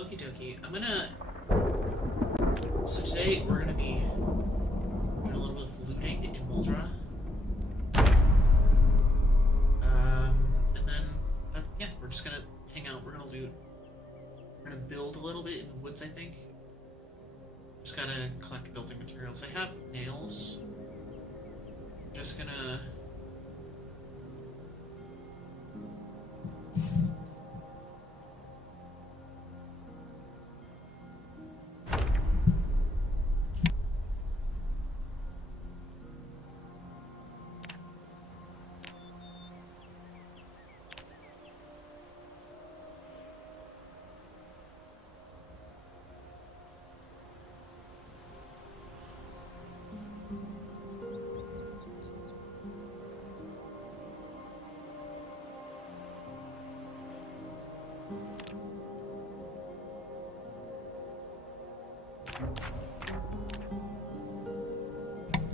Okie dokie. So today we're gonna be doing a little bit of looting in Muldra. And then, yeah, we're just gonna hang out. We're gonna loot. We're gonna build a little bit in the woods, I think. Just gotta collect building materials. I have nails. I'm just gonna.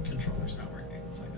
Controller's not working. It's like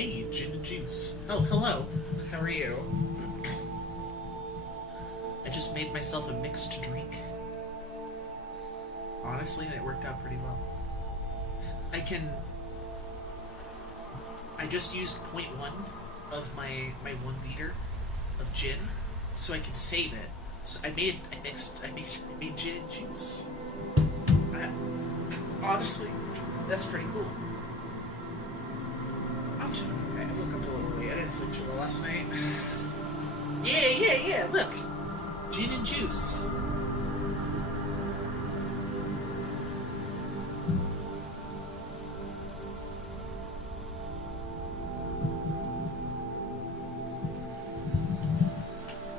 Hey, gin and juice. Oh, hello. How are you? I just made myself a mixed drink. Honestly, that worked out pretty well. I can. I just used point 0.1 of my 1 liter of gin, so I could save it. So I made gin and juice. I, honestly, that's pretty cool. I'm doing okay. I woke up a little late. I didn't sleep too well last night. Yeah. Look, gin and juice.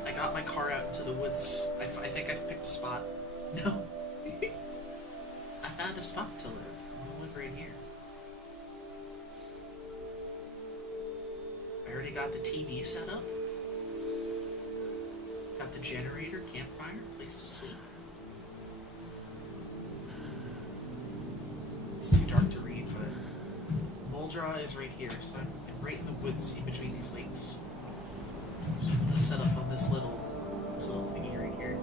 I got my car out into the woods. I think I've picked a spot. No. I found a spot to live. I'll live right here. I already got the TV set up. Got the generator, campfire, place to sleep. It's too dark to read, but Muldraw is right here, so I'm right in the woods in between these lakes. I'm gonna set up on this little thingy right here.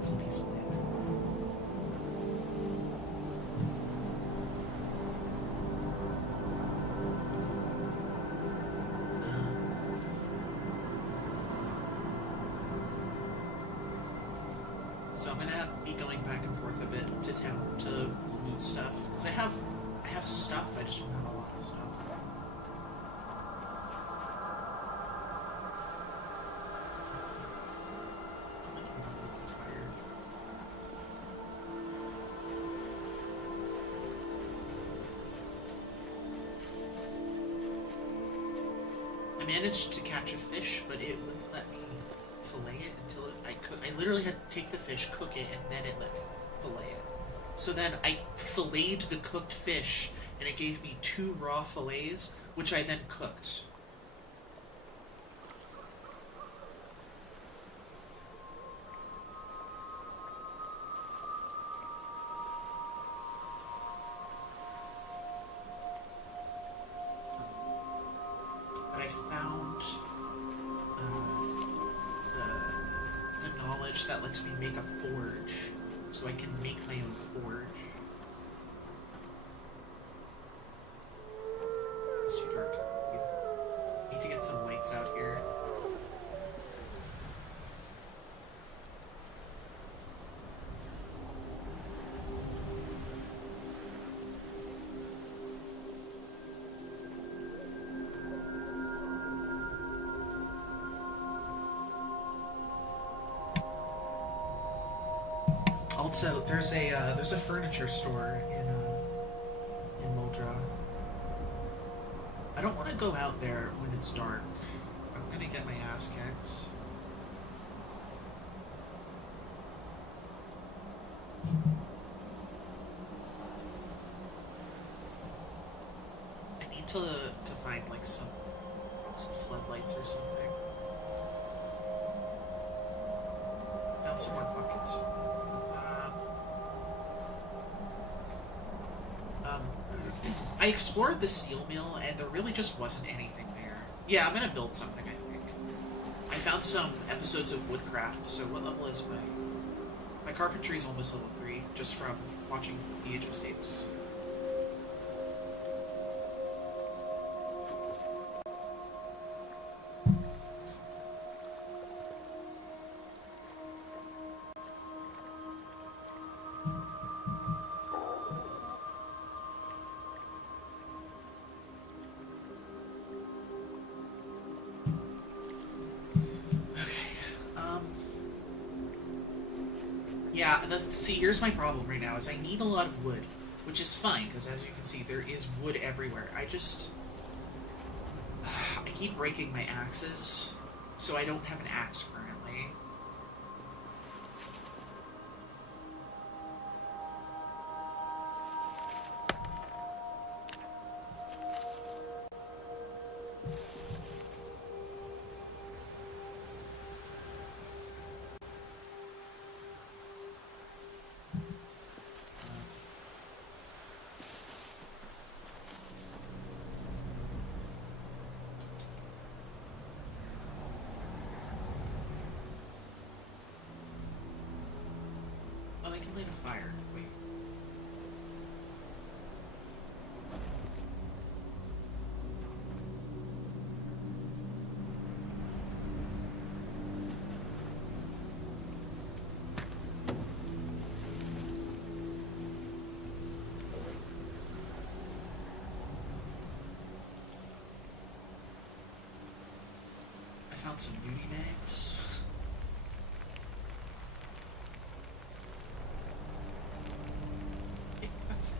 It's a piece of land. So I'm gonna be going back and forth a bit to town to loot stuff because I have stuff. I just don't have a lot of stuff. I managed to catch a fish, but it wouldn't let me fillet it until I literally had to take the fish, cook it, and then it let me fillet it. So then I filleted the cooked fish, and it gave me 2 raw fillets, which I then cooked. But I found the knowledge that lets me make a forge, so I can make my own forge. It's too dark to read. Need to get some lights out here. Also, there's a furniture store in Muldra. I don't want to go out there when it's dark. I'm gonna get my ass kicked. I need to find like some floodlights or something. Found some more buckets. I explored the steel mill, and there really just wasn't anything there. Yeah, I'm gonna build something, I think. I found some episodes of Woodcraft, so what level is my carpentry is almost level 3, just from watching VHS tapes. Yeah, see, here's my problem right now, is I need a lot of wood, which is fine, because as you can see, there is wood everywhere. I keep breaking my axes, so I don't have an axe currently. can light a fire. Wait. I found some beauty bags. Okay, that's it.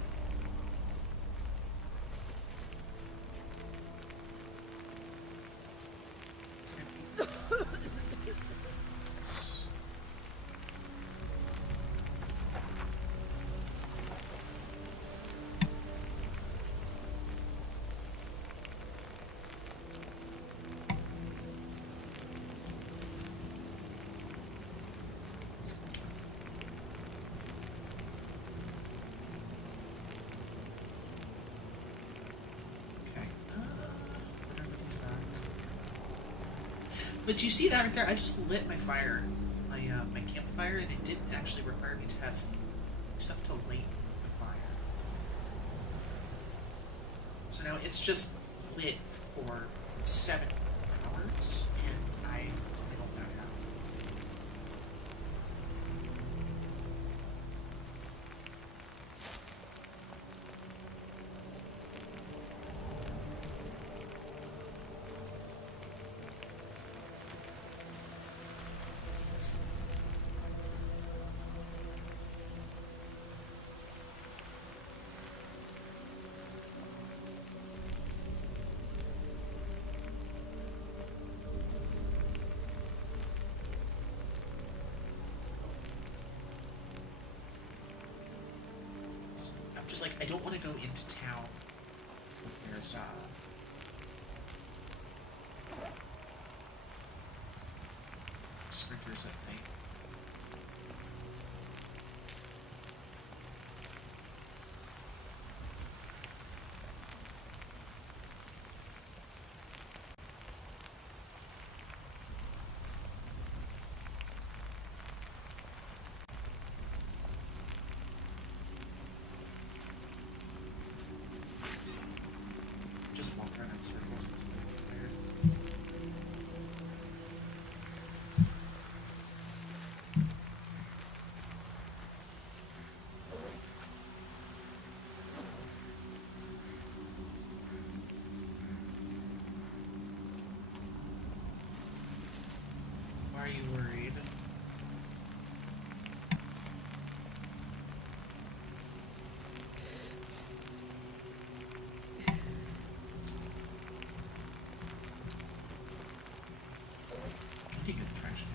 Okay. Everything's back. But you see that right there? I just lit my fire, my campfire, and it didn't actually require me to have stuff to light the fire. So now it's just lit for 7 hours, and I don't know how. I'm just like, I don't want to go into town. There's sprinters at night. Just walk around in circles until I get tired. Why are you worried? You get the trash can.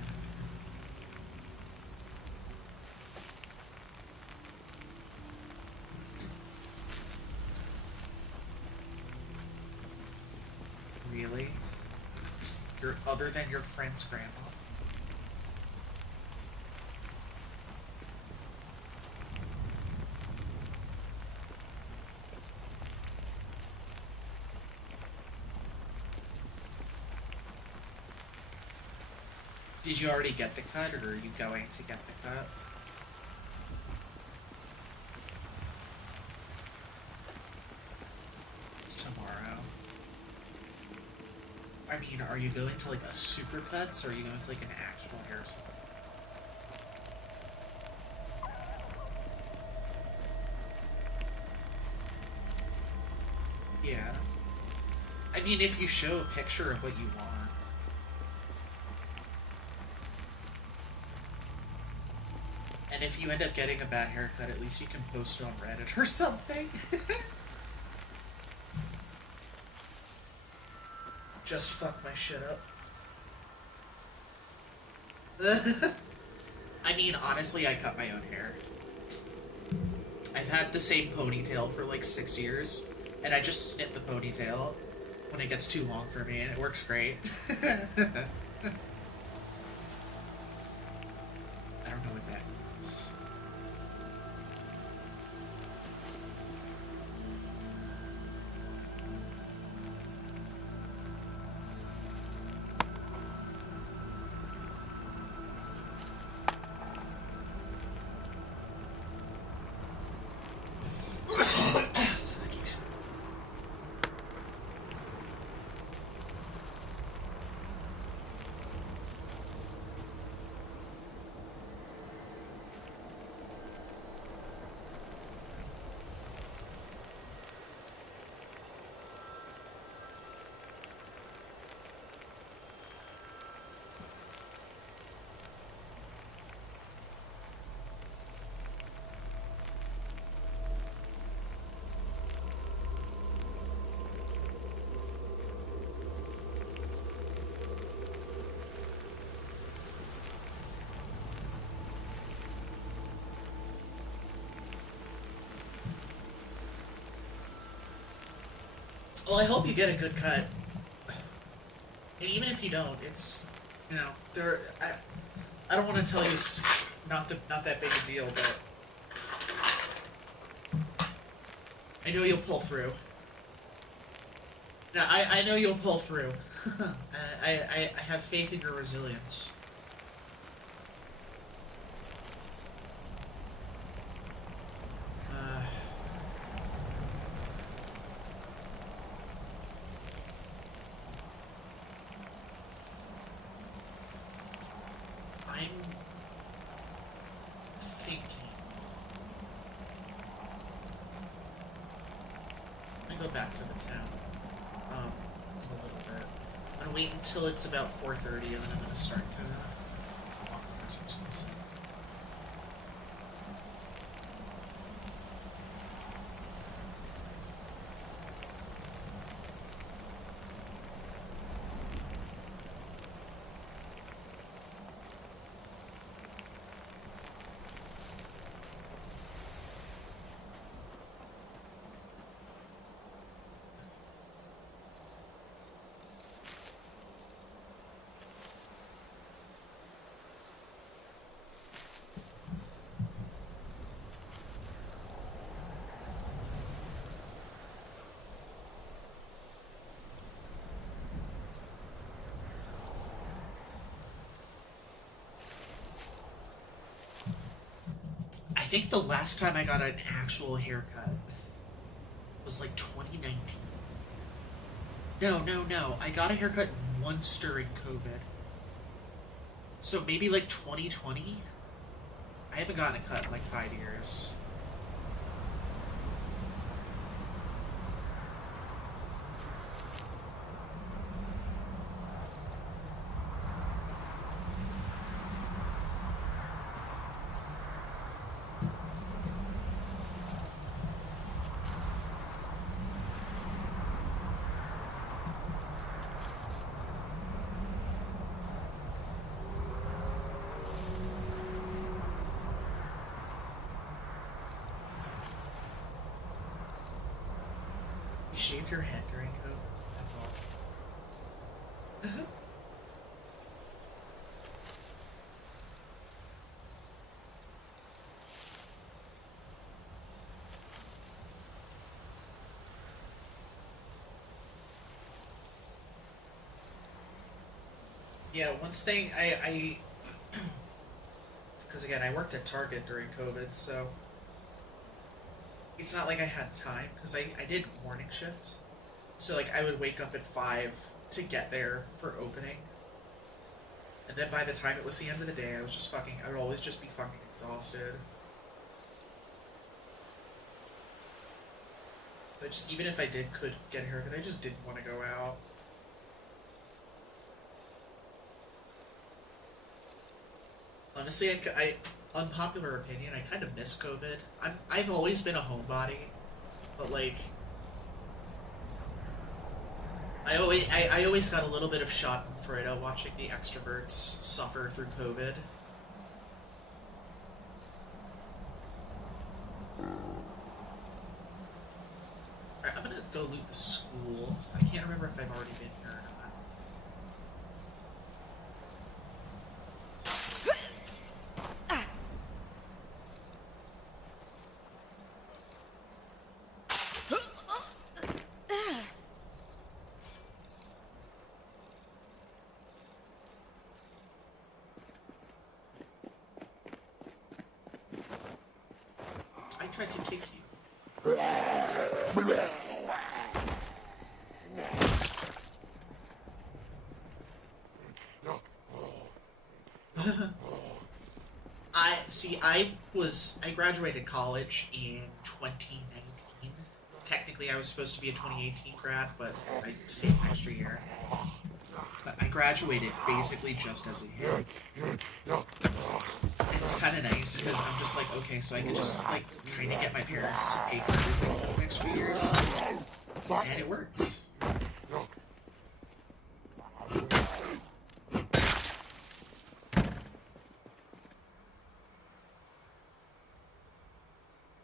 Really? You're other than your friend's grandma? Did you already get the cut, or are you going to get the cut? It's tomorrow. I mean, are you going to like a super cuts, or are you going to like an actual hair salon? Yeah. I mean, if you show a picture of what you want. And if you end up getting a bad haircut, at least you can post it on Reddit or something. Just fuck my shit up. I mean, honestly, I cut my own hair. I've had the same ponytail for like 6 years, and I just snip the ponytail when it gets too long for me, and it works great. I don't know what that means. Well, I hope you get a good cut. And even if you don't, it's, you know, there. I don't want to tell you it's not that big a deal, but I know you'll pull through. No, I know you'll pull through. I have faith in your resilience. Uh, I'm thinking. Let me go back to the town. A little bit. I'm gonna wait until it's about 4:30, and then I'm gonna start to walk over to some stuff. I think the last time I got an actual haircut was like 2019. No. I got a haircut once during COVID. So maybe like 2020? I haven't gotten a cut in like 5 years. You shaved your head during COVID? That's awesome. Yeah, one thing because again, I worked at Target during COVID, so it's not like I had time because I did morning shift, so like I would wake up at 5 to get there for opening, and then by the time it was the end of the day, I would always just be fucking exhausted. But even if I could get a haircut, I just didn't want to go out. Honestly, unpopular opinion, I kind of miss COVID. I've always been a homebody, but like, I always got a little bit of schadenfreude watching the extroverts suffer through COVID. Alright, I'm gonna go loot the school. I can't remember if I've already been here or not. I tried to kick you. I graduated college in 2019. Technically, I was supposed to be a 2018 grad, but I stayed an extra year. But I graduated basically just as a hit. And it's kind of nice because I'm just like, okay, so I can just like kind of get my parents to pay for everything for the next few years, and it worked.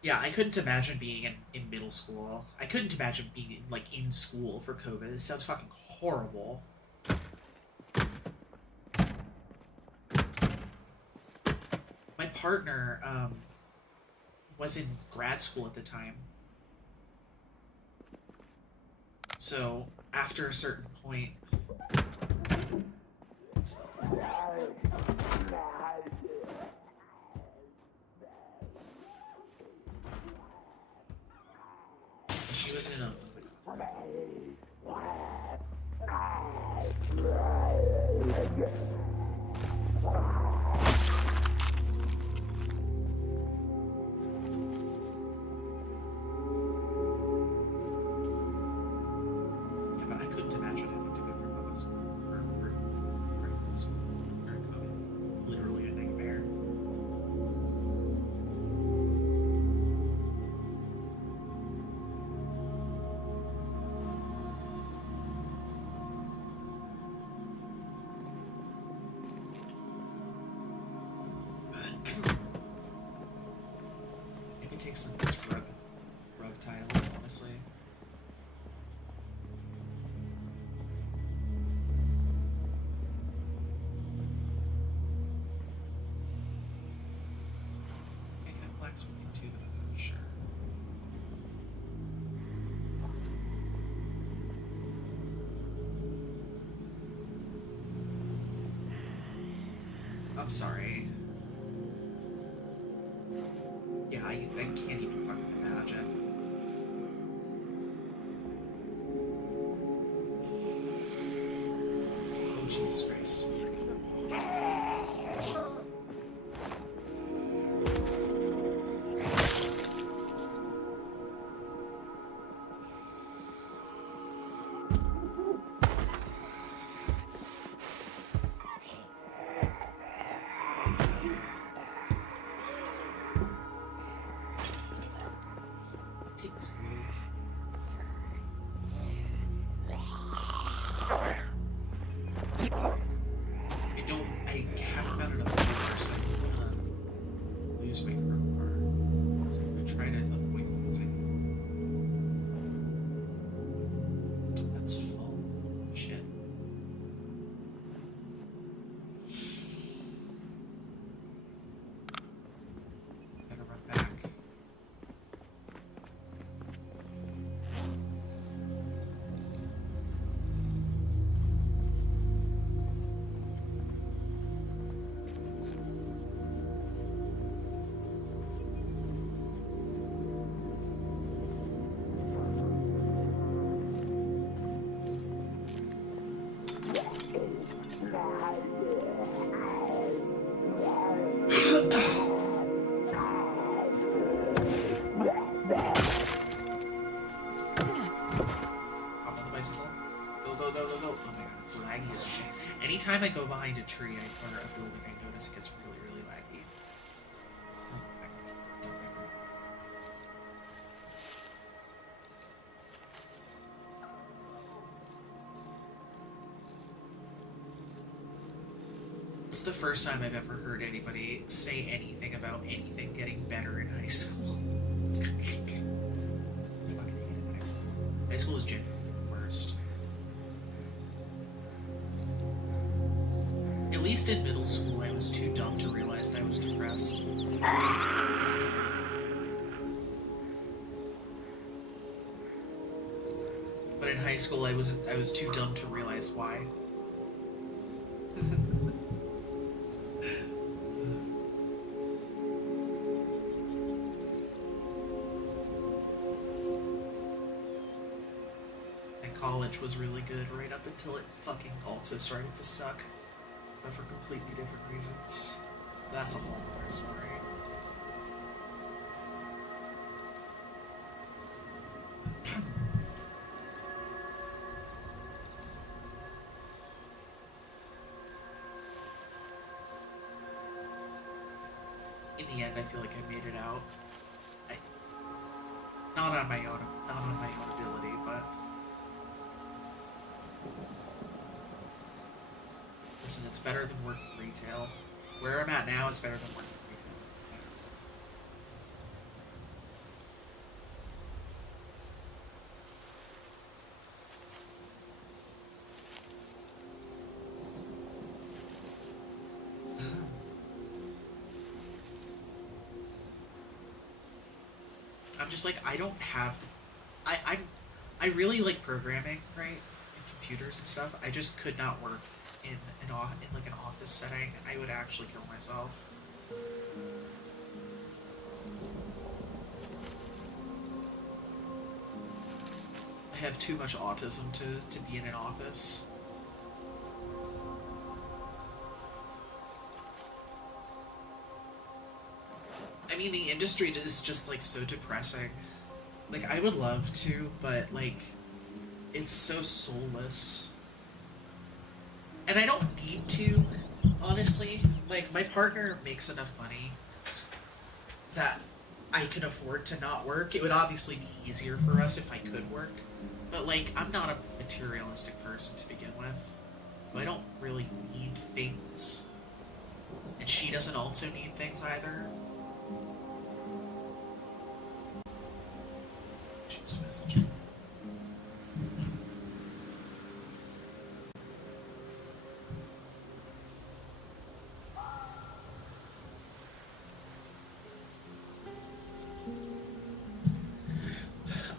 Yeah, I couldn't imagine being in middle school. I couldn't imagine being like in school for COVID. It sounds fucking horrible. My partner was in grad school at the time. So after a certain point, she was in a. Yeah, but I couldn't imagine having to go through public school or middle school during COVID. Literally a nightmare. I could take some of these rug tiles, honestly. I have blacksmithing too, but I'm not sure. I'm sorry. Yeah, I can't even fucking imagine. Oh, Jesus Christ. Take this glue. I haven't found enough glue, so I don't want to lose my crowbar. I'm trying to avoid losing. That's full. Shit. Gotta run back. Hop on the bicycle. Go, go, go, go, go. Oh my god, it's laggy as shit. Anytime I go behind a tree or a building, I notice it gets really, really laggy. It's the first time I've ever heard anybody say anything about anything getting better in high school. I fucking hated high school. High school was genuinely the worst. At least in middle school, I was too dumb to realize that I was depressed. But in high school, I was too dumb to realize why. College was really good right up until it fucking also started to suck, but for completely different reasons. That's a whole other story. In the end, I feel like I made it out. Not on my own ability, but listen, it's better than working retail. Where I'm at now is better than working retail. I'm just like, I don't have. I really like programming, right? And computers and stuff. I just could not work in in like an office setting. I would actually kill myself. I have too much autism to be in an office. I mean, the industry is just like so depressing. Like, I would love to, but like, it's so soulless. And I don't need to, honestly. Like, my partner makes enough money that I can afford to not work. It would obviously be easier for us if I could work. But, like, I'm not a materialistic person to begin with. So I don't really need things. And she doesn't also need things either. She just messaged me.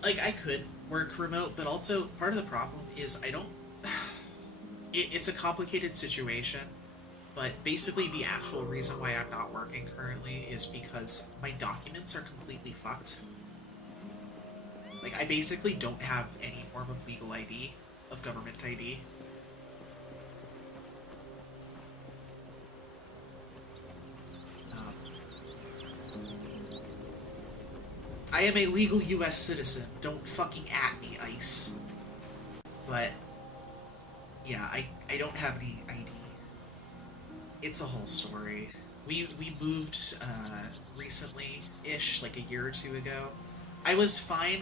Like, I could work remote, but also part of the problem is I don't. It's a complicated situation, but basically the actual reason why I'm not working currently is because my documents are completely fucked. Like, I basically don't have any form of legal ID, of government ID. I am a legal US citizen. Don't fucking at me, ICE. But, yeah, I don't have any ID. It's a whole story. We moved recently-ish, like a year or two ago. I was fine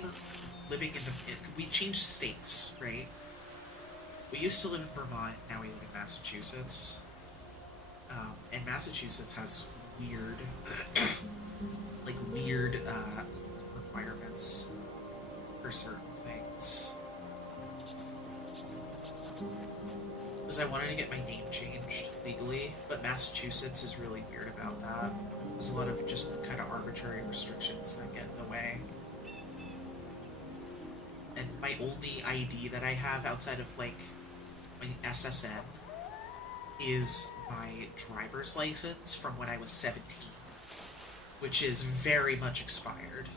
living in the... We changed states, right? We used to live in Vermont, now we live in Massachusetts. And Massachusetts has weird... like, weird, requirements for certain things. Because I wanted to get my name changed legally, but Massachusetts is really weird about that. There's a lot of just kind of arbitrary restrictions that get in the way. And my only ID that I have outside of, like, my SSN is my driver's license from when I was 17, which is very much expired.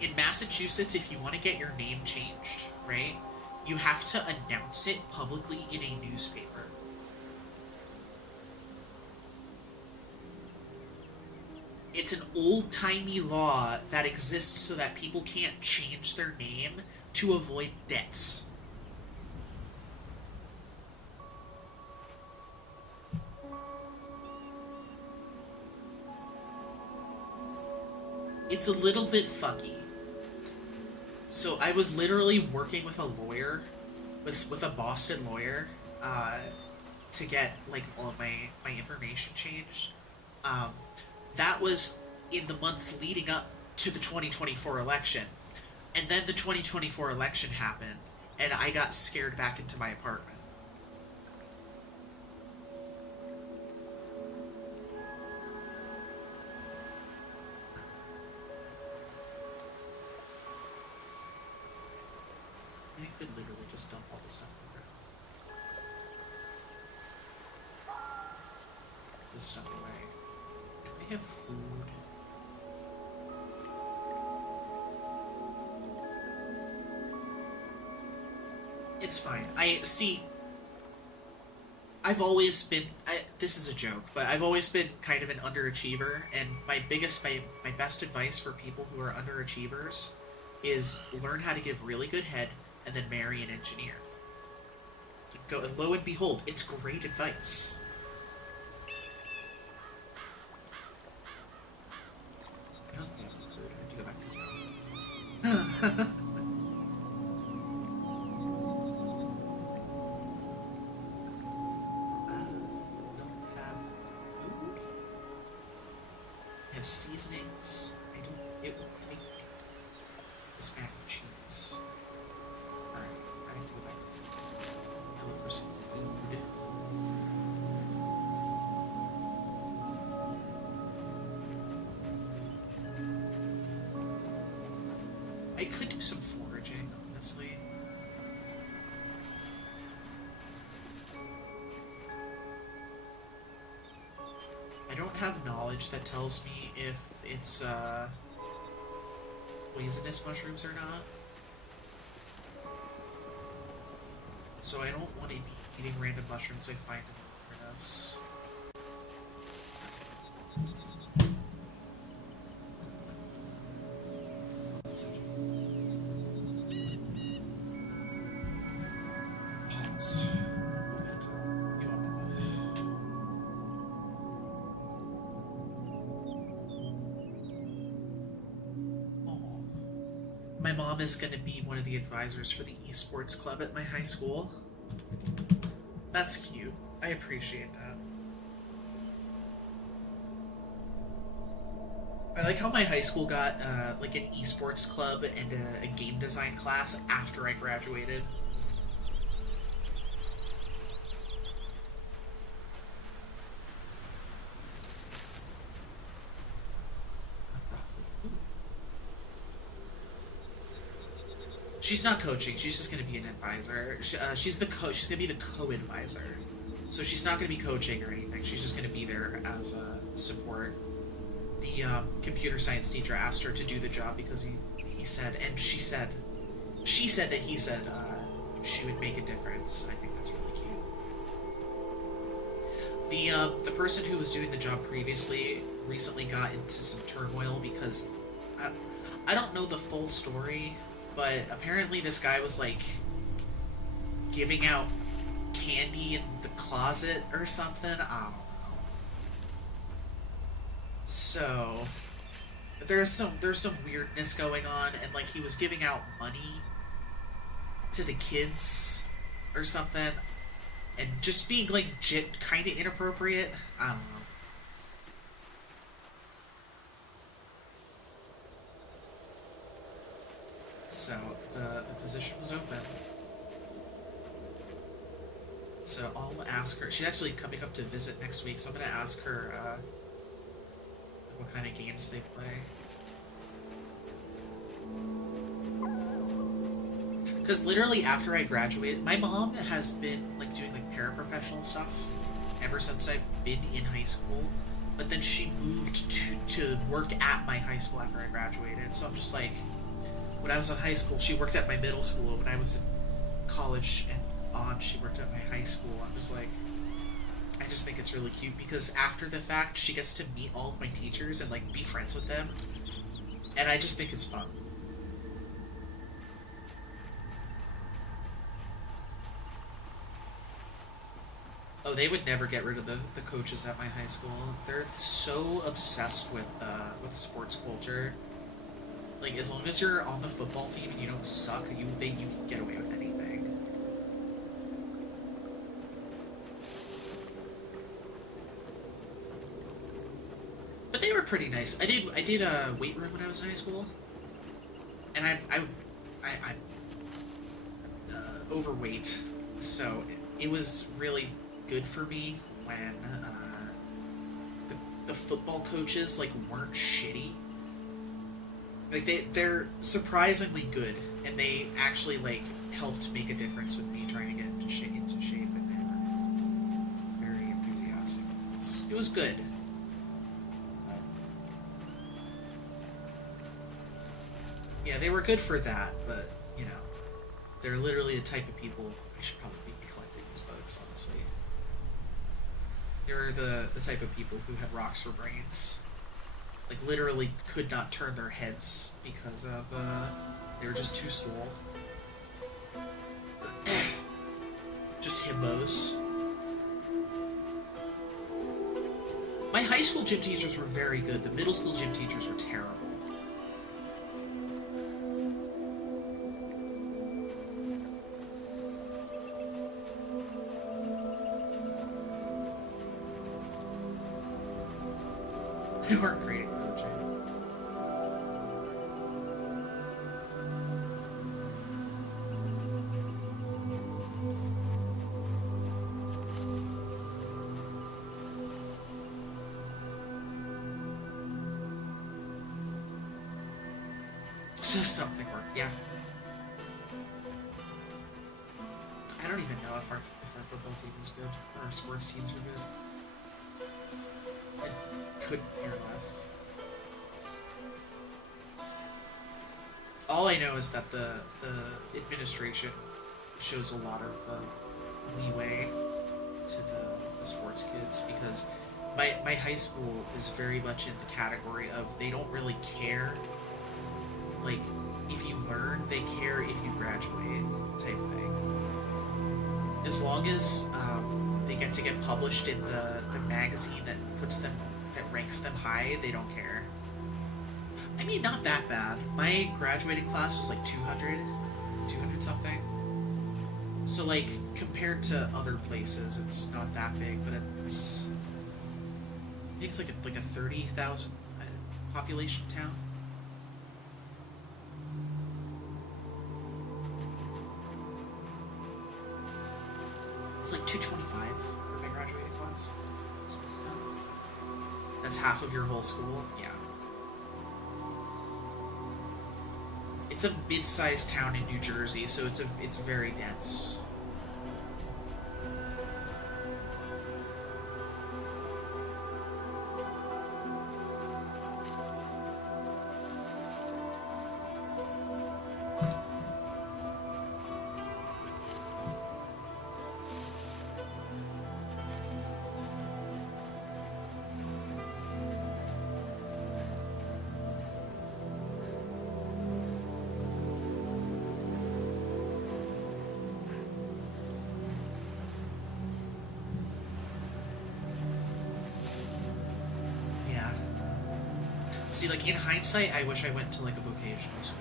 In Massachusetts, if you want to get your name changed, right, you have to announce it publicly in a newspaper. It's an old-timey law that exists so that people can't change their name to avoid debts. It's a little bit fucky. So I was literally working with a lawyer, with a Boston lawyer, to get, like, all of my information changed. That was in the months leading up to the 2024 election. And then the 2024 election happened, and I got scared back into my apartment. I could literally just dump all this stuff on the ground. Put this stuff away. Do I have food? It's fine. I've always been, this is a joke, but I've always been kind of an underachiever, and my best advice for people who are underachievers is learn how to give really good head and then marry an engineer. Go, lo and behold, it's great advice. I don't think I have food. I have to go back to town. Don't have food? of seasonings. It will make this mac and cheese. Alright, I have to go back to look for some food. I could do some foraging, honestly. I don't have knowledge that tells me if it's poisonous mushrooms or not. So I don't want to be eating random mushrooms I find in the wilderness. Pause. You want my mom is going to be one of the advisors for the esports club at my high school. That's cute. I appreciate that. I like how my high school got like an esports club and a game design class after I graduated. She's not coaching. She's just going to be an advisor. She's the coach. She's going to be the co-advisor. So she's not going to be coaching or anything. She's just going to be there as a support. The computer science teacher asked her to do the job because he said, and she said that he said she would make a difference. I think that's really cute. The person who was doing the job previously recently got into some turmoil because I don't know the full story. But apparently this guy was, like, giving out candy in the closet or something. I don't know. So, there's some weirdness going on, and, like, he was giving out money to the kids or something, and just being, like, kind of inappropriate. I don't know. So, the position was open. So I'll ask her. She's actually coming up to visit next week, so I'm going to ask her what kind of games they play. Because literally after I graduated, my mom has been like doing like paraprofessional stuff ever since I've been in high school. But then she moved to work at my high school after I graduated. So I'm just like, when I was in high school, she worked at my middle school. When I was in college and on, she worked at my high school. I'm just like, I just think it's really cute because after the fact, she gets to meet all of my teachers and like be friends with them. And I just think it's fun. Oh, they would never get rid of the coaches at my high school. They're so obsessed with sports culture. Like, as long as you're on the football team and you don't suck, you can get away with anything. But they were pretty nice. I did a weight room when I was in high school, and I'm overweight, so it was really good for me when the football coaches like weren't shitty. Like they're surprisingly good, and they actually like helped make a difference with me trying to get into shape, and they were very enthusiastic. It was good. Yeah, they were good for that, but you know, they're literally the type of people I should probably be collecting these books, honestly. They're the type of people who had rocks for brains. Like, literally could not turn their heads because of, they were just too swole. Just himbos. My high school gym teachers were very good. The middle school gym teachers were terrible. They weren't great at coaching. So something worked, yeah. I don't even know if our football team is good, or our sports teams are good. I couldn't care less. All I know is that the administration shows a lot of leeway to the sports kids, because my high school is very much in the category of they don't really care. Like, if you learn, they care if you graduate, type thing. As long as they get to get published in the magazine that ranks them high, they don't care. I mean, not that bad. My graduating class was like 200 something. So, like, compared to other places, it's not that big, but it's... I think it's like a 30,000 population town. It's like 225 for my graduating class. That's half of your whole school? Yeah. It's a mid-sized town in New Jersey, so it's very dense. See, like, in hindsight, I wish I went to, like, a vocational school.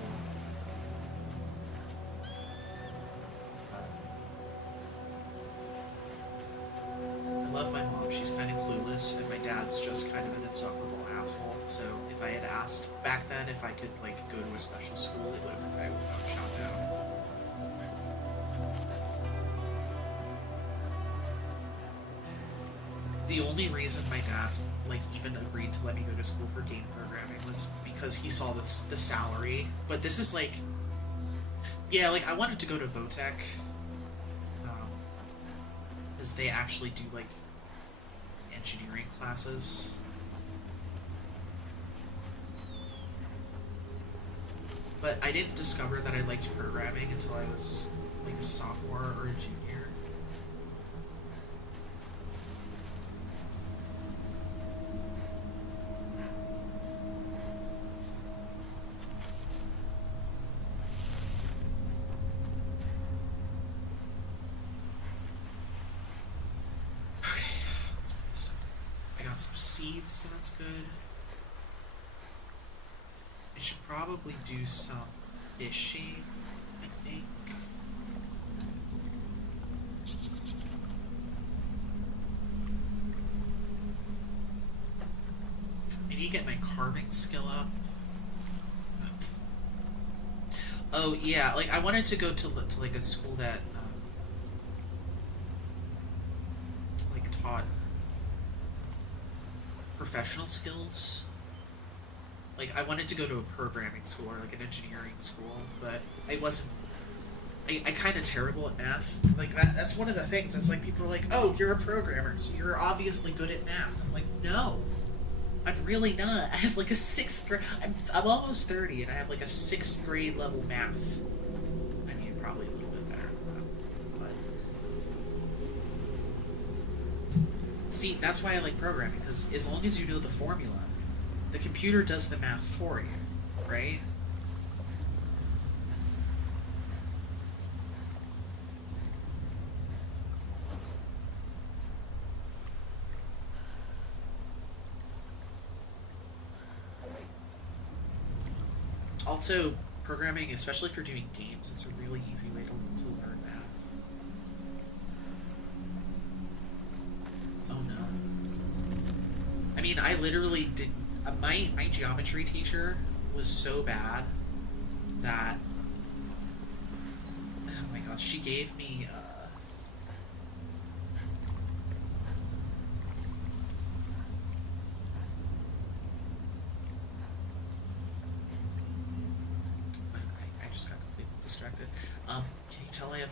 I love my mom. She's kind of clueless, and my dad's just kind of an insufferable asshole. So if I had asked back then if I could, like, go to a special school, I would have shot down. The only reason my dad, like, even agreed to let me go to school for game programming was because he saw the salary. But this is like, yeah, like, I wanted to go to Votech, because they actually do, like, engineering classes. But I didn't discover that I liked programming until I was, like, a sophomore or a junior. Some seeds, so that's good. I should probably do some fishing, I think. I need to get my carving skill up. Oh yeah, like, I wanted to go to like a school that like, taught professional skills. Like, I wanted to go to a programming school or, like, an engineering school, but I wasn't. I kind of terrible at math. Like, that's one of the things. It's like, people are like, "Oh, you're a programmer, so you're obviously good at math." I'm like, no, I'm really not. I have, like, a 6th grade. I'm almost 30, and I have, like, a 6th grade level math. I mean, probably a little bit better than that, but. See, that's why I like programming, because as long as you know the formula, the computer does the math for you, right? Also, programming, especially if you're doing games, it's a really easy way to learn math. I mean, I literally didn't my geometry teacher was so bad that, oh my gosh, she gave me I just got completely distracted. Can you tell I have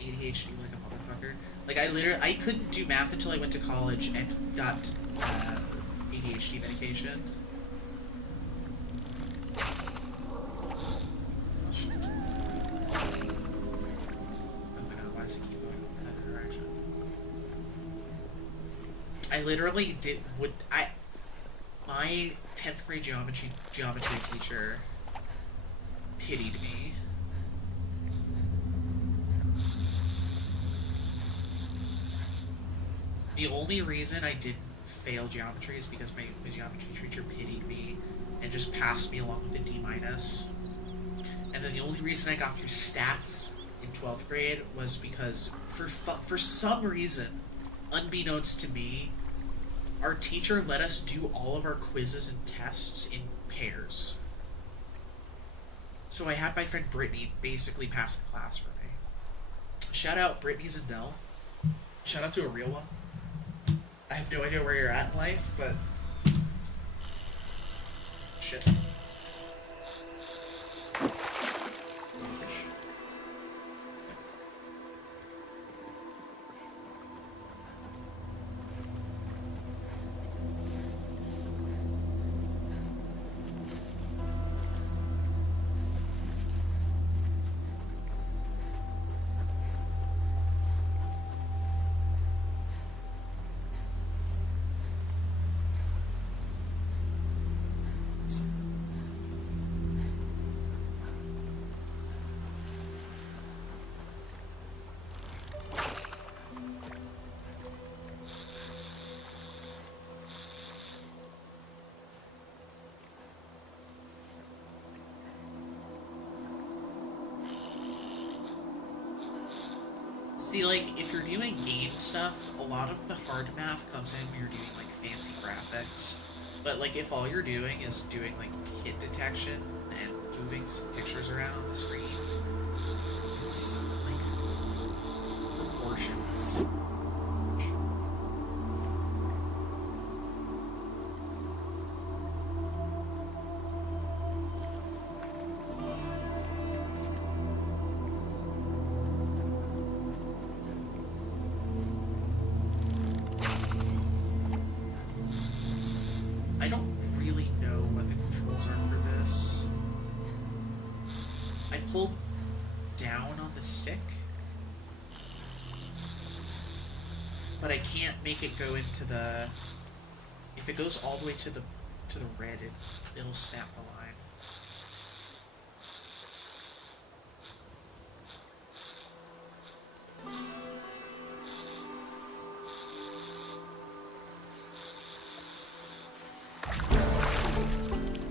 ADHD like a motherfucker? Like I couldn't do math until I went to college and got ADHD medication. I literally did what I my 10th grade geometry teacher pitied me. The only reason I didn't fail geometry is because my geometry teacher pitied me and just passed me along with a D-. And then the only reason I got through stats in 12th grade was because for some reason, unbeknownst to me, our teacher let us do all of our quizzes and tests in pairs. So I had my friend Brittany basically pass the class for me. Shout out Brittany Zindel. Shout out to a real one. I have no idea where you're at in life, but shit. See, like, if you're doing game stuff, a lot of the hard math comes in when you're doing, like, fancy graphics. But, like, if all you're doing is doing, like, hit detection and moving some pictures around on the screen, it's, like, proportions. I don't really know what the controls are for this. I pulled down on the stick, but I can't make it go into the. If it goes all the way to the red, it'll snap the line.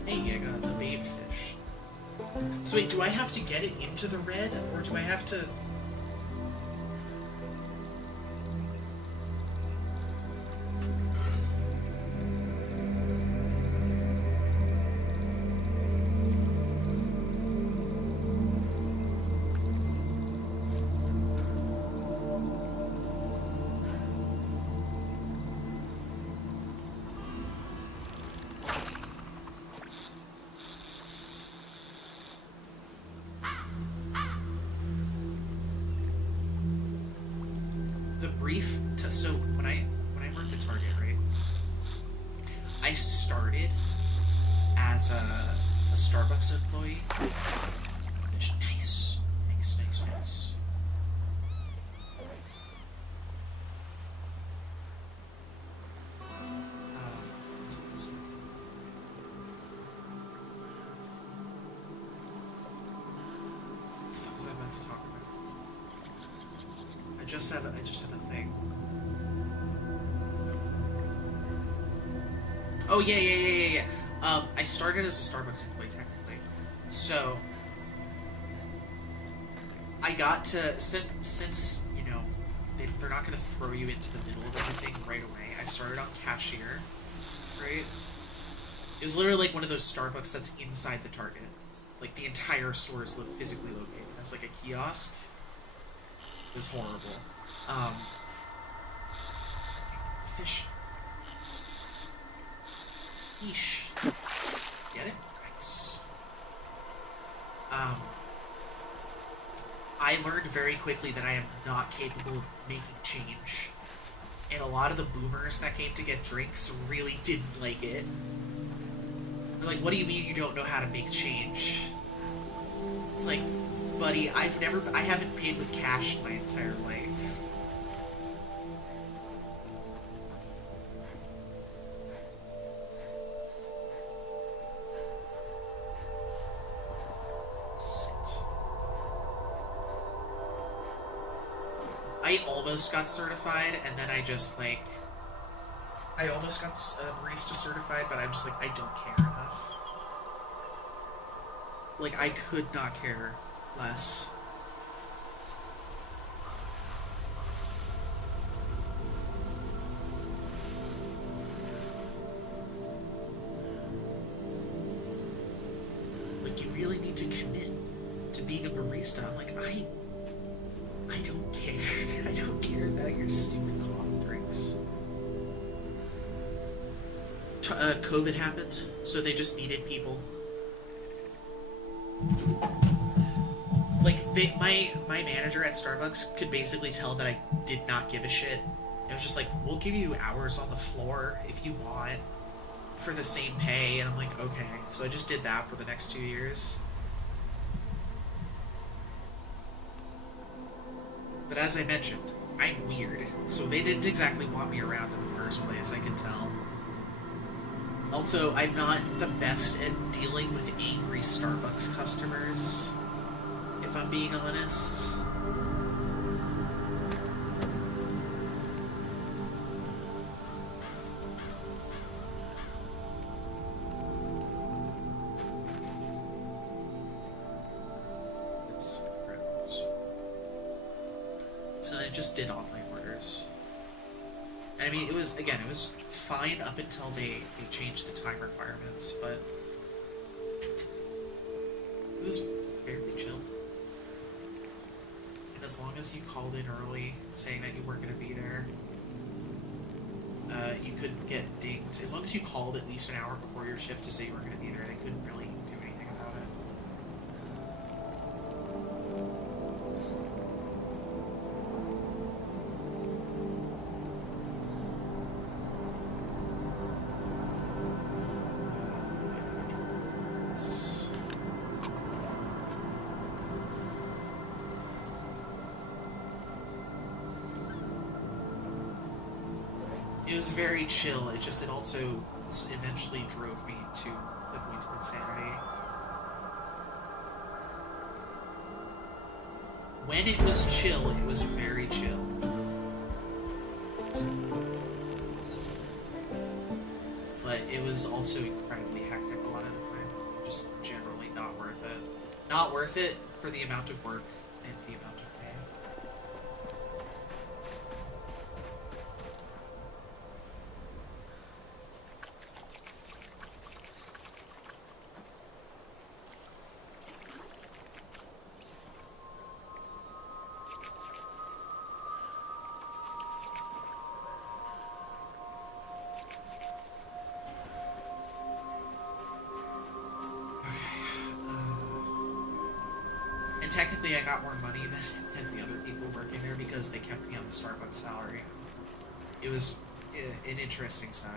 Hey, I got a bait fish. So wait, do I have to get it into the red, or do I have to... So when I worked at Target, right, I started as a Starbucks employee. Nice. What the fuck was I meant to talk about? I just had a thing. Oh, yeah. I started as a Starbucks employee, technically. So, I got to, since you know, they're not going to throw you into the middle of everything right away, I started on cashier, right? It was literally like one of those Starbucks that's inside the Target. Like the entire store is physically located. It's like a kiosk. It was horrible. Um, fish. Yeesh. Get it? Nice. I learned very quickly that I am not capable of making change. And a lot of the boomers that came to get drinks really didn't like it. They're like, what do you mean you don't know how to make change? It's like, buddy, I haven't paid with cash my entire life. I almost got certified, and then I just, like... I almost got barista certified, but I'm just like, I don't care enough. Like, I could not care less. Like, you really need to commit to being a barista. I'm like, I don't care. I don't care about your stupid coffee drinks. COVID happened, so they just needed people. Like, my manager at Starbucks could basically tell that I did not give a shit. It was just like, we'll give you hours on the floor if you want for the same pay, and I'm like, okay. So I just did that for the next 2 years. But as I mentioned, I'm weird, so they didn't exactly want me around in the first place, I can tell. Also, I'm not the best at dealing with angry Starbucks customers, if I'm being honest. So I just did online orders. I mean, it was fine up until they changed the time requirements, but it was fairly chill. And as long as you called in early, saying that you weren't going to be there, you couldn't get dinged. As long as you called at least an hour before your shift to say you weren't going to be there, they couldn't really do anything about it. It was very chill. It also eventually drove me to the point of insanity. When it was chill, it was very chill. But it was also incredibly hectic a lot of the time. Just generally not worth it. Not worth it for the amount of work and the amount of pay. And technically I got more money than the other people working there because they kept me on the Starbucks salary. It was an interesting setup.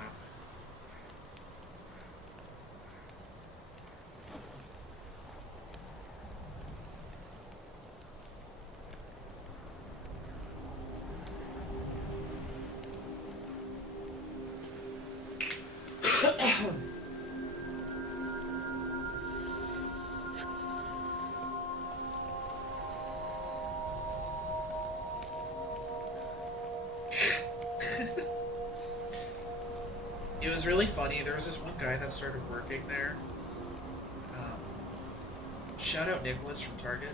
It was really funny. There was this one guy that started working there. Shout out Nicholas from Target.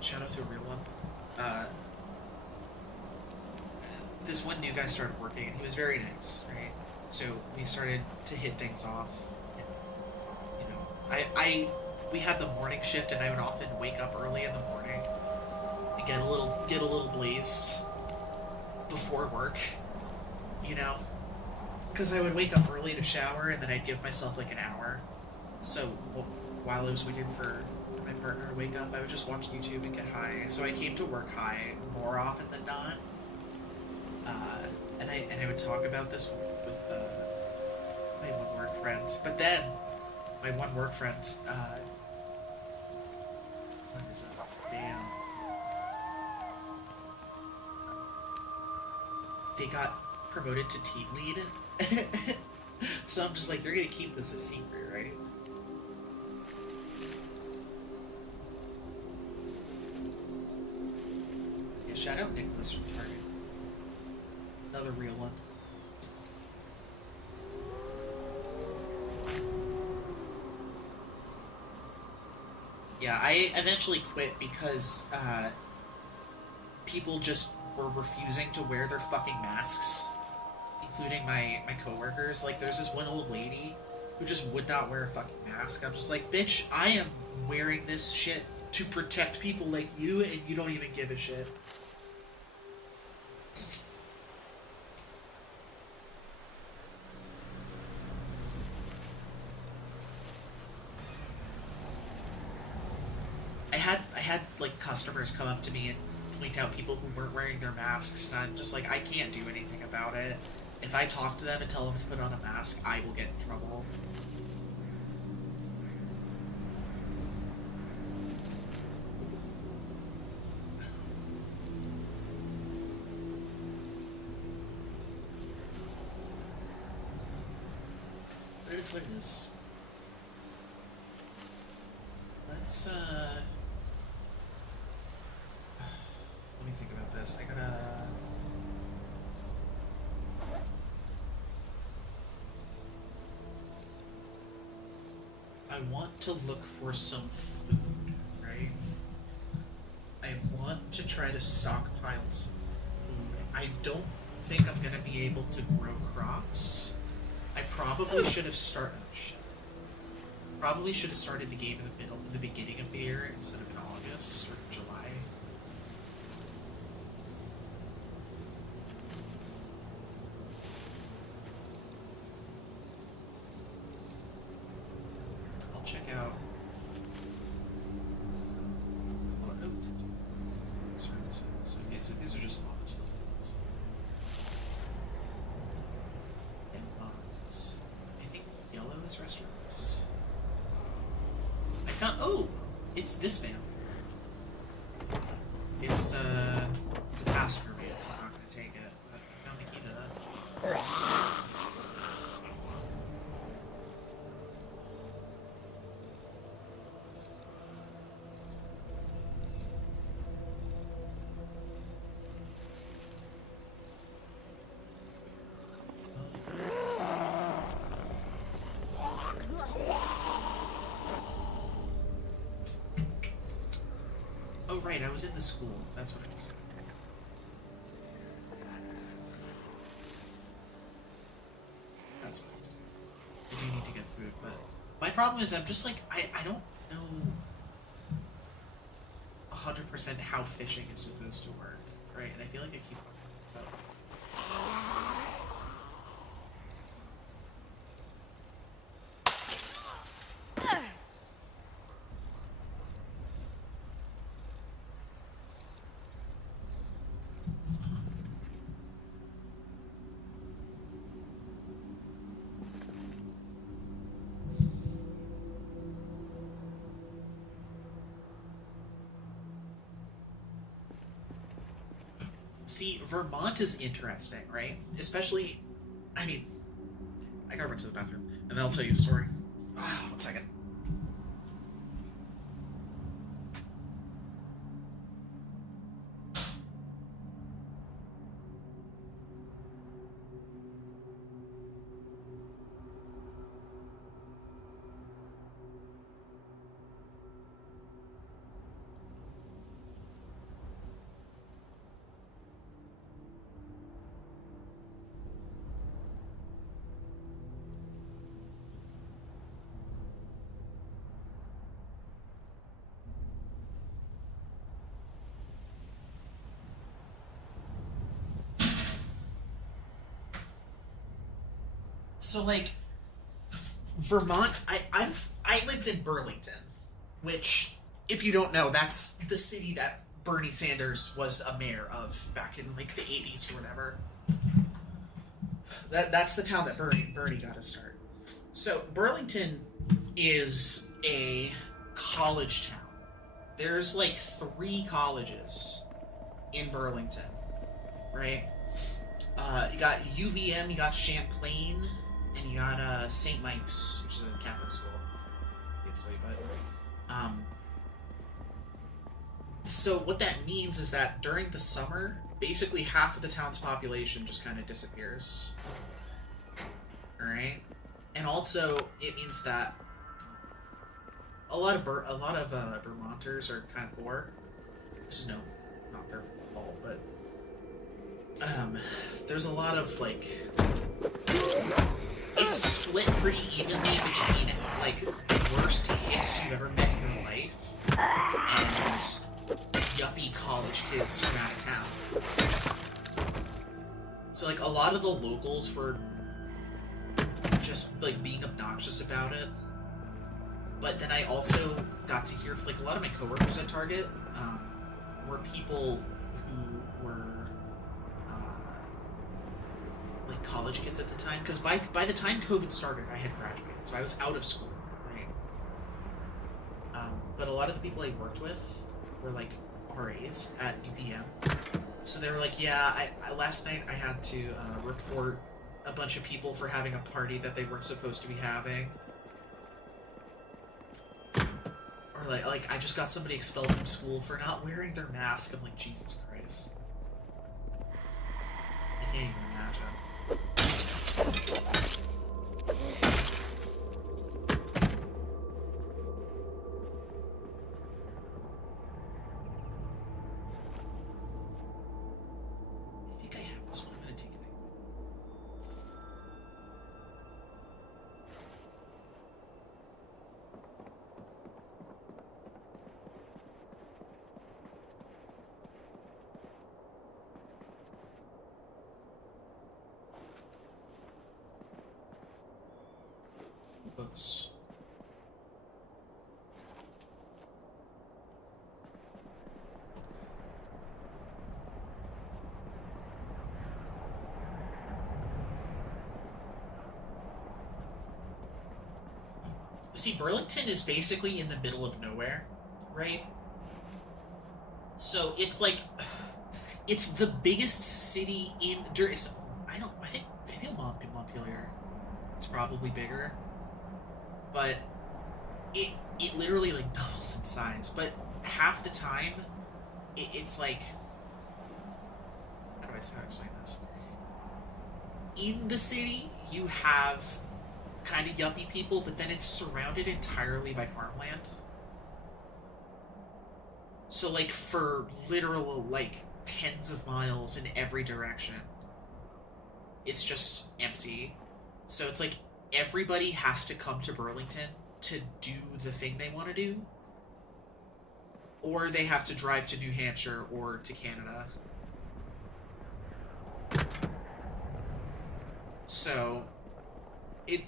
Shout out to a real one. This one new guy started working, and he was very nice, right? So we started to hit things off. we had the morning shift, and I would often wake up early in the morning and get a little blazed before work, you know, because I would wake up early to shower, and then I'd give myself like an hour. So while I was waiting for my partner to wake up, I would just watch YouTube and get high. So I came to work high more often than not, and I would talk about this with my one work friend. But then my one work friend, what is it? Damn. They got promoted to team lead. So I'm just like, you're gonna keep this a secret, right? Yeah, shout out Nicholas from Target. Another real one. Yeah, I eventually quit because people just were refusing to wear their fucking masks, including my coworkers. Like, there's this one old lady who just would not wear a fucking mask. I'm just like, bitch, I am wearing this shit to protect people like you, and you don't even give a shit. I had like customers come up to me and point out people who weren't wearing their masks, and I'm just like, I can't do anything about it. If I talk to them and tell them to put on a mask, I will get in trouble. But it is what it is. Let's let me think about this. I want to look for some food, right? I want to try to stockpile some food. I don't think I'm gonna be able to grow crops. I probably should have started. Oh shit! Probably should have started the game in the beginning of the year instead of in August or July. I'll check out. Services. Okay, so these are just office buildings. And I think yellow is restaurants. I found. Oh, it's this van. It's a passenger van, so I'm not gonna take it. But I found the key to that. Oh right, I was in the school. That's what I was doing. That's what I was doing. I do need to get food, but my problem is I'm just like I don't know 100% how fishing is supposed to work, right? And I feel like I keep fucking up. See, Vermont is interesting, right? Especially, I mean, I gotta run to the bathroom, and then I'll tell you a story. Ah, 1 second. So like Vermont, I lived in Burlington, which, if you don't know, that's the city that Bernie Sanders was a mayor of back in like the 80s or whatever. That's the town that Bernie got to start. So Burlington is a college town. There's like 3 colleges in Burlington, right? You got UVM, you got Champlain, and you got St. Mike's, which is a Catholic school, obviously. But so what that means is that during the summer, basically half of the town's population just kind of disappears. All right, and also it means that a lot of Vermonters are kind of poor. Which is not their fault, but there's a lot of like, it's split pretty evenly between like the worst hicks you've ever met in your life and yuppie college kids from out of town. So like a lot of the locals were just like being obnoxious about it. But then I also got to hear, like, a lot of my coworkers at Target were people who were like college kids at the time, because by the time COVID started, I had graduated, so I was out of school, right? But a lot of the people I worked with were like RAs at UVM, so they were like, yeah, I last night I had to report a bunch of people for having a party that they weren't supposed to be having. Or like I just got somebody expelled from school for not wearing their mask. I'm like, Jesus Christ. I can't even imagine. I think I have this one. I'm gonna take it. Books. See, Burlington is basically in the middle of nowhere, right? So it's like, it's the biggest city in. I think Montpelier. It's probably bigger, but it literally like doubles in size. But half the time, it's like, how do I explain this? In the city, you have kind of yuppie people, but then it's surrounded entirely by farmland. So like for literal like tens of miles in every direction, it's just empty. So it's like everybody has to come to Burlington to do the thing they want to do, or they have to drive to New Hampshire or to Canada. So it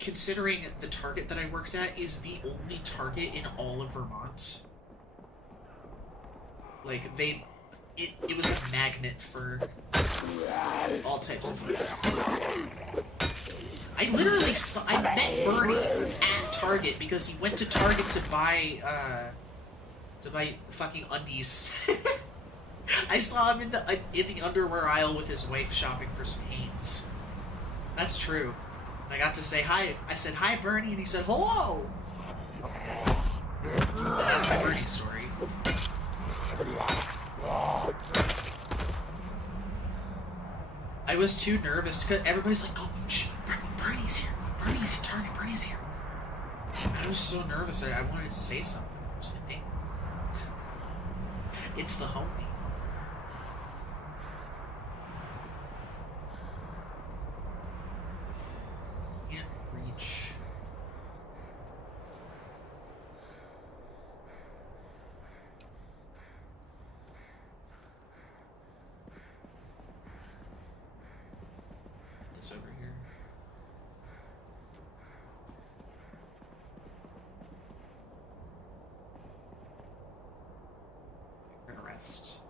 considering the Target that I worked at is the only Target in all of Vermont. Like it was a magnet for all types of food. I met Bernie at Target because he went to Target to buy fucking undies. I saw him in the underwear aisle with his wife shopping for some Hanes. That's true. And I got to say hi. I said, "Hi, Bernie," and he said, "Hello." And that's my Bernie story. I was too nervous because everybody's like, "Oh, shh, Bernie's here. Bernie's at Target. Bernie's here." And I was so nervous. I wanted to say something. I was like, "Dang, it's the homie." Can't reach. This over here. rest.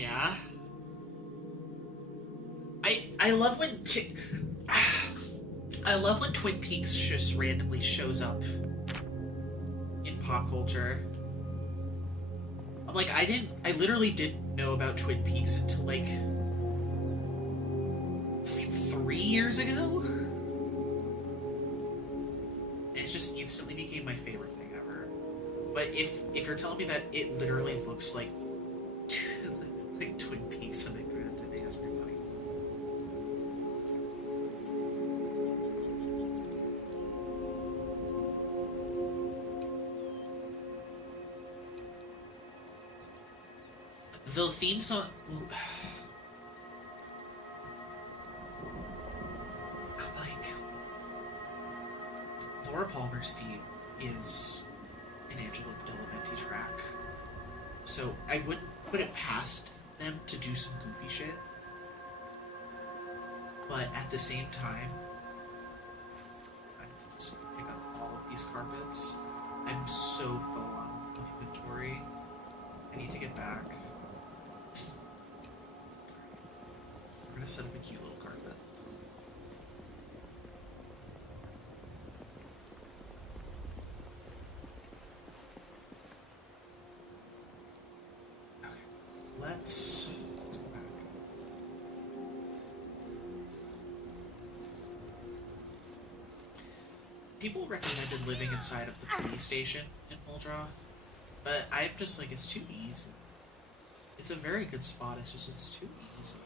Yeah. I love when I love when Twin Peaks just randomly shows up in pop culture. I'm like, I literally didn't know about Twin Peaks until like 3 years ago. And it just instantly became my favorite thing ever. But if you're telling me that it literally looks like like Twin Peaks and they put it today, that's pretty funny. The theme song. Like, Laura Palmer's theme is an Angelo Badalamenti track. So I wouldn't put it past them to do some goofy shit. But at the same time, I need to just pick up all of these carpets. I'm so full on inventory. I need to get back. We're gonna set up a cute little carpet. Okay, let's go back. People recommended living inside of the police station in Muldrow, but I'm just like, it's too easy. It's a very good spot, it's just, it's too easy.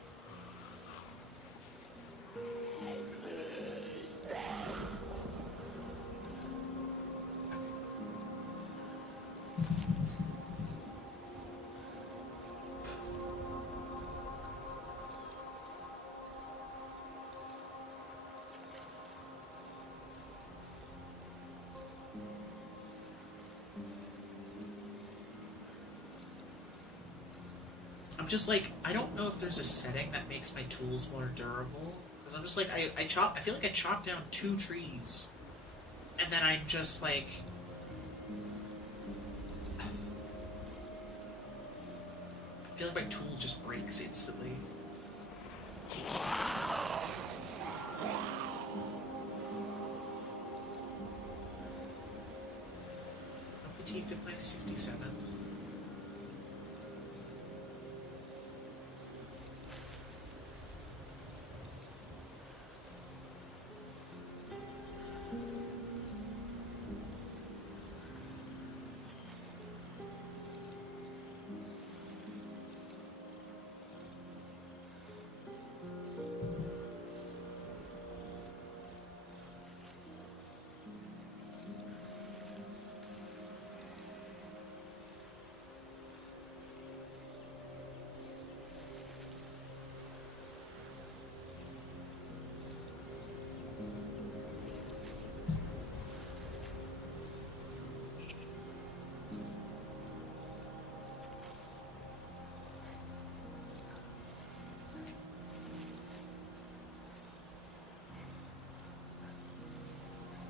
I'm just like, I don't know if there's a setting that makes my tools more durable. Because I'm just like, I feel like I chopped down 2 trees. And then I'm just like... I feel like my tool just breaks instantly. No fatigue to play 67.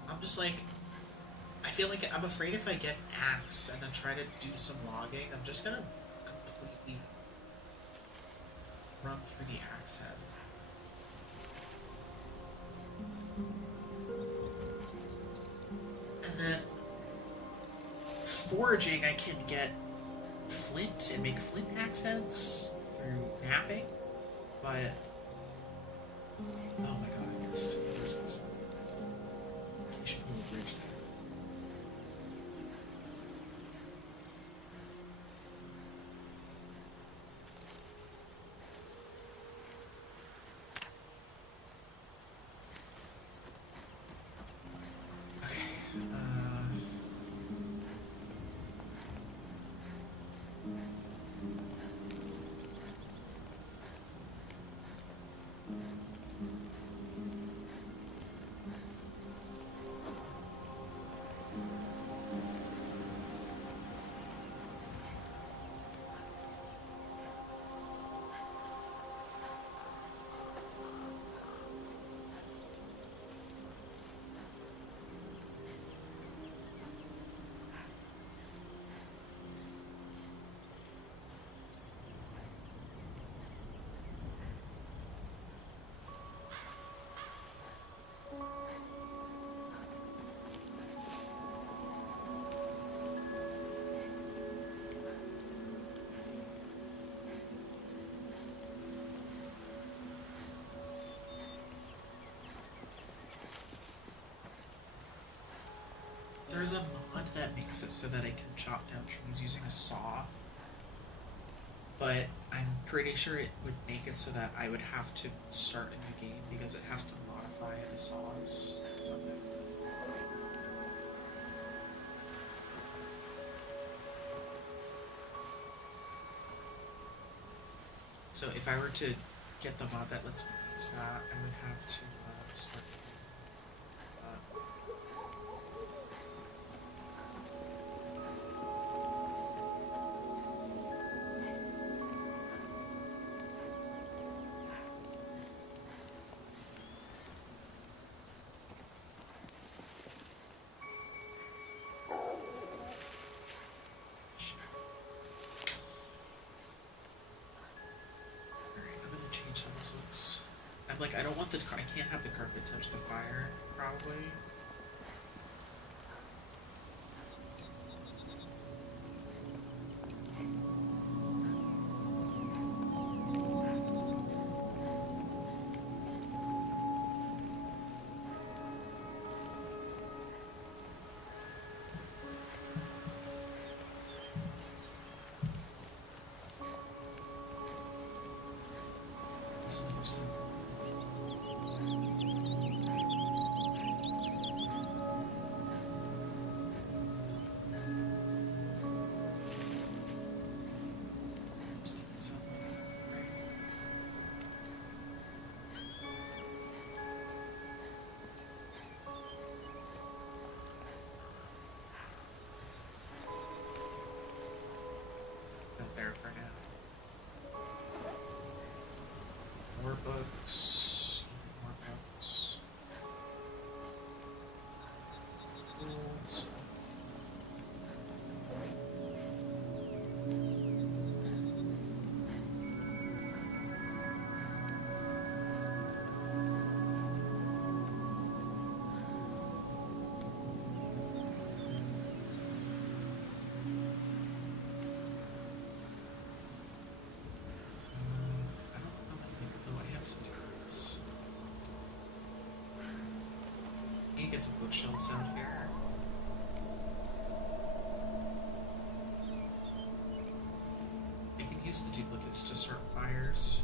I'm just like, I feel like I'm afraid if I get axe and then try to do some logging, I'm just gonna completely run through the axe head. And then foraging, I can get flint and make flint axe heads through napping, but oh my god, I missed. There's this. I should move a bridge there. is a mod that makes it so that I can chop down trees using a saw, but I'm pretty sure it would make it so that I would have to start a new game because it has to modify the saws or something. So if I were to get the mod that lets me use that, I would have to start. I'm like, I don't want I can't have the carpet touch the fire, probably. There for now. More books. More books. Tools. Get some bookshelves out here. I can use the duplicates to start fires.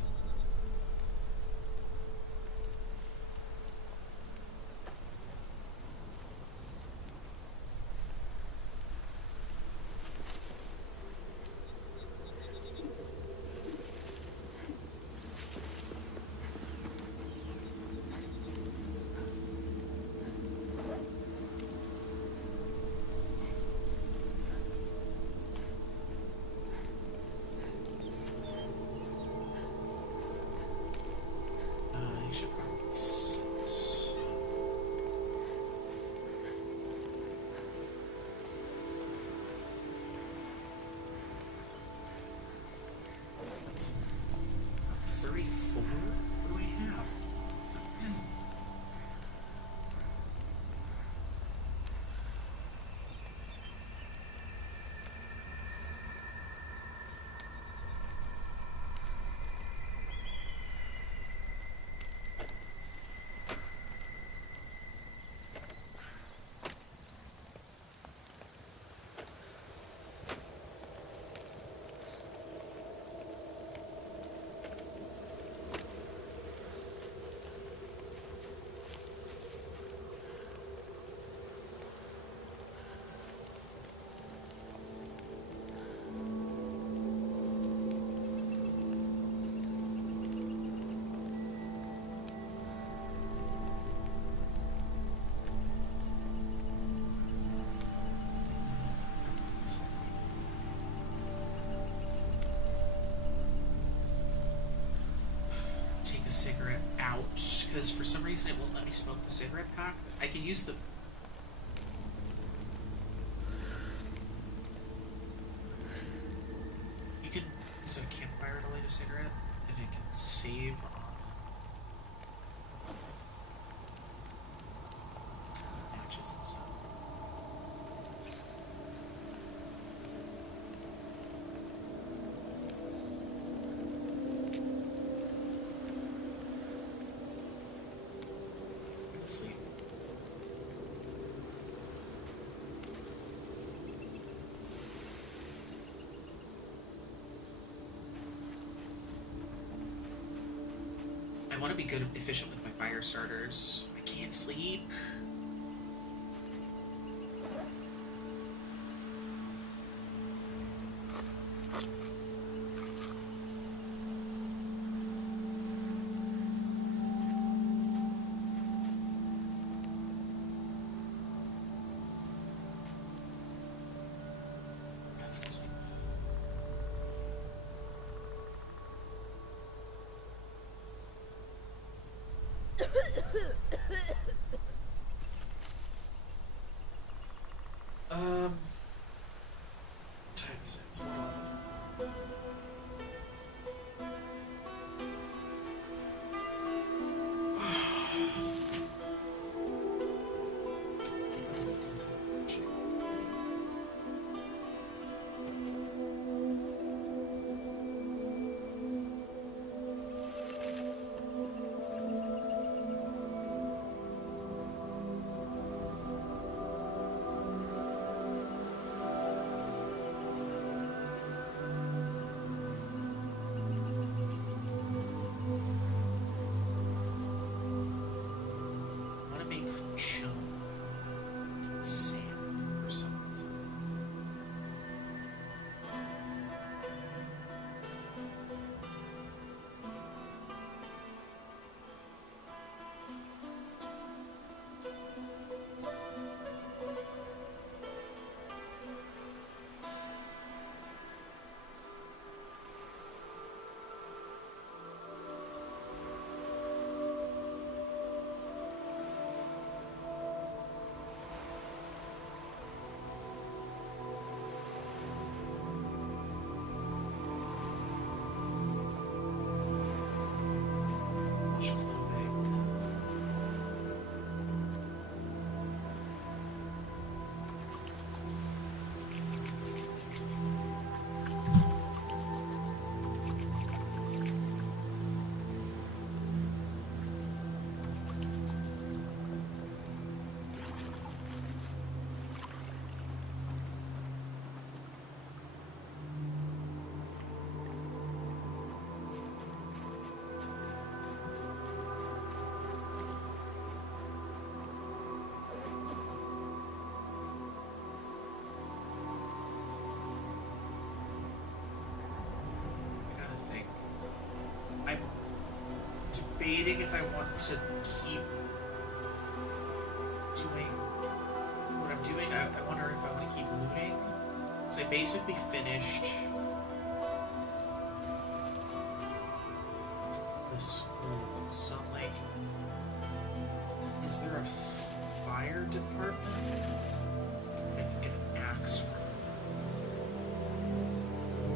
A cigarette out because for some reason it won't let me smoke the cigarette pack. I can use the you can use a campfire to light a cigarette and it can save on matches and stuff. Sleep. want to be good, efficient with my fire starters. I can't sleep. Let's go sleep. Time is it? It's 1:11. I want to make chum and salmon for some reason. Wash clothing. I gotta think. I'm debating if I want to keep doing what I'm doing. I wonder if I want to keep looting. So I basically finished the school. So I'm like, is there a fire department? I can get an axe from.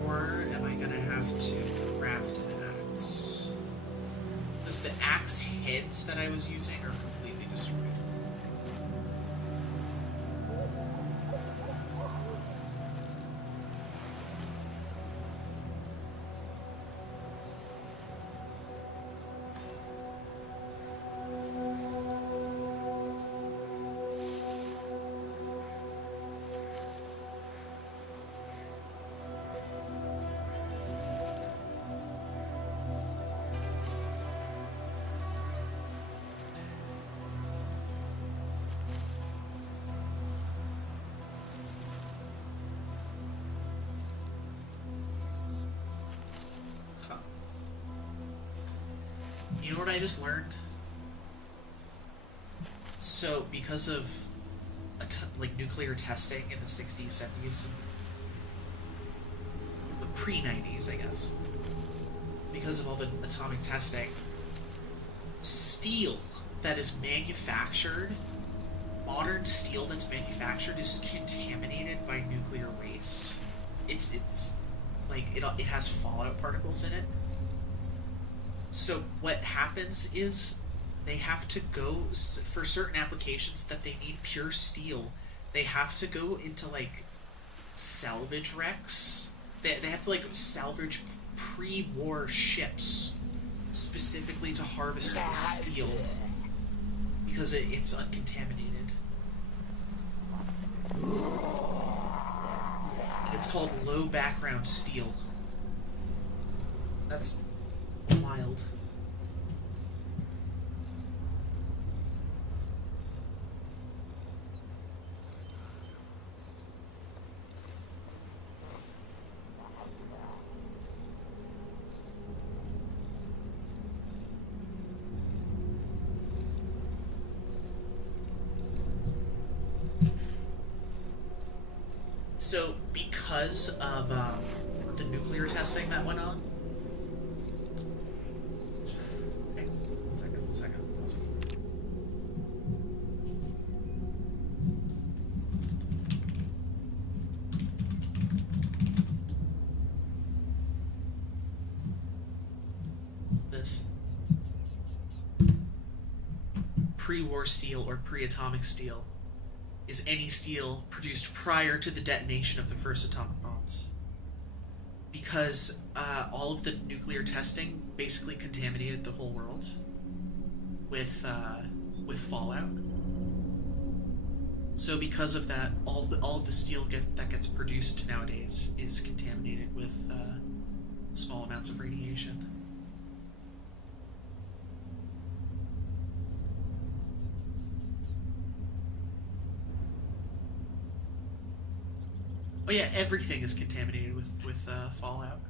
Or am I gonna have to craft an axe? Because the axe heads that I was using are completely destroyed. Huh. You know what I just learned? So, because of like nuclear testing in the 60s, 70s, the pre-90s, I guess, because of all the atomic testing, steel that is manufactured, modern steel that's manufactured, is contaminated by nuclear waste. It's like it has fallout particles in it. So what happens is they have to go for certain applications that they need pure steel. They have to go into like salvage wrecks. They have to like salvage pre-war ships specifically to harvest the steel because it's uncontaminated. And it's called low background steel. That's wild. So because of the nuclear testing that went on. Okay, one second. This pre-war steel or pre-atomic steel is any steel produced prior to the detonation of the first atomic bombs. Because all of the nuclear testing basically contaminated the whole world with fallout. So because of that, all of the steel that gets produced nowadays is contaminated with small amounts of radiation. Oh yeah, everything is contaminated with fallout.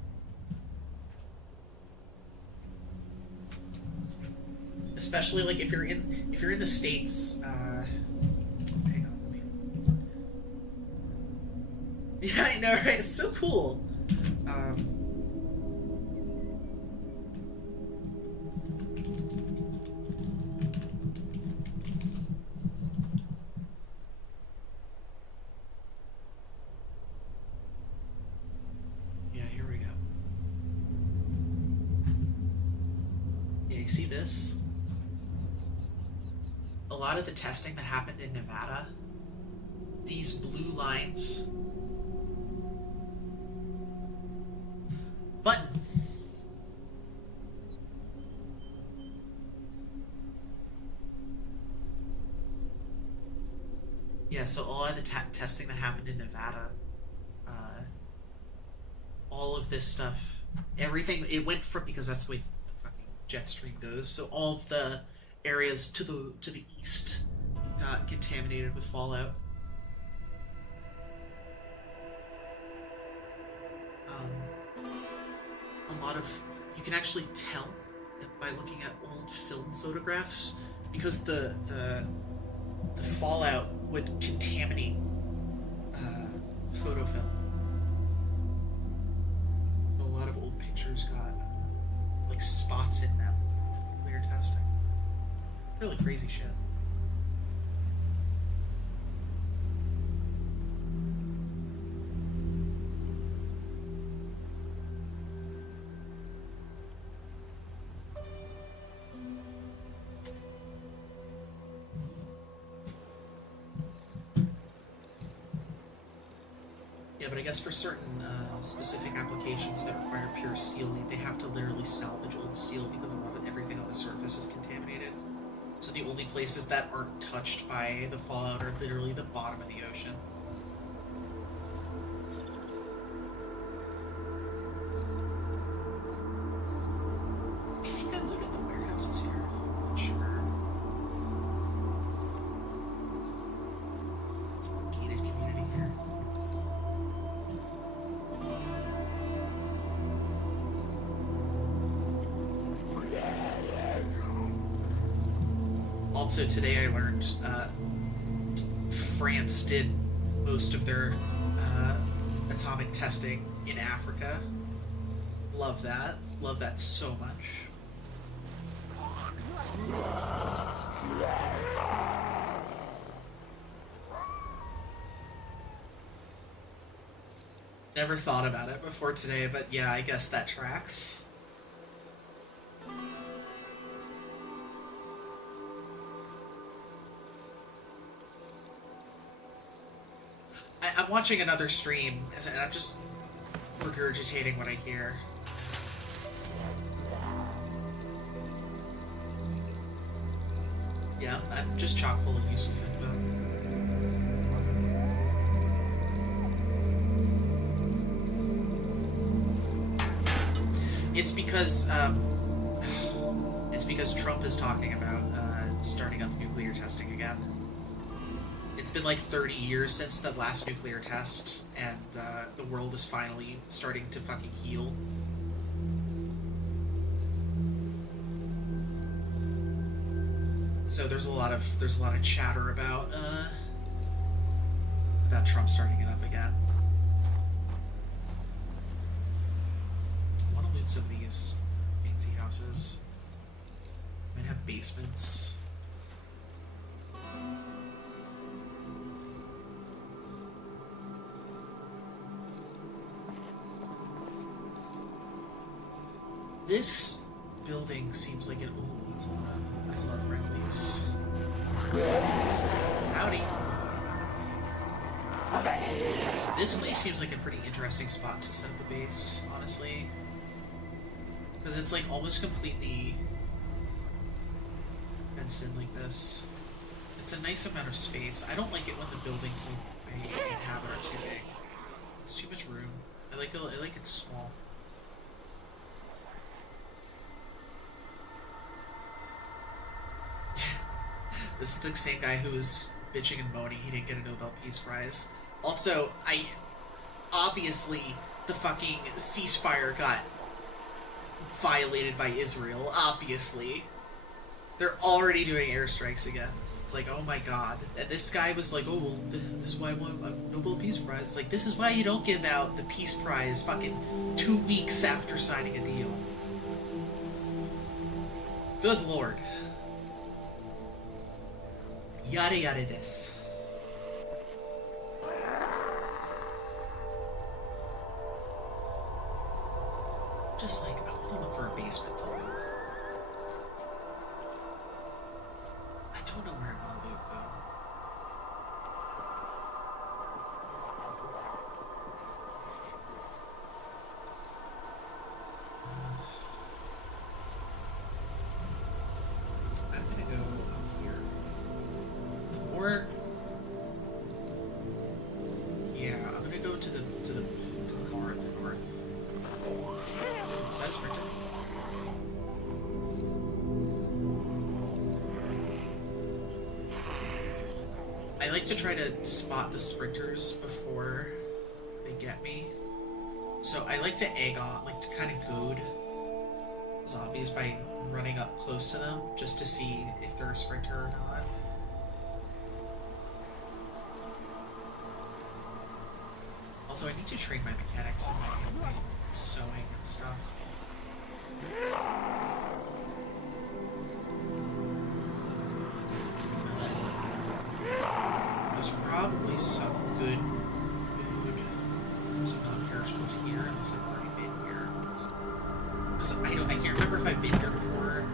Especially like if you're in the States. Hang on. Yeah, I know, right? It's so cool. You see this? A lot of the testing that happened in Nevada, these blue lines. Button. Yeah, so all of the testing that happened in Nevada, all of this stuff, everything, it went from, because that's the way jet stream goes. So all of the areas to the east got contaminated with fallout. A lot of, you can actually tell by looking at old film photographs, because the fallout would contaminate photo film. So a lot of old pictures got like spots in them from the nuclear testing. Really crazy shit. Yeah, but I guess for certain specific applications that require pure steel, they have to literally salvage old steel because a lot of everything on the surface is contaminated. So the only places that aren't touched by the fallout are literally the bottom of the ocean. I think I looted the warehouses here. I'm not sure. It's a gated community here. Also, today I learned France did most of their atomic testing in Africa. Love that. Love that so much. Never thought about it before today, but yeah, I guess that tracks. I'm watching another stream, and I'm just regurgitating what I hear. Yeah, I'm just chock full of useless info. It's because Trump is talking about starting up nuclear testing again. It's been like 30 years since the last nuclear test, and the world is finally starting to fucking heal. So there's a lot of chatter about Trump starting it up again. build some of these fancy houses. Might have basements. This building seems like an... Ooh, that's a lot of friendlies. Howdy. This place seems like a pretty interesting spot to set up a base, honestly. Because it's like almost completely fenced in like this. It's a nice amount of space. I don't like it when the buildings I inhabit are too big. It's too much room. I like it small. This is the same guy who was bitching and moaning he didn't get a Nobel Peace Prize. Also, obviously the fucking ceasefire got violated by Israel, obviously. They're already doing airstrikes again. It's like, oh my god. And this guy was like, oh, well, this is why I want a Nobel Peace Prize. It's like, this is why you don't give out the Peace Prize fucking 2 weeks after signing a deal. Good lord. Yada yada this. Just like, I want to look for a basement to loot. I don't know where I want to loot though. I'm gonna go up here. Or yeah, I'm gonna go to the car at the north. Is that a sprinter? I like to try to spot the sprinters before they get me. So I like to egg on, like to kind of goad zombies by running up close to them just to see if they're a sprinter or not. Also, I need to train my mechanics and my sewing and stuff. There's probably some good food, some non-perishables here, unless I've already been here. I can't remember if I've been here before.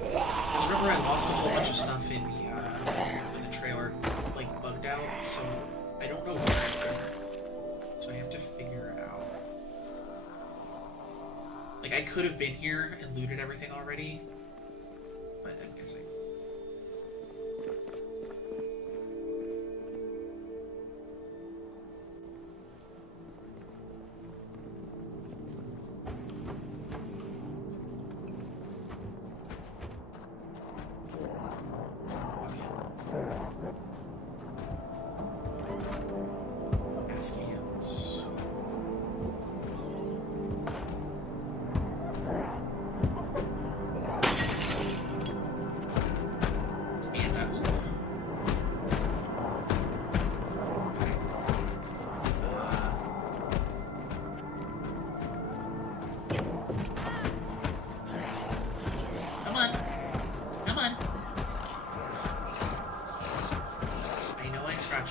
Because remember I lost a whole bunch of stuff in the trailer, like bugged out, so I don't know where I've been. So I have to figure it out. Like I could have been here and looted everything already, but I'm guessing.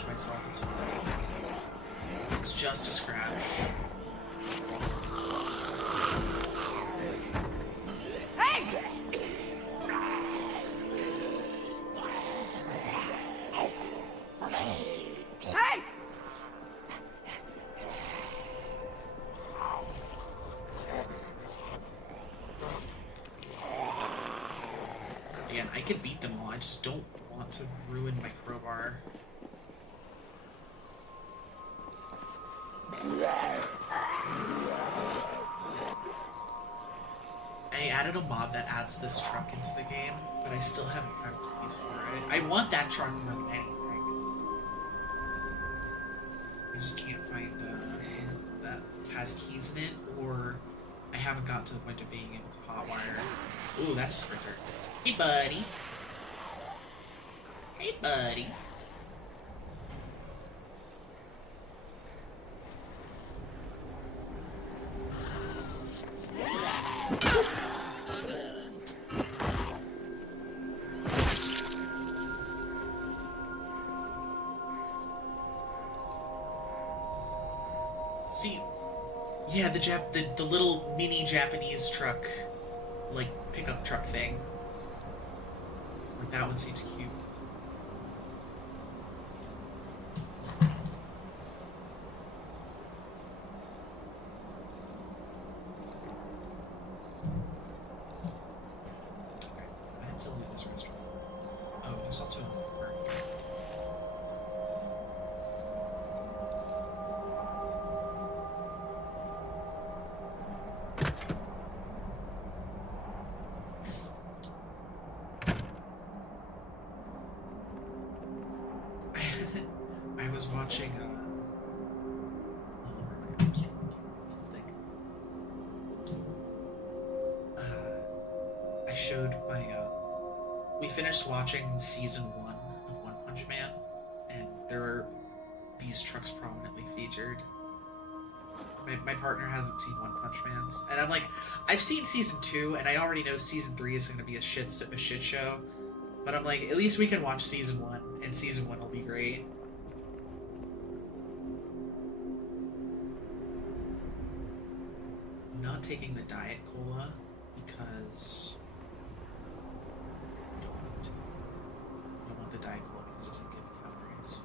Myself, it's fine. It's just a scratch. Hey! Hey! Again, I could beat them all. I just don't want to ruin my crowbar. I added a mod that adds this truck into the game, but I still haven't found keys for it. I want that truck more than anything. I just can't find that has keys in it, or I haven't gotten to the point of being able to hotwire. Ooh, that's a sprinter. Hey, buddy. Hey, buddy. See, yeah, the little mini Japanese truck, like pickup truck thing. Like that one seems cute. Okay, I have to leave this restaurant. Oh, there's also a burger. I was watching something. I showed my we finished watching season 1 of One Punch Man, and there are these trucks prominently featured. My partner hasn't seen One Punch Man's, and I'm like, I've seen season 2, and I already know season 3 is going to be a shit show. But I'm like, at least we can watch season 1, and season 1 will be great. I'm not taking the Diet Cola because I don't want the Diet Cola because it doesn't give me calories.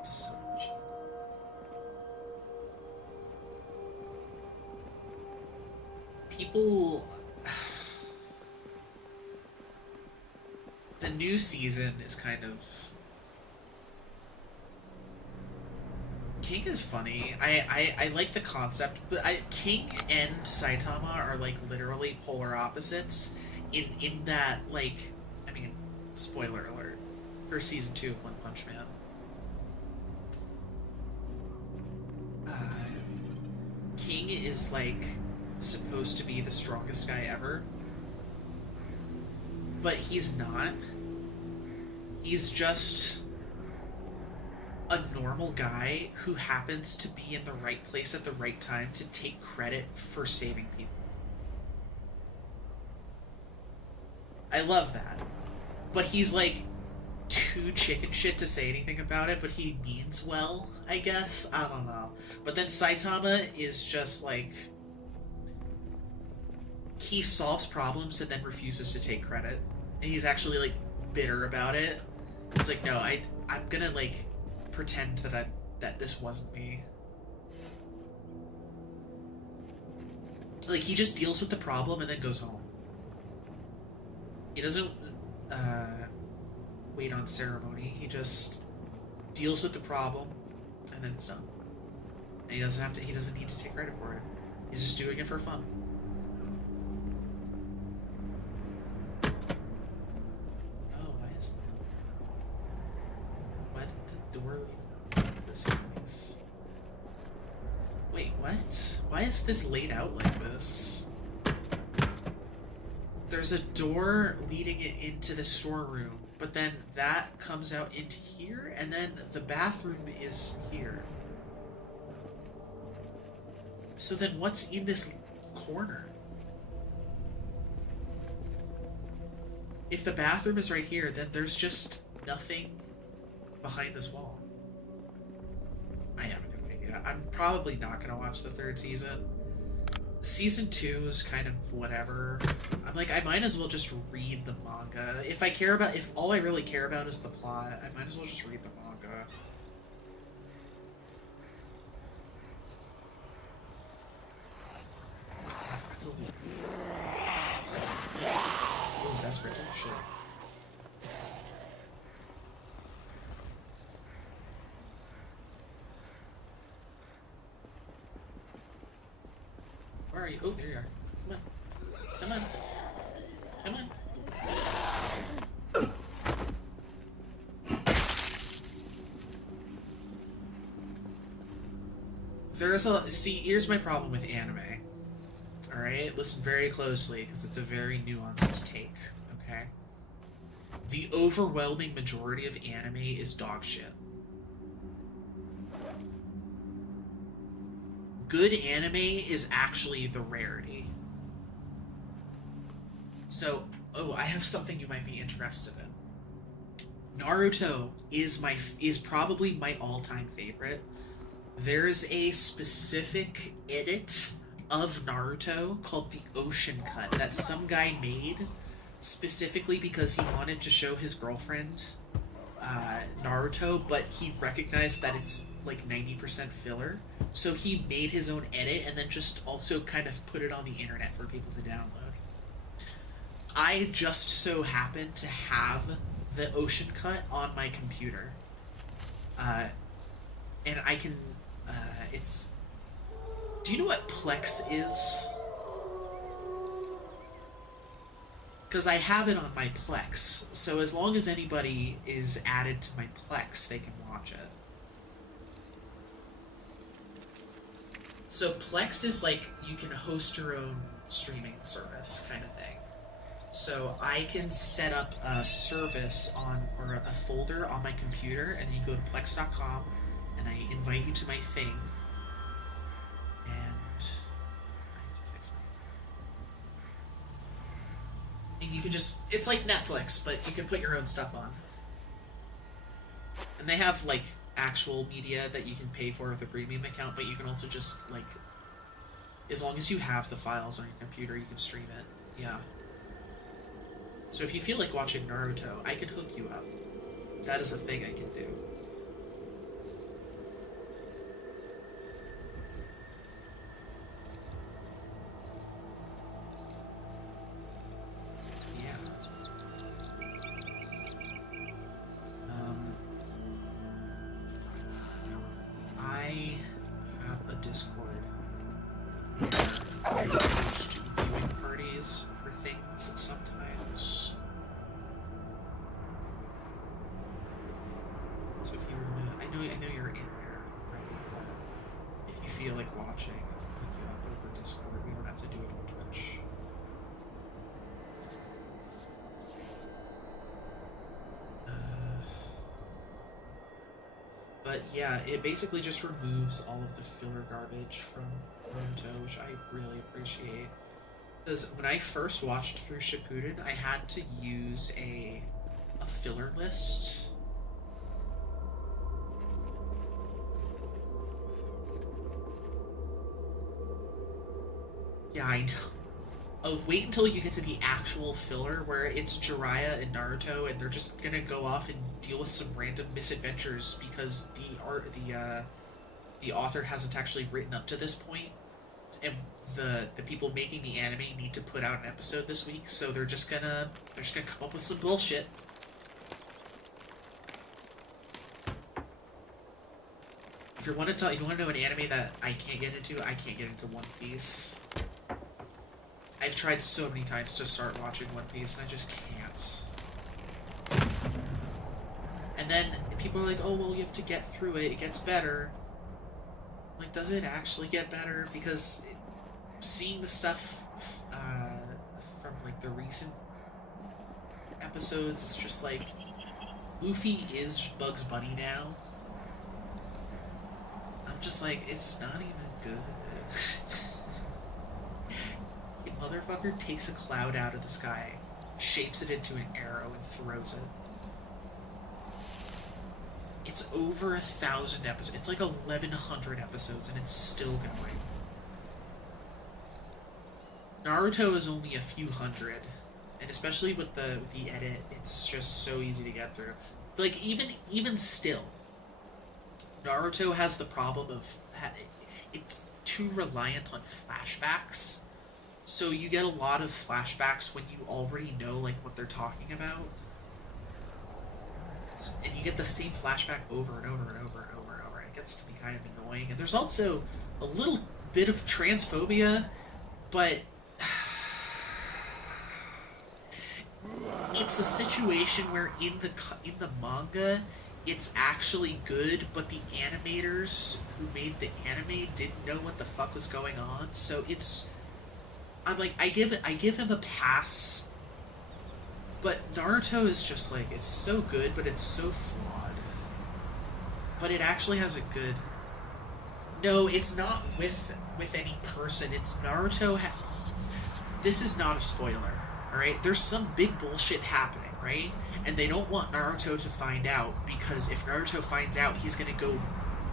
It's a soda machine. People. The new season is kind of. King is funny. I like the concept, but King and Saitama are like literally polar opposites in that, like, I mean, spoiler alert for season 2 of One Punch Man. King is like supposed to be the strongest guy ever, but he's not. He's just a normal guy who happens to be in the right place at the right time to take credit for saving people. I love that. But he's like too chicken shit to say anything about it, but he means well, I guess. I don't know. But then Saitama is just like, he solves problems and then refuses to take credit. And he's actually like bitter about it. He's like, no, I'm gonna like pretend that this wasn't me. Like, he just deals with the problem and then goes home. He doesn't wait on ceremony. He just deals with the problem and then it's done. And he doesn't need to take credit for it. He's just doing it for fun. Oh, why is that? Why did the door lead to this place? Wait, what? Why is this laid out like this? There's a door leading it into the storeroom, but then that comes out into here, and then the bathroom is here. So then what's in this corner? If the bathroom is right here, then there's just nothing behind this wall. I have no idea. I'm probably not going to watch the 3rd season. Season 2 is kind of whatever. I'm like, I might as well just read the manga. If all I really care about is the plot, I might as well just read the manga. Oh, is that scripted? Shit. Where are you? Oh, there you are. Come on. Come on. Come on. Here's my problem with anime. Alright? Listen very closely, because it's a very nuanced take, okay? The overwhelming majority of anime is dog shit. Good anime is actually the rarity. So, Oh, I have something you might be interested in. Naruto is probably my all-time favorite. There's a specific edit of Naruto called the Ocean Cut that some guy made specifically because he wanted to show his girlfriend Naruto, but he recognized that it's like 90% filler. So he made his own edit and then just also kind of put it on the internet for people to download. I just so happen to have the Ocean Cut on my computer. And I can. It's. Do you know what Plex is? Because I have it on my Plex, so as long as anybody is added to my Plex, they can watch it. So Plex is like you can host your own streaming service kind of thing. So I can set up a service or a folder on my computer, and then you go to plex.com, and I invite you to my thing, and I have to fix my. And you can it's like Netflix, but you can put your own stuff on. And they have like actual media that you can pay for with a premium account, but you can also just like, as long as you have the files on your computer, you can stream it. Yeah. So if you feel like watching Naruto, I can hook you up. That is a thing I can do. Yeah. I have a Discord where I host viewing parties for things sometimes. So if you wanna, I know you're in there already, but if you feel like watching, I'll hook you up over Discord. We don't have to do it on Twitch. But yeah, it basically just removes all of the filler garbage from Naruto, which I really appreciate. Because when I first watched through Shippuden, I had to use a filler list. Yeah, I know. Oh, wait until you get to the actual filler where it's Jiraiya and Naruto, and they're just gonna go off and deal with some random misadventures because the author hasn't actually written up to this point, and the people making the anime need to put out an episode this week, so they're just gonna come up with some bullshit. If you want to know an anime that I can't get into, I can't get into One Piece. I've tried so many times to start watching One Piece, and I just can't. And then people are like, oh, well, you have to get through it, it gets better. Like, does it actually get better? Because seeing the stuff from, like, the recent episodes, it's just like, Luffy is Bugs Bunny now. I'm just like, it's not even good. Motherfucker takes a cloud out of the sky, shapes it into an arrow, and throws it. It's over 1,000 episodes. It's like 1,100 episodes, and it's still going. Naruto is only a few hundred, and especially with the edit, it's just so easy to get through. Like, even still, Naruto has the problem of it's too reliant on flashbacks. So you get a lot of flashbacks when you already know, like, what they're talking about. So, and you get the same flashback over and over and over and over and over. It gets to be kind of annoying. And there's also a little bit of transphobia, but it's a situation where in the manga, it's actually good, but the animators who made the anime didn't know what the fuck was going on. So I'm like, I give him a pass, but Naruto is just like, it's so good, but it's so flawed. But it actually has a good. No, it's not with any person. It's Naruto. This is not a spoiler. All right, there's some big bullshit happening, right? And they don't want Naruto to find out because if Naruto finds out, he's gonna go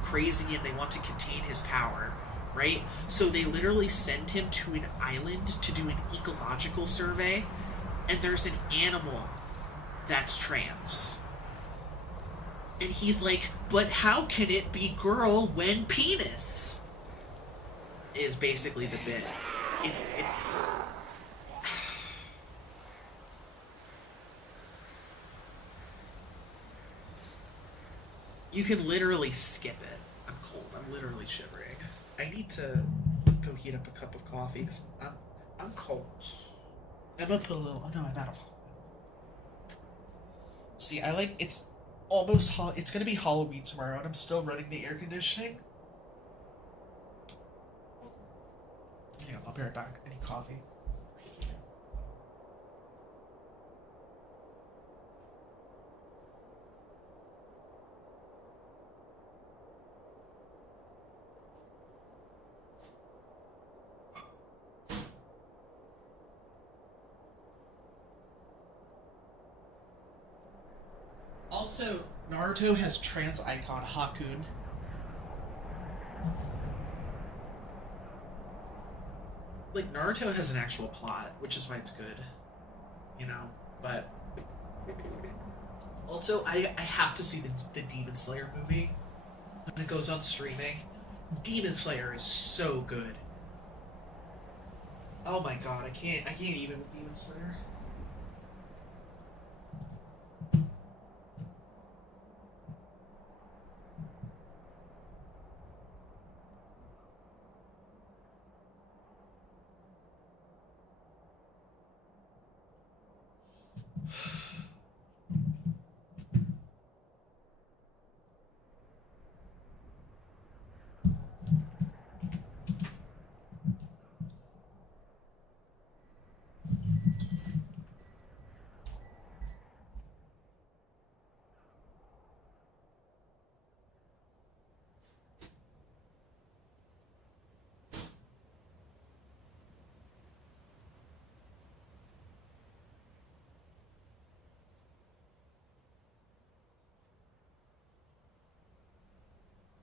crazy and they want to contain his power, right? So they literally send him to an island to do an ecological survey, and there's an animal that's trans. And he's like, but how can it be girl when penis? Is basically the bit. It's you can literally skip it. I'm cold. I'm literally shivering. I need to go heat up a cup of coffee because I'm cold. I'm gonna put a little. Oh no, I'm out of. See, I like it's almost. It's gonna be Halloween tomorrow, and I'm still running the air conditioning. Yeah, I'll be right back. I need coffee. Also, Naruto has trans icon Hakun. Like Naruto has an actual plot, which is why it's good, you know. But also, I have to see the Demon Slayer movie when it goes on streaming. Demon Slayer is so good. Oh my god, I can't even with Demon Slayer.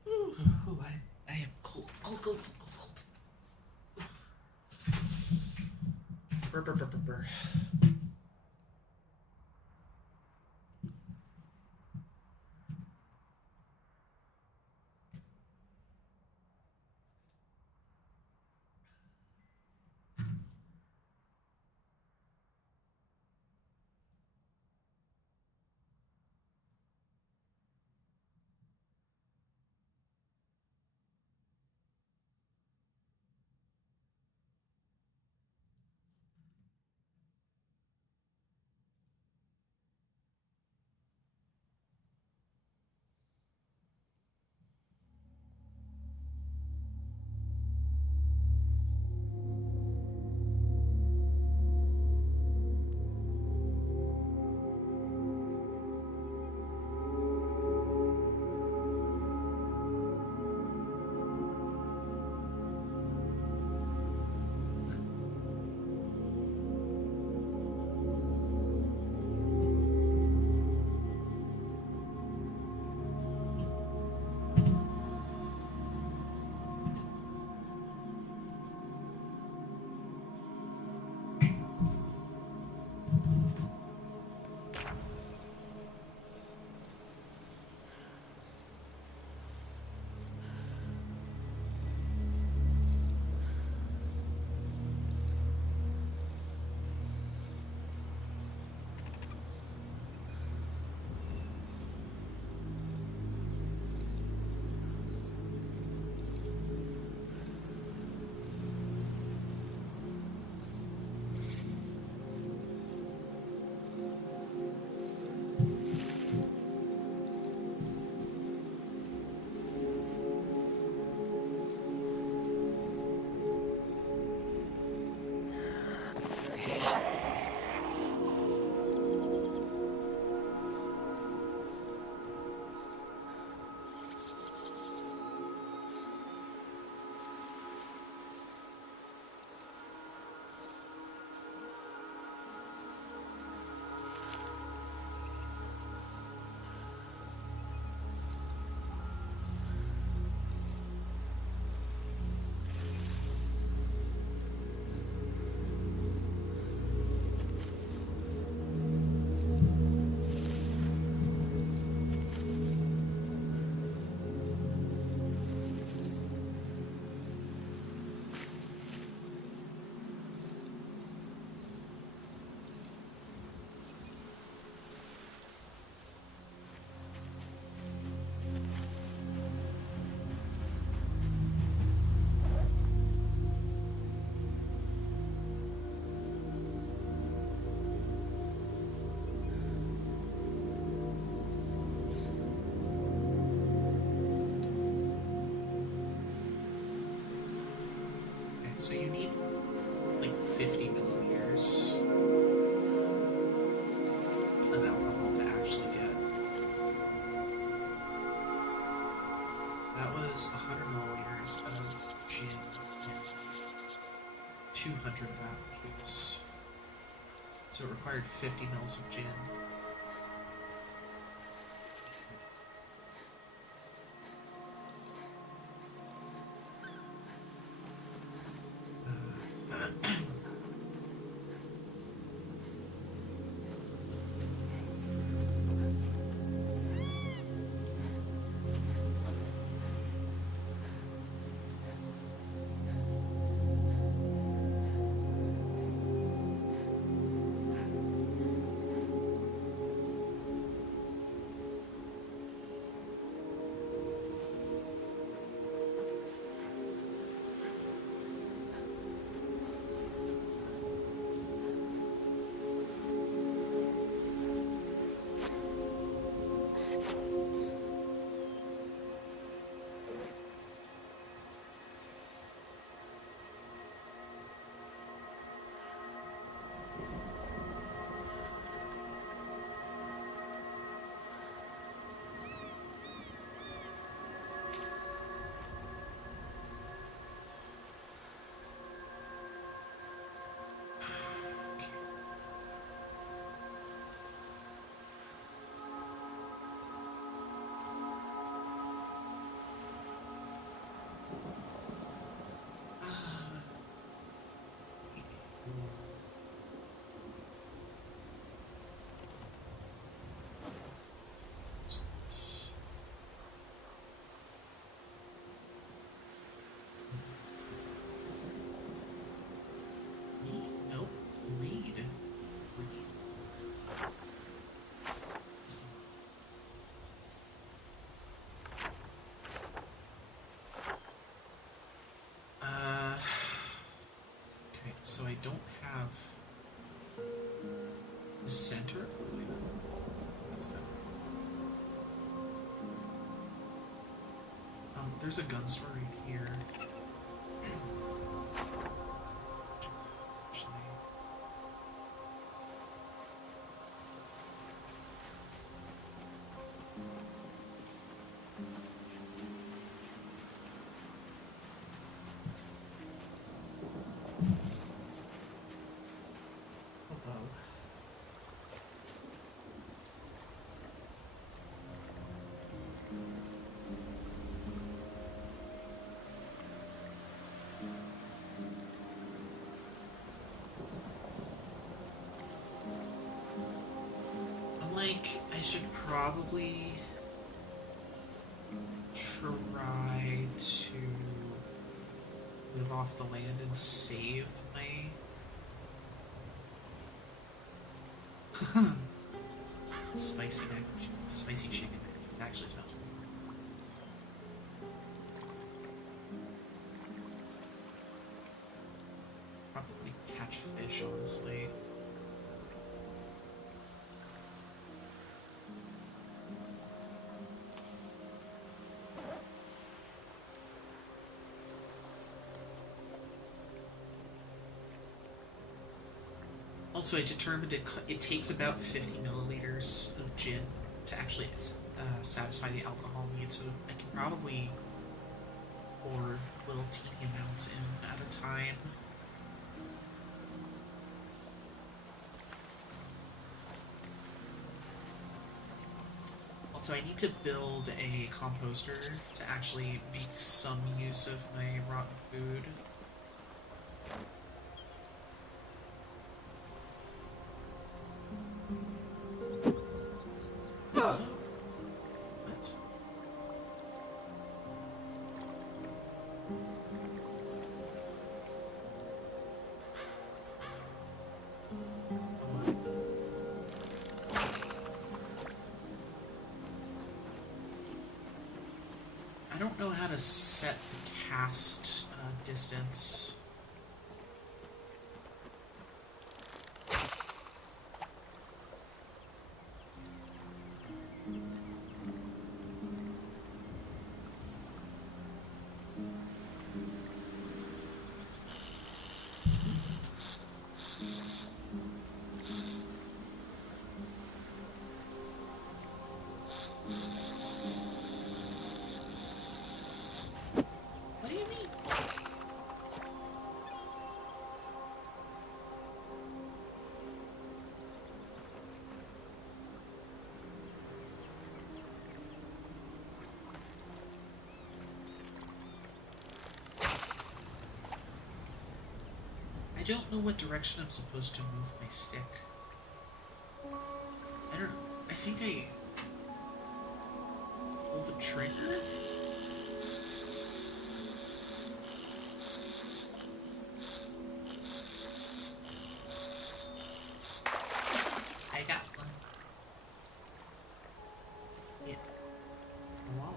Ooh, I am cold, cold, cold, cold, cold. Brr, brr, brr, brr, brr. So you need like 50 milliliters of alcohol to actually get. That was 100 milliliters of gin and 200 of apple juice. So it required 50 mils of gin. Nope. Read. Okay, so I don't have the center. That's better. There's a gun store right here. Actually, hello. I'm like, I should probably try to live off the land and save my spicy mac and cheese, spicy chicken mac and cheese. It actually smells pretty good. Probably catch fish, honestly. Also, I determined it takes about 50 milliliters of gin to actually satisfy the alcohol need, so I can probably pour little teeny amounts in at a time. Also, I need to build a composter to actually make some use of my rotten food. What? I don't know how to set the cast distance. I don't know what direction I'm supposed to move my stick. I don't know. I think I pull the trigger? I got one. Yeah. Voila.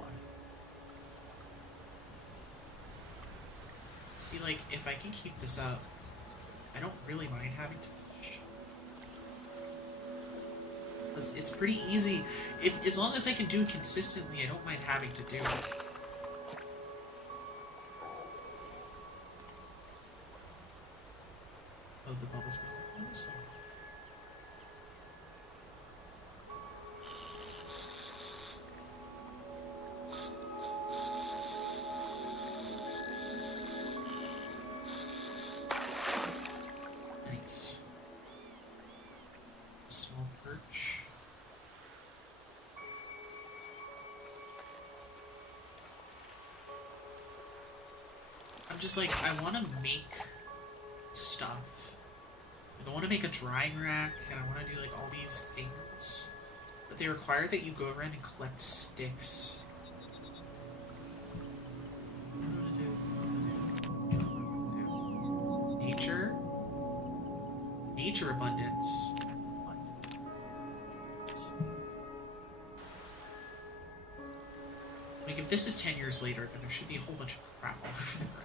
See, like, if I can keep this up, I don't really mind having to fish. It's pretty easy. As long as I can do it consistently, I don't mind having to do it. Oh, the bubbles going to close. Nice. Small perch. I'm just like, I want to make stuff. I want to make a drying rack, and I want to do like all these things, but they require that you go around and collect sticks. What do I want to do? Nature abundance. Like if this is 10 years later, then there should be a whole bunch of crap all over the ground.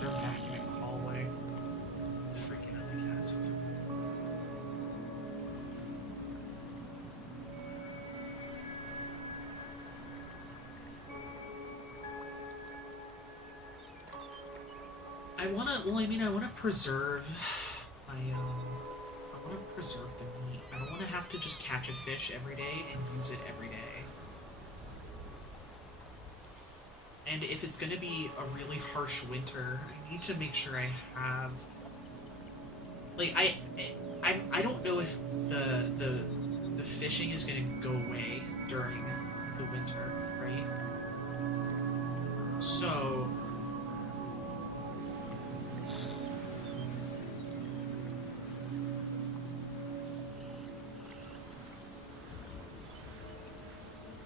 They're vacuuming the hallway. It's freaking out the cats. I wanna preserve my, I wanna preserve the meat. I don't wanna have to just catch a fish every day and use it every day. And if it's gonna be a really harsh winter, I need to make sure I have, like, I don't know if the fishing is gonna go away during the winter, right? So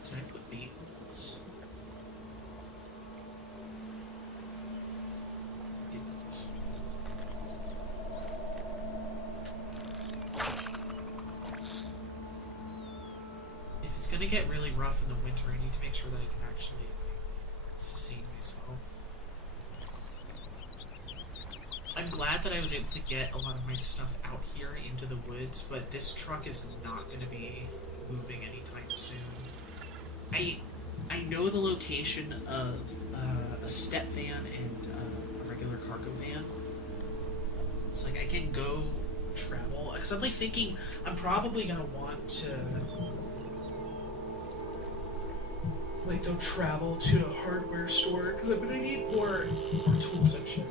did I put bait on this? Didn't. If it's gonna get really rough in the winter, I need to make sure that I can actually sustain myself. I'm glad that I was able to get a lot of my stuff out here into the woods, but this truck is not going to be moving anytime soon. I know the location of a step van and a regular cargo van. It's like I can go travel, because I'm like thinking I'm probably going to want to like go travel to a hardware store, because I'm going to need more tools and shit.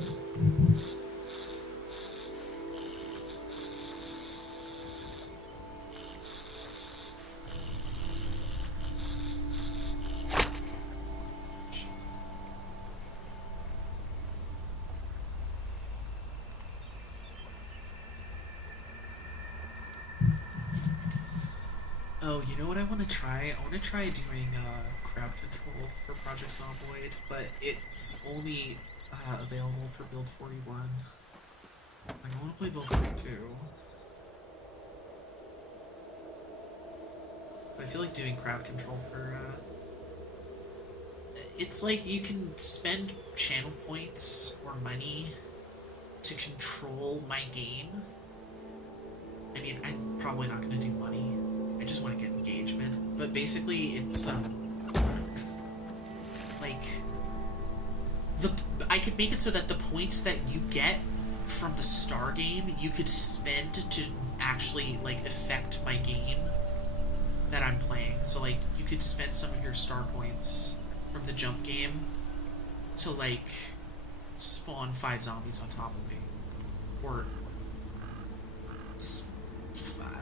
Oh, you know what I want to try? I want to try doing crowd control for Project Zomboid, but it's only available for build 41. I want to play build 42. I feel like doing crowd control for it's like you can spend channel points or money to control my game. I mean, I'm probably not going to do money. I just want to get engagement. But basically, it's like I could make it so that the points that you get from the star game, you could spend to actually like affect my game that I'm playing. So like you could spend some of your star points from the jump game to like spawn 5 zombies on top of me, or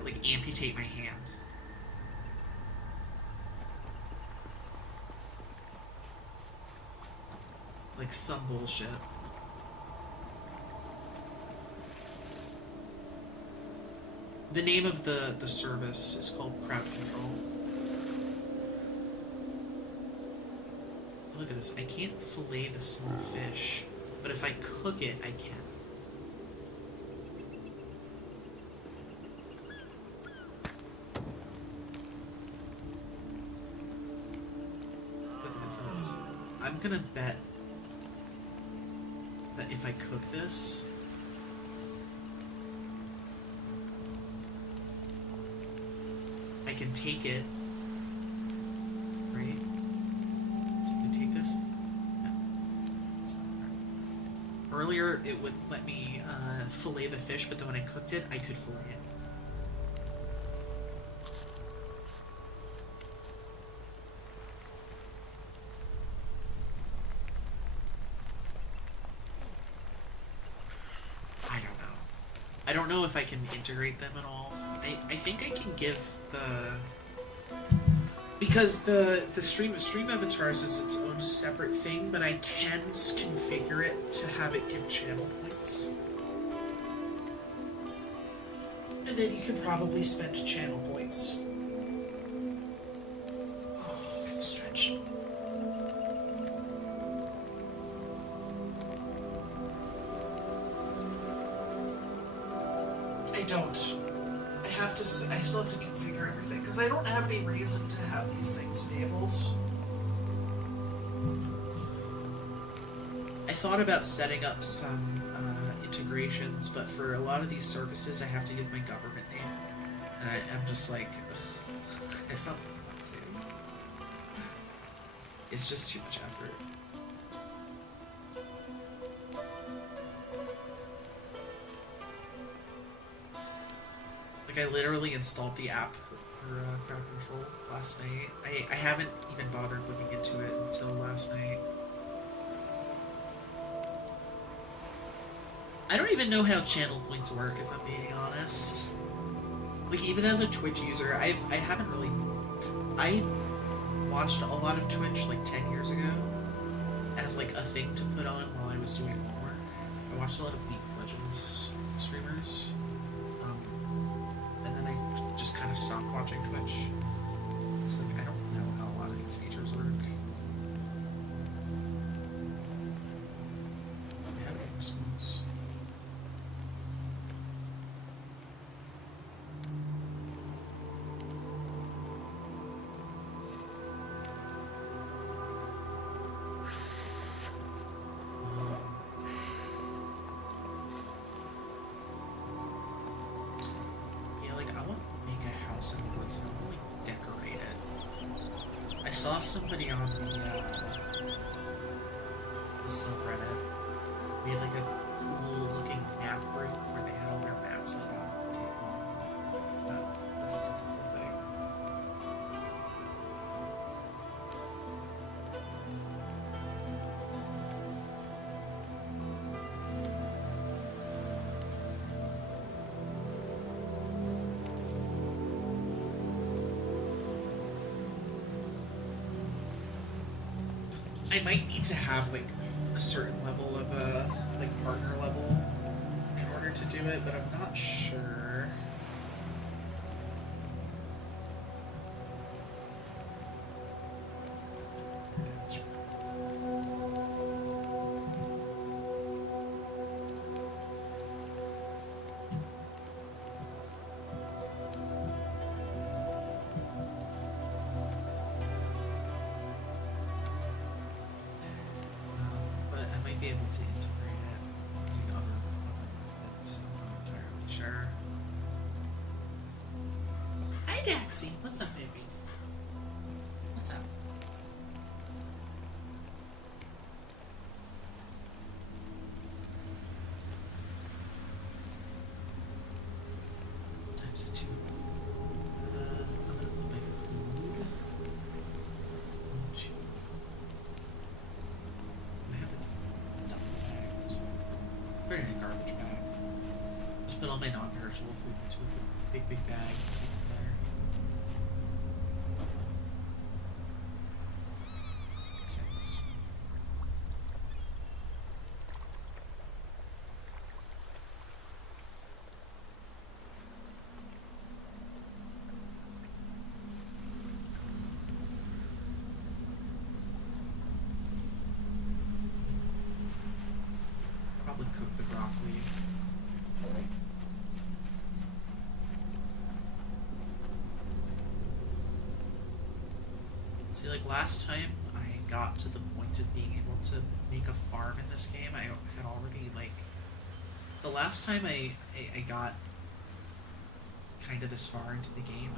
like amputate my hand. Like some bullshit. The name of the service is called Crowd Control. Look at this. I can't fillet the small fish, but if I cook it, I can. Look at this. I'm gonna bet that if I cook this, I can take it, right? So I'm gonna take this. No, it's not right. Earlier, it would let me fillet the fish, but then when I cooked it, I could fillet it. I don't know. I don't know if I can integrate them at all. I think I can give because the stream avatars is its own separate thing, but I can configure it to have it give channel points. And then you can probably spend channel points. Oh, stretch. I don't. I still have to configure everything, because I don't have any reason to have these things enabled. I thought about setting up some integrations, but for a lot of these services, I have to give my government name. And I'm just like, I don't want to. It's just too much effort. I literally installed the app for Crowd Control last night. I haven't even bothered looking into it until last night. I don't even know how channel points work, if I'm being honest. Like, even as a Twitch user, I haven't really... I watched a lot of Twitch, like, 10 years ago as, like, a thing to put on while I was doing homework. I watched a lot of League of Legends streamers. And then I just kind of stopped watching Twitch. It's like, I don't know how a lot of these features work. I have a response. I saw somebody on the subreddit made like a cool looking map room where they had all their maps laid out on the table. This is a cool thing. I might need to have like a certain level of like partner level in order to do it, but I'm not sure. Be able to integrate it using other methods. I'm not entirely sure. Hi Daxie, what's up, baby? What's up? Times a 2. I'm gonna put my food. Put it in a garbage bag. Just put all my non-perishable food into a big bag. Keep it there. Makes sense. See, like last time I got to the point of being able to make a farm in this game, I had already like the last time I got kind of this far into the game,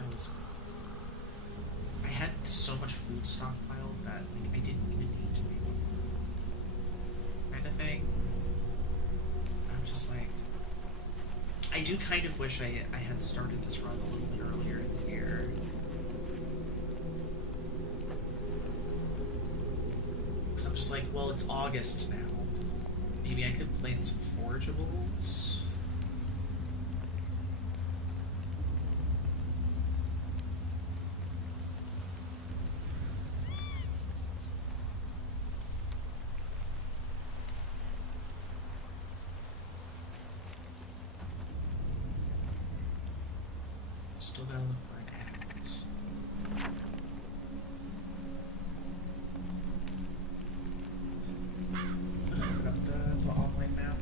I had so much food stockpiled that like I didn't even need to make one kind of thing. I'm just like, I do kind of wish I had started this run a little bit earlier in the year. Because I'm just like, well, it's August now. Maybe I could plant some forageables. Still gotta look for an axe. Open up the online map.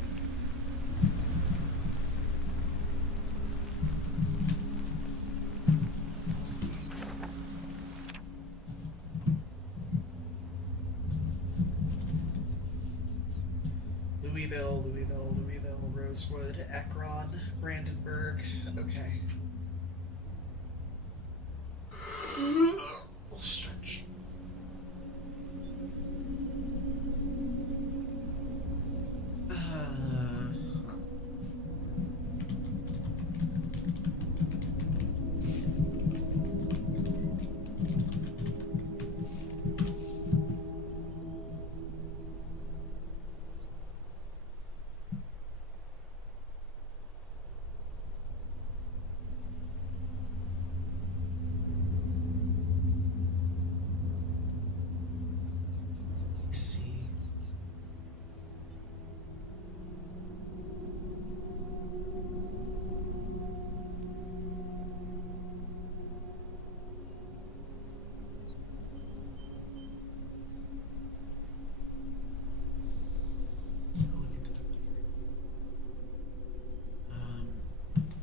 Louisville, Rosewood, Ekron, Brandenburg. Okay. We'll stretch.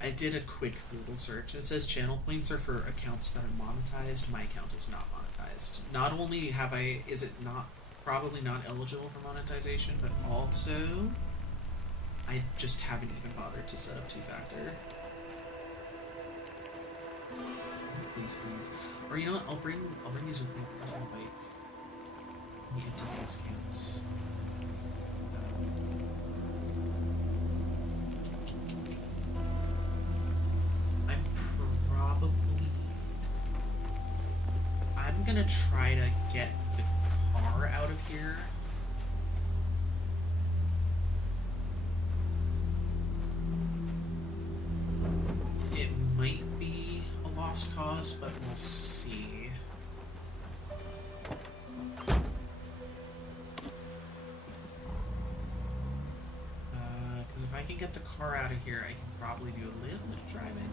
I did a quick Google search. It says channel points are for accounts that are monetized. My account is not monetized. Not only is it not probably not eligible for monetization, but also I just haven't even bothered to set up two-factor. These things, or you know what? I'll bring these with me because I like the empty gas cans. I'm gonna try to get the car out of here. It might be a lost cause, but we'll see. Because if I can get the car out of here, I can probably do a little bit of driving.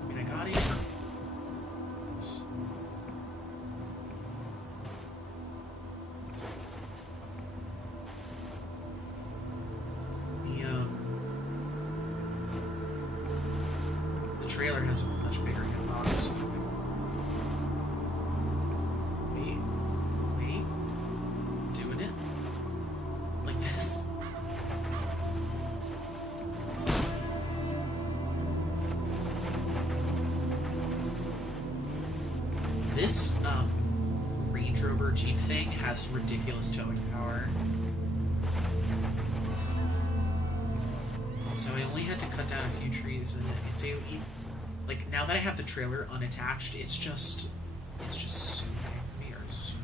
I mean, I got it. The trailer has a much bigger hitbox. Wait. Doing it. Like this. This, Range Rover Jeep thing has ridiculous towing power. So I only had to cut down a few trees, and it's like now that I have the trailer unattached, it's just zooming me or zooming.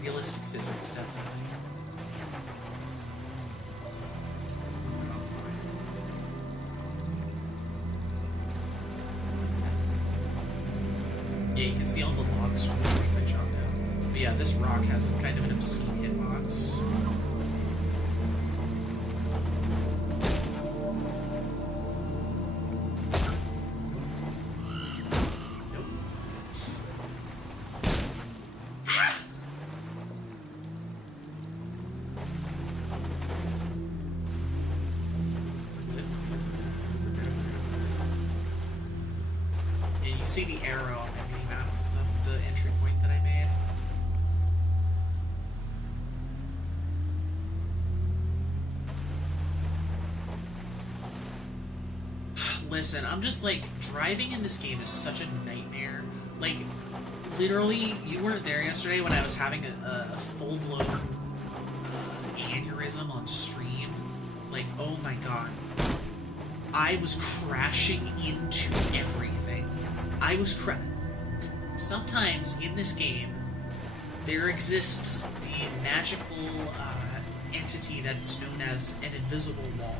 Realistic physics, definitely. Yeah, you can see all the logs from the trees I chopped down. But yeah, this rock has kind of an obscene hitbox. see the arrow on the map, the entry point that I made. Listen, I'm just like, driving in this game is such a nightmare. Like, literally, you weren't there yesterday when I was having a full-blown aneurysm on stream. Like, oh my god. I was crashing into everything. I was Sometimes in this game, there exists the magical entity that's known as an invisible wall.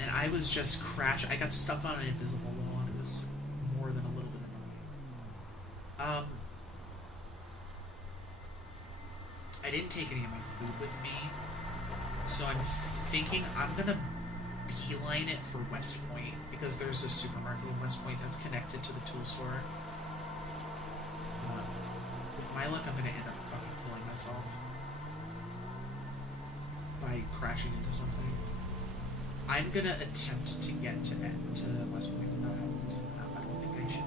And I was just I got stuck on an invisible wall, and it was more than a little bit annoying. I didn't take any of my food with me, so I'm thinking I'm gonna beeline it for West Point, because there's a supermarket in West Point that's connected to the tool store. With my luck, I'm gonna end up fucking killing myself by crashing into something. I'm gonna attempt to get to West Point without help. I don't think I should.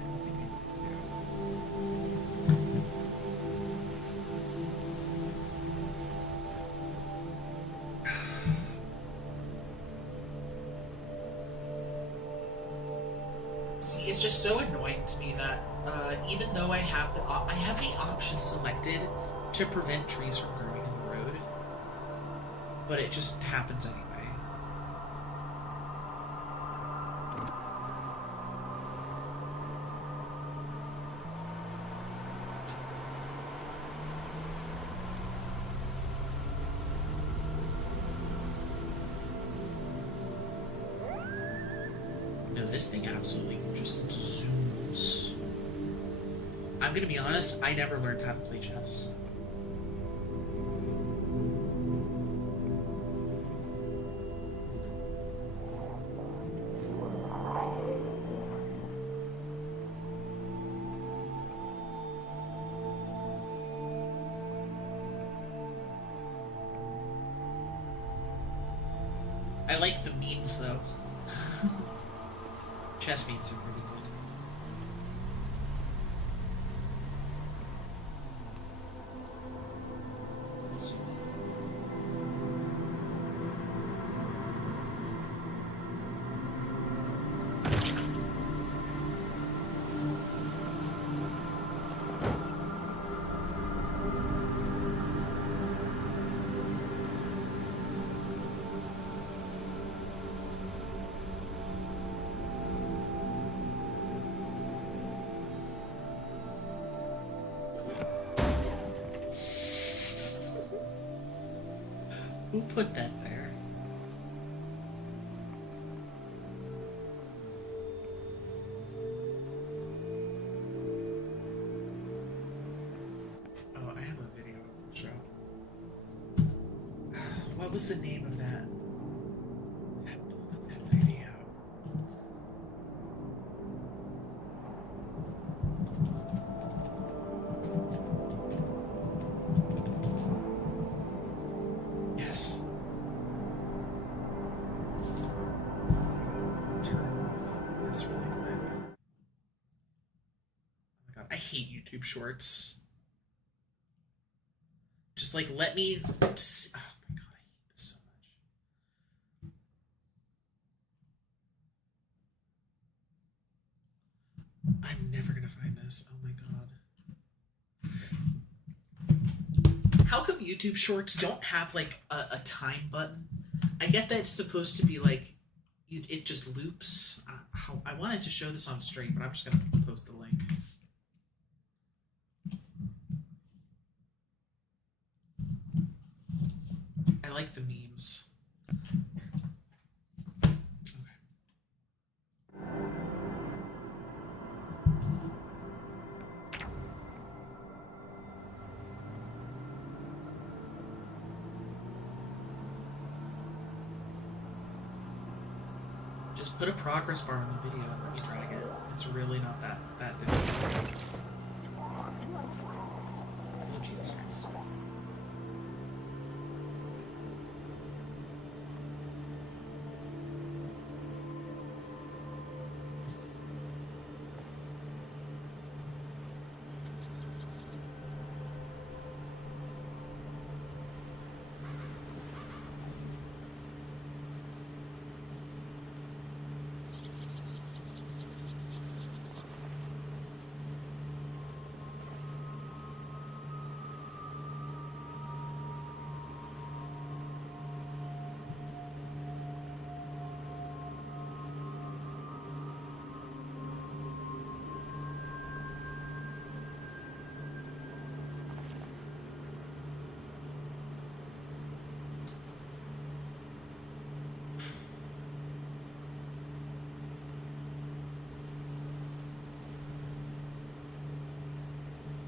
See, it's just so annoying to me that even though I have the option selected to prevent trees from growing in the road, but it just happens anyway. This thing absolutely just zooms. I'm gonna be honest, I never learned how to play chess. I like the memes though. Chess memes are really good. So. Who put that there? Oh, I have a video to show. What was the name of that? That video. Yes. Turn off this really quick. Oh my god, I hate YouTube Shorts. Just like let me. Oh my god, I hate this so much. I'm never gonna find this. Oh my god. How come YouTube Shorts don't have like a time button? I get that it's supposed to be like it just loops. I wanted to show this on stream, but I'm just gonna post the link. I like the memes. Okay. Just put a progress bar on the video and let me drag it. It's really not that difficult. Oh, Jesus Christ.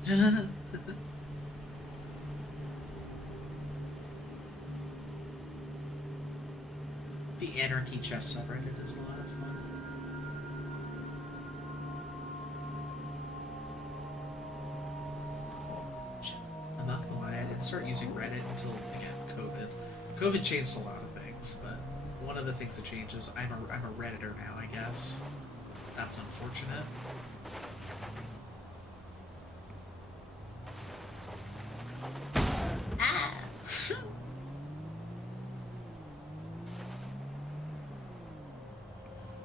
The Anarchy chess subreddit is a lot of fun. Shit. I'm not gonna lie, I didn't start using Reddit until, again, COVID. COVID changed a lot of things, but one of the things that changes, I'm a Redditor now, I guess. That's unfortunate. Ah!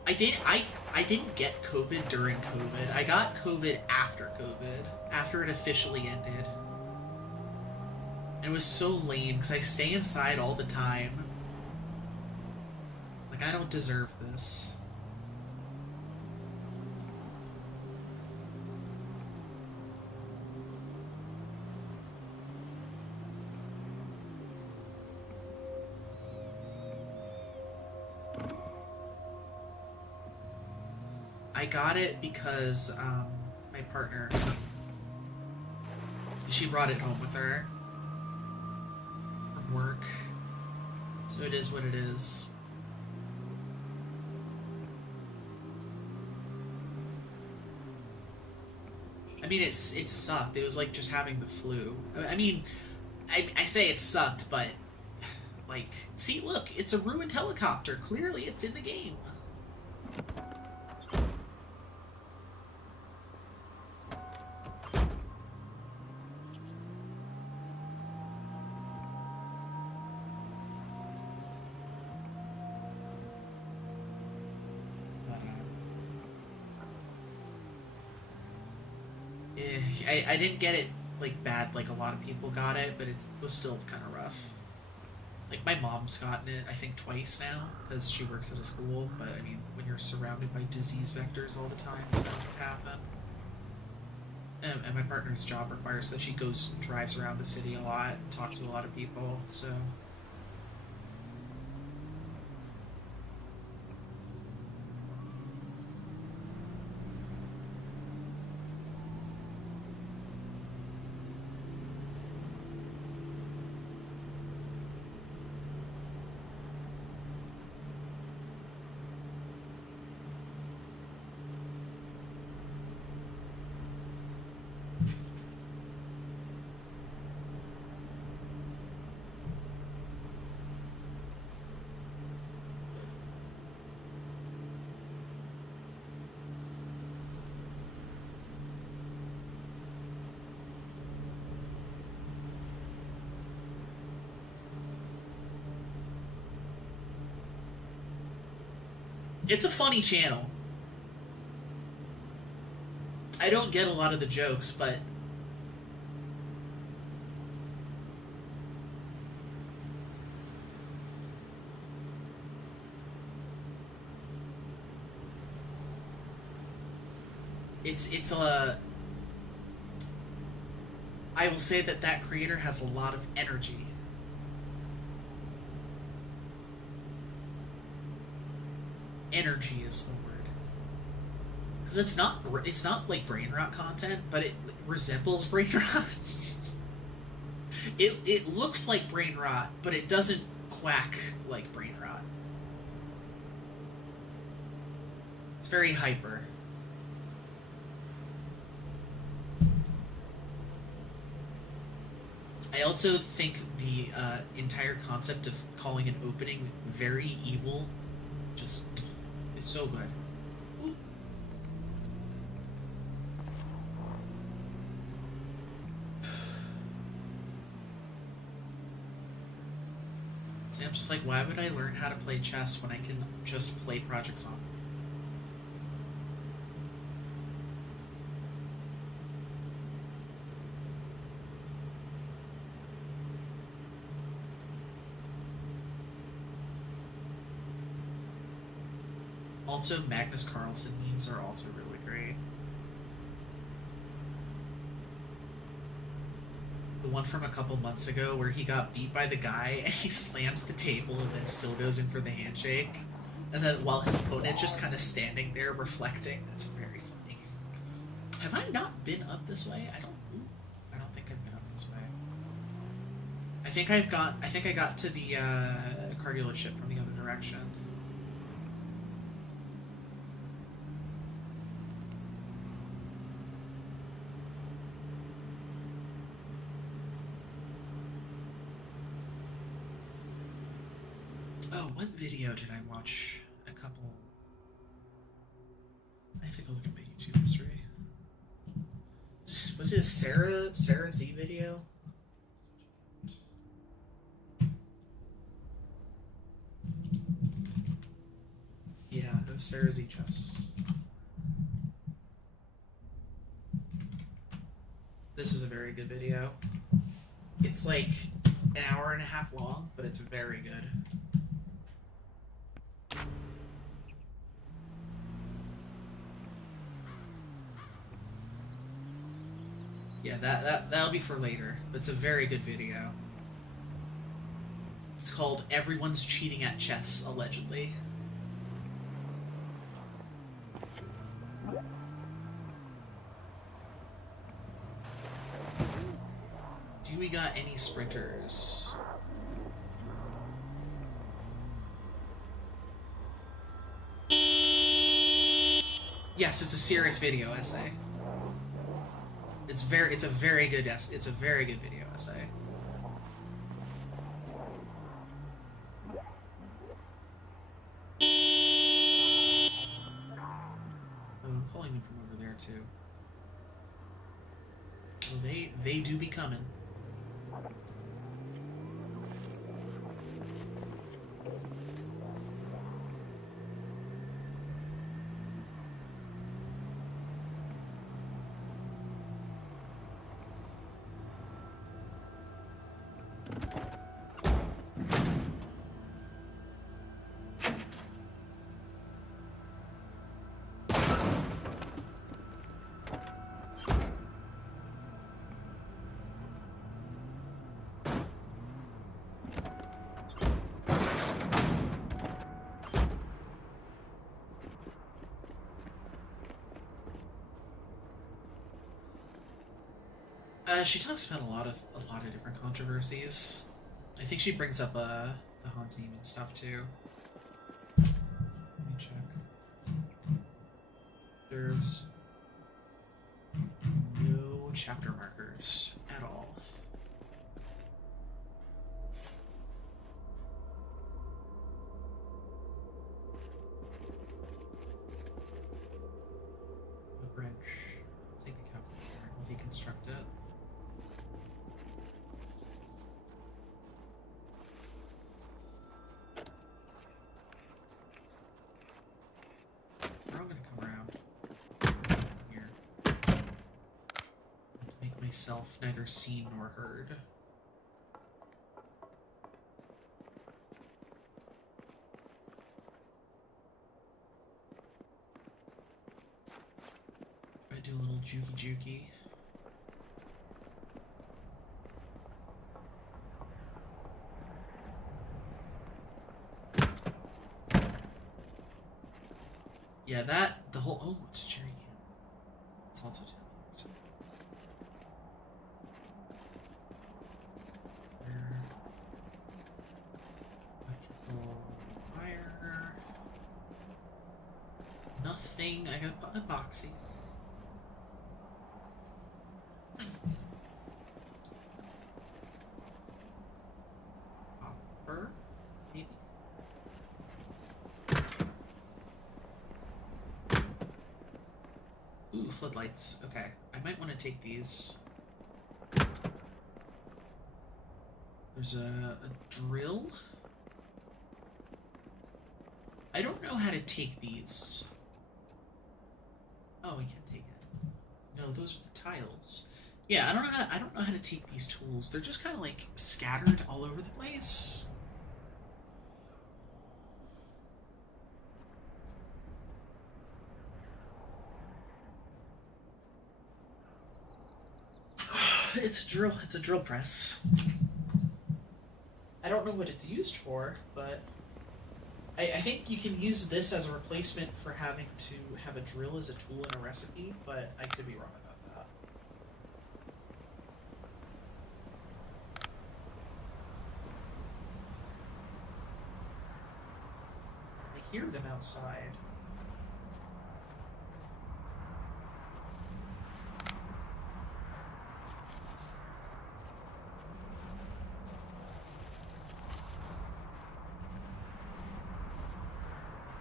I didn't get COVID during COVID. I got COVID after COVID, after it officially ended. It was so lame because I stay inside all the time. Like, I don't deserve this. I got it because my partner, she brought it home with her from work. So it is what it is. I mean, it sucked. It was like just having the flu. I mean, I say it sucked, but like, see, look, it's a ruined helicopter. Clearly, it's in the game. I didn't get it like bad like a lot of people got it, but it was still kind of rough. Like, my mom's gotten it I think twice now because she works at a school, but I mean, when you're surrounded by disease vectors all the time, it's bound to happen. And my partner's job requires that she drives around the city a lot and talks to a lot of people, so it's a funny channel. I don't get a lot of the jokes, but it's a I will say that creator has a lot of energy. Energy is the word, because it's not like brain rot content, but it resembles brain rot. It looks like brain rot, but it doesn't quack like brain rot. It's very hyper. I also think the entire concept of calling an opening very evil, just, it's so good. Ooh. See, I'm just like, why would I learn how to play chess when I can just play Project Zombie? Also, Magnus Carlsen memes are also really great. The one from a couple months ago where he got beat by the guy and he slams the table and then still goes in for the handshake. And then while his opponent just kind of standing there reflecting. That's very funny. Have I not been up this way? I don't... Ooh. I think I got to the car dealership from the other direction. Oh, what video did I watch? A couple. I have to go look at my YouTube history. Was it a Sarah Z video? Yeah, it was Sarah Z Chess. This is a very good video. It's like an hour and a half long, but it's very good. Yeah, that'll be for later, but it's a very good video. It's called Everyone's Cheating at Chess, allegedly. Do we got any sprinters? Yes, it's a serious video essay. It's a very good video essay. Oh, I'm pulling them from over there too. Well, they do be coming. She talks about a lot of different controversies. I think she brings up the Hans Niemann stuff too. Let me check. There's no chapter markers at all. The wrench. Take the calculator and deconstruct it. Myself neither seen nor heard. I do a little jukey. Yeah, the whole, oh, it's Jerry. It's also 10 years. Wire. Nothing. I got an epoxy. Copper. Maybe. Ooh, floodlights. Okay. I might want to take these. There's a drill. I don't know how to take these. Oh, I can't take it. No, those are the tiles. Yeah, I don't know how to take these tools. They're just kind of like scattered all over the place. It's a drill press. I don't know what it's used for, but I think you can use this as a replacement for having to have a drill as a tool in a recipe, but I could be wrong about that. hear them outside.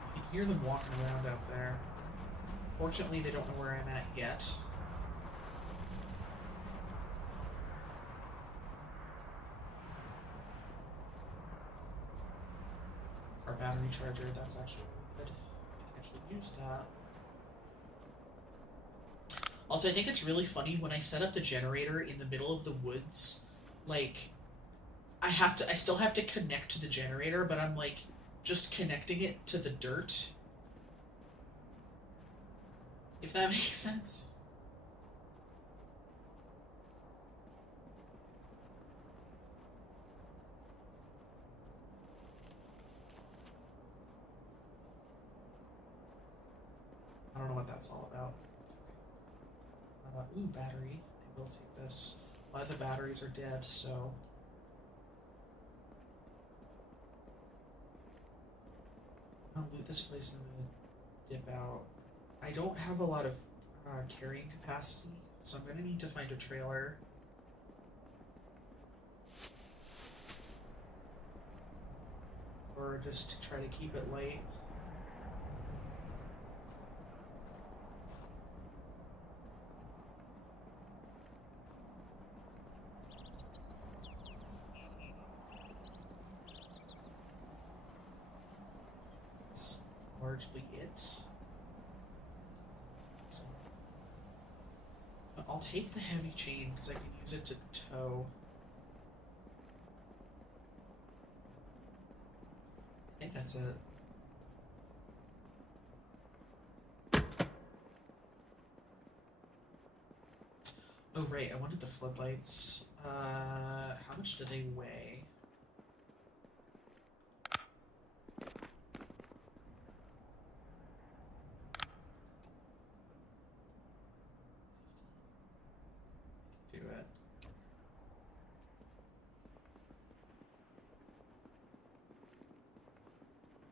I can hear them walking around out there. Fortunately, they don't know where I'm at yet. Our battery charger, that's actually really good. I can actually use that. Also, I think it's really funny when I set up the generator in the middle of the woods, like, I still have to connect to the generator, but I'm like, just connecting it to the dirt. If that makes sense. I don't know what that's all about. Ooh, battery. I will take this. A lot of the batteries are dead, so... I'll loot this place and then dip out. I don't have a lot of carrying capacity, so I'm going to need to find a trailer. Or just try to keep it light. That's largely it. So, I'll take the heavy chain because I can use it to tow. I think that's it. Oh, right, I wanted the floodlights. How much do they weigh? Do it.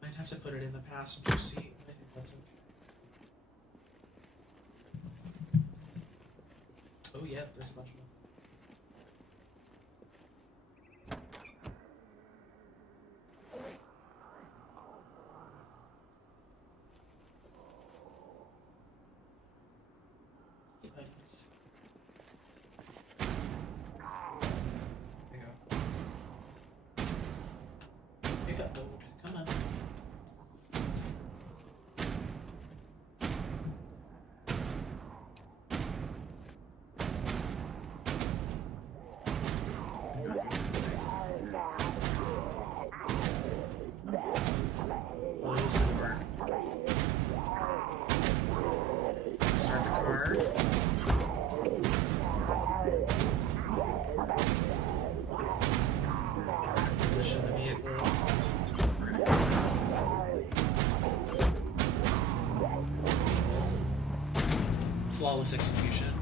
Might have to put it in the passenger seat. I think that's okay. Oh yeah, there's a bunch of them. Hey, buddies. There you go. Pick up load. Come on. Close the door. Start the car. Position the vehicle. Flawless execution.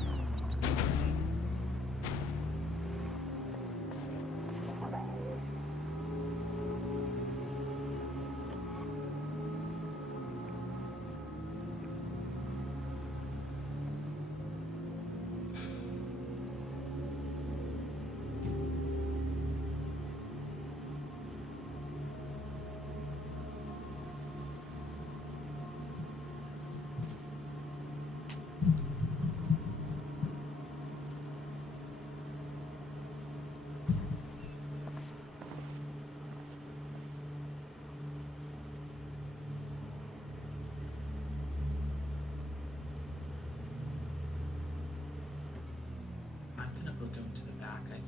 I'm gonna go to the back, I think.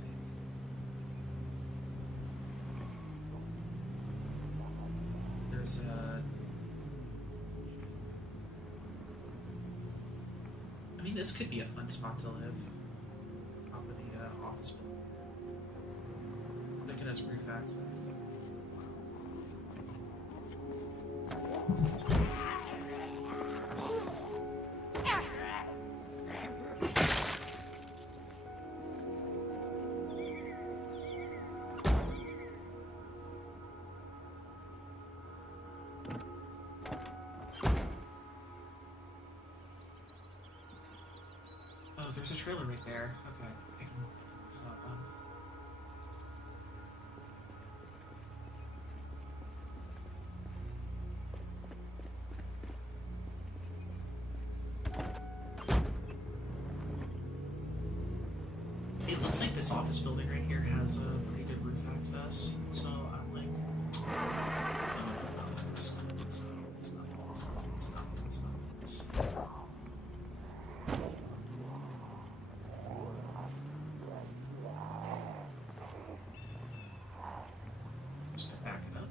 There's a... I mean, this could be a fun spot to live. Top of the office building. I think it has roof access. there's a trailer right there. Okay, I can stop them. It looks like this office building right here has a pretty good roof access, so I'm like, no, it's not. Just gonna back it up.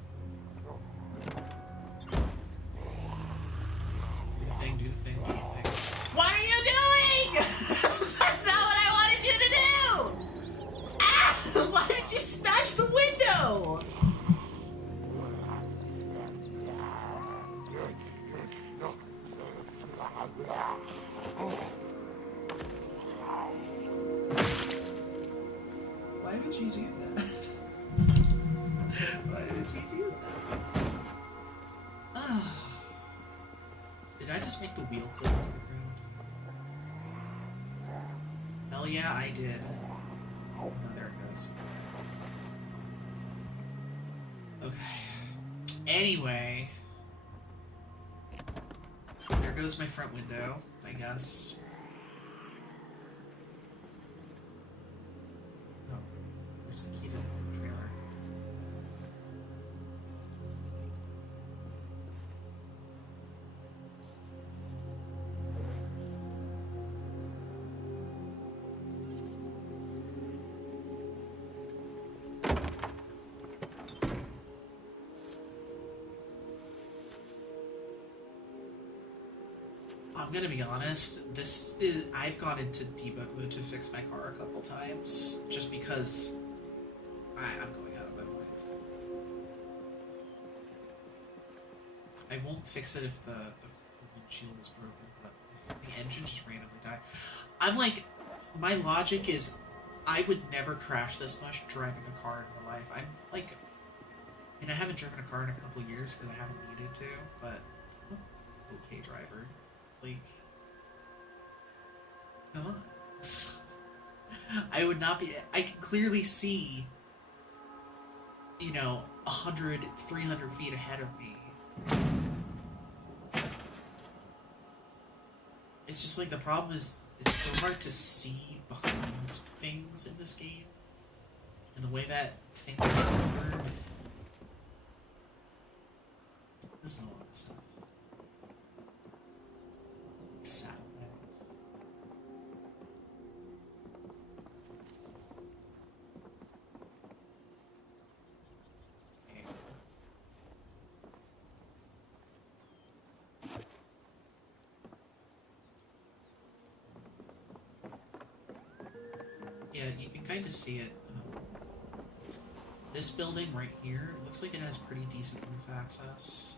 Do the thing, do the thing, do the thing. What are you doing? That's not what I wanted you to do! Ah! Why did you smash the window? Why would you do that? Why would you do that? Ah. Did I just make the wheel clip into the ground? Hell yeah, I did. Oh, there it goes. Okay. Anyway. There goes my front window, I guess. Oh, where's the key to the trailer? I'm gonna be honest, I've gone into debug mode to fix my car a couple times, just because I'm going out of my mind. I won't fix it if the windshield is broken, but if the engine just randomly died. I'm like, my logic is, I would never crash this much driving a car in real life. I'm like, I haven't driven a car in a couple of years because I haven't needed to, but I'm an okay driver. Like, come on. I would not be. I can clearly see, 100, 300 feet ahead of me. It's just like the problem is it's so hard to see behind things in this game, and the way that things are ordered. This is a lot of stuff. Saddlebags. Yeah, you can kind of see it. This building right here, it looks like it has pretty decent roof access.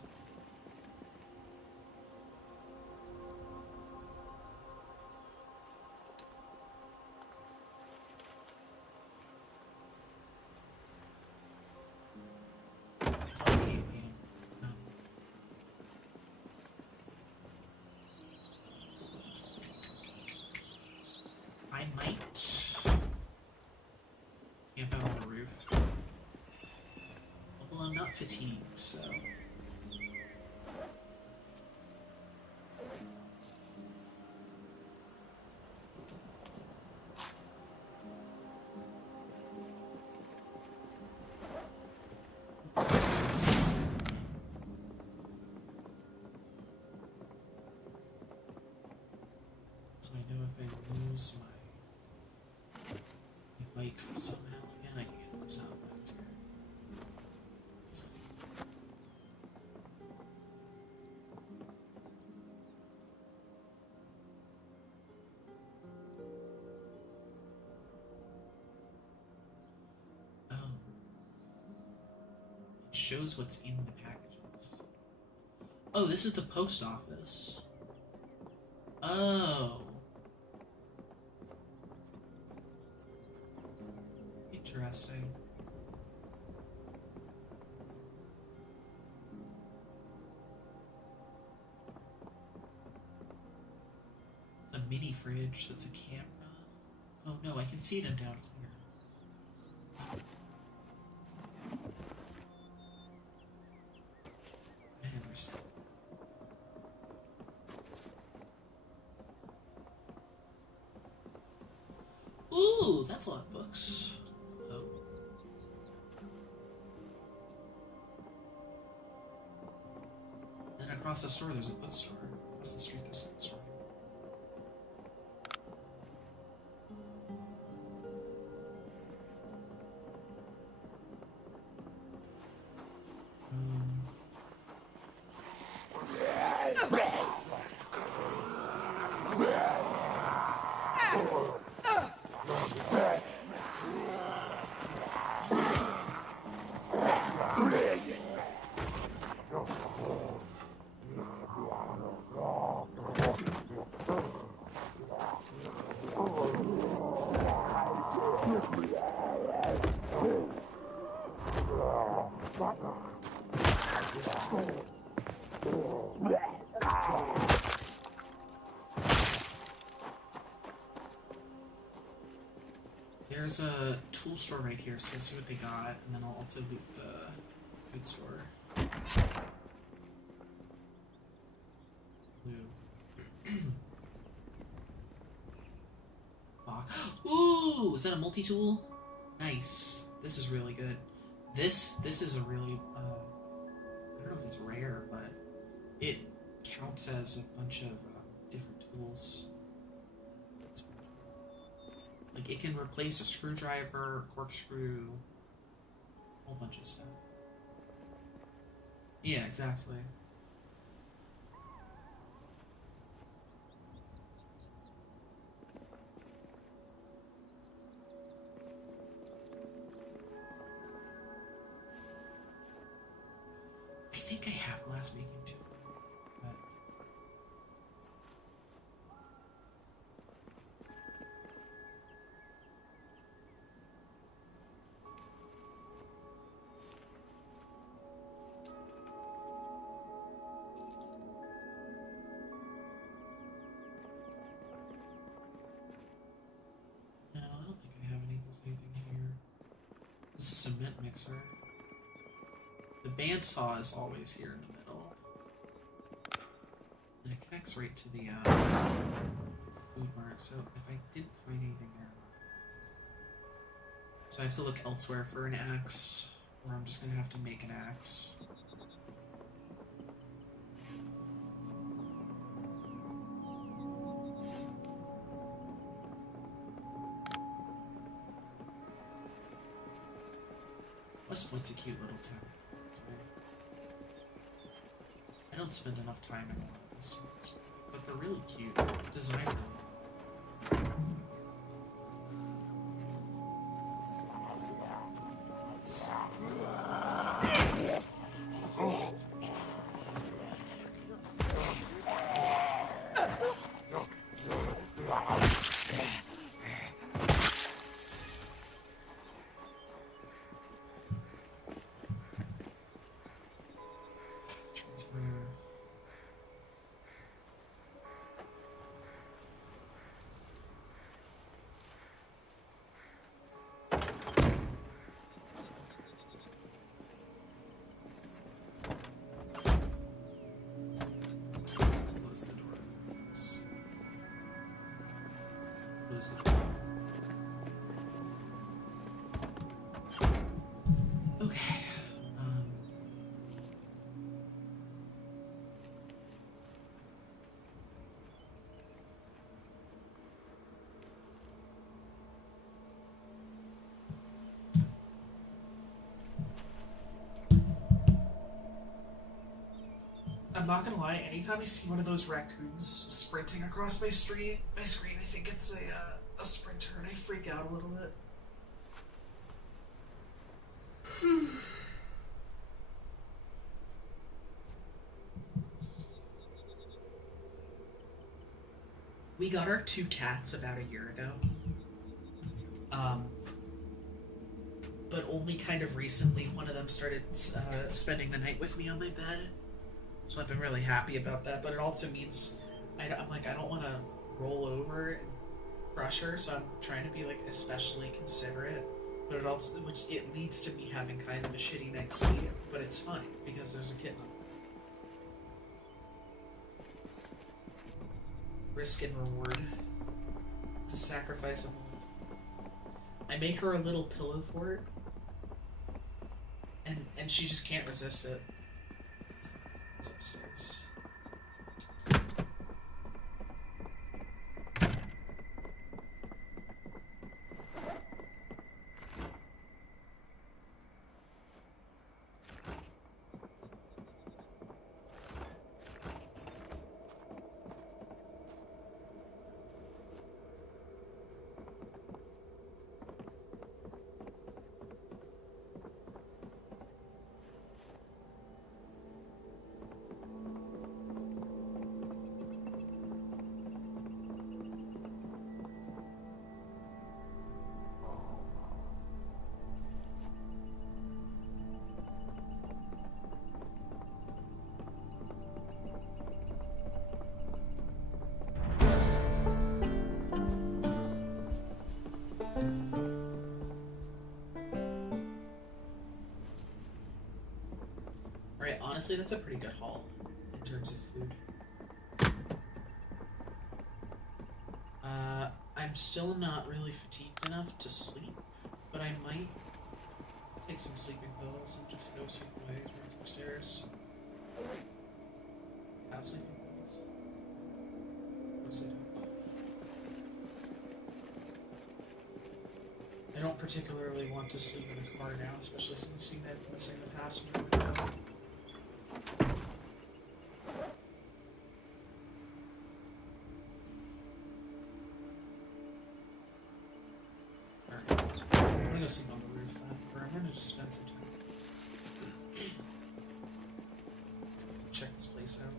It's like 8 p.m. No. I might camp out on the roof. Well, I'm not fatigued, so. So I know if I lose my bike somehow again, I can get more saddlebags here. So. Oh. It shows what's in the packages. Oh, this is the post office. Oh. Interesting. It's a mini fridge, that's a camera. Oh no, I can see them down here. Henderson. Ooh, that's a lot of books. Oh. Then across the store, there's a bookstore. Across the street, there's a bookstore. There's a tool store right here, so I'll see what they got, and then I'll also loot the food store. Ooh, is that a multi-tool? Nice. This is really good. This is a really, I don't know if it's rare, but it counts as a bunch of different tools. Like, it can replace a screwdriver, corkscrew, a whole bunch of stuff. Yeah, exactly. I think I have glass making too. But... No, I don't think I have anything here. This is a cement mixer. The bandsaw is always here in the middle. And it connects right to the food mart, so if I didn't find anything there... So I have to look elsewhere for an axe, or I'm just gonna have to make an axe. West Point's a cute little town. So I don't spend enough time in one of those towns, but they're really cute. Designed really well. Okay. I'm not gonna lie, anytime I see one of those raccoons sprinting across my screen, I think it's a sprinter, and I freak out a little bit. We got our 2 cats about a year ago. But only kind of recently one of them started spending the night with me on my bed. So I've been really happy about that, but it also means I'm like, I don't want to roll over crush her, so I'm trying to be like especially considerate. But it also, which it leads to me having kind of a shitty night's sleep, but it's fine because there's a kitten on it. Risk and reward. It's a sacrifice of moment. I make her a little pillow fort, and she just can't resist it. It's upstairs. Right, honestly, that's a pretty good haul in terms of food. I'm still not really fatigued enough to sleep, but I might take some sleeping pills and just go sleep away right upstairs. Have sleeping pills. What's it? I don't particularly want to sleep in the car now, especially since C-Ned's missing the passenger window. I'm gonna go sleep on the roof then, or I'm gonna just spend some time. Check this place out.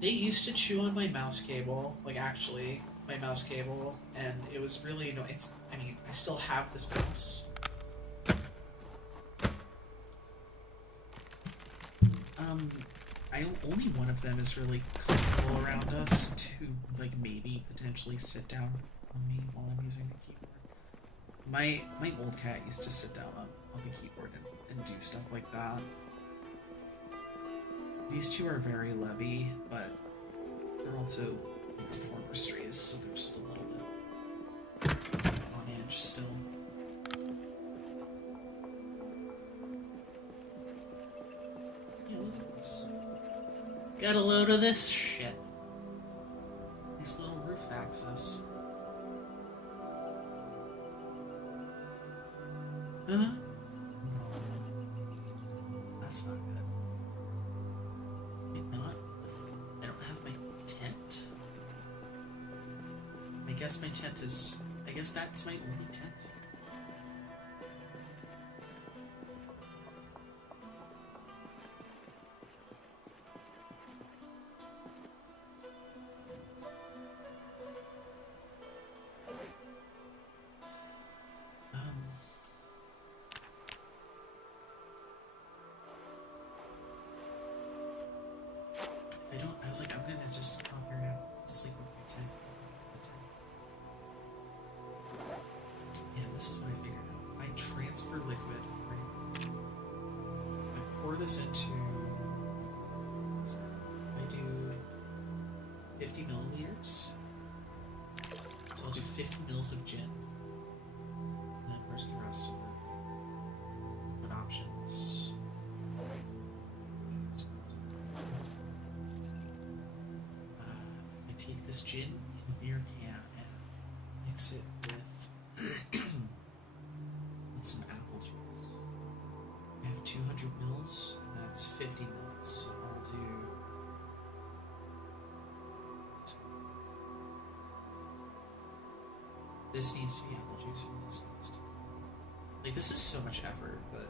They used to chew on my mouse cable, like actually, my mouse cable, and it was really annoying. I mean, I still have this mouse. Only one of them is really comfortable around us to, like, maybe potentially sit down on me while I'm using the keyboard. My old cat used to sit down on the keyboard and do stuff like that. These two are very levy, but they're also former strays, so they're just a little bit on edge still. Yeah, look at this. Got a load of this shit. Nice little roof access. Huh? No. That's not good. Maybe not. I don't have my tent. I guess my tent is... I guess that's my only tent. I was like, I'm gonna just come here now, sleep with my tent. Yeah, this is what I figured out. If I transfer liquid, right? I pour this into. I do 50 milliliters. So I'll do 50 mils of gin. And then where's the rest of it? What options? Take this gin in a beer can and mix it with some apple juice. I have 200 mils, and that's 50 mils, so I'll do... This needs to be apple juice, and this needs to be... Like, this is so much effort, but...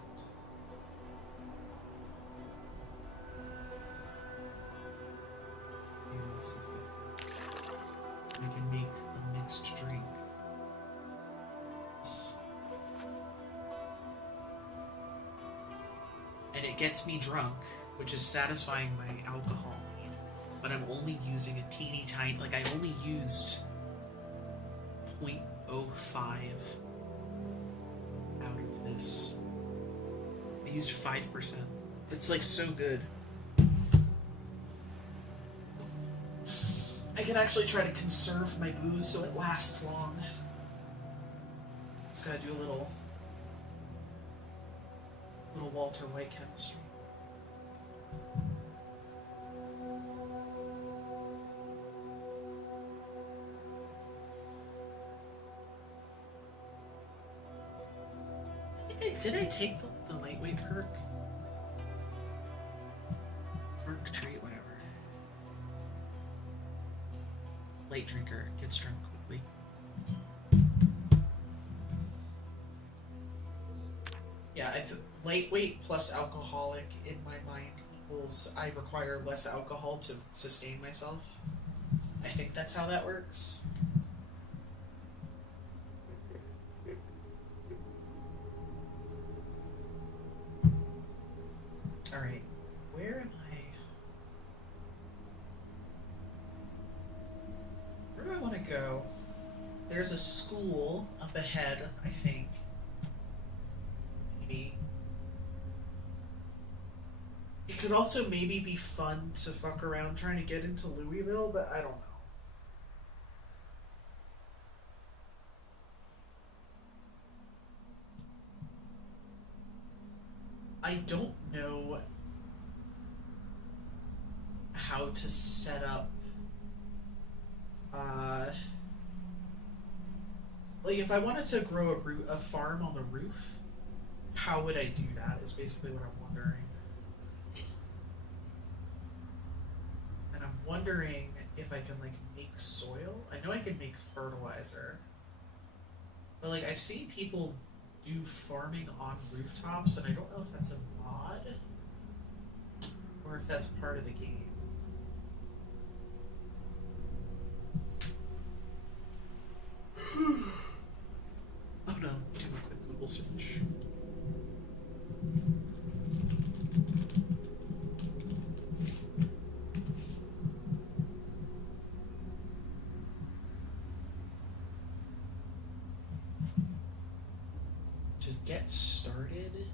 Maybe let's see if we can make a mixed drink. And it gets me drunk, which is satisfying my alcohol, but I'm only using a teeny tiny, like I only used 0.05 out of this. I used 5%. It's like so good. I can actually try to conserve my booze so it lasts long. Just gotta do a little Walter White chemistry. Did I take the lightweight perk? Perk trait, whatever. Light drinker, gets drunk quickly. Yeah, lightweight plus alcoholic in my mind equals I require less alcohol to sustain myself. I think that's how that works. Alright, where am I? Where do I want to go? There's a school up ahead, I think. Maybe. It could also maybe be fun to fuck around trying to get into Louisville, but I don't know. I don't know how to set up like if I wanted to grow a farm on the roof, how would I do that is basically what I'm wondering. And I'm wondering if I can like make soil. I know I can make fertilizer. But like I've seen people do farming on rooftops, and I don't know if that's a mod or if that's part of the game. Oh no, do a quick Google search. Just get started.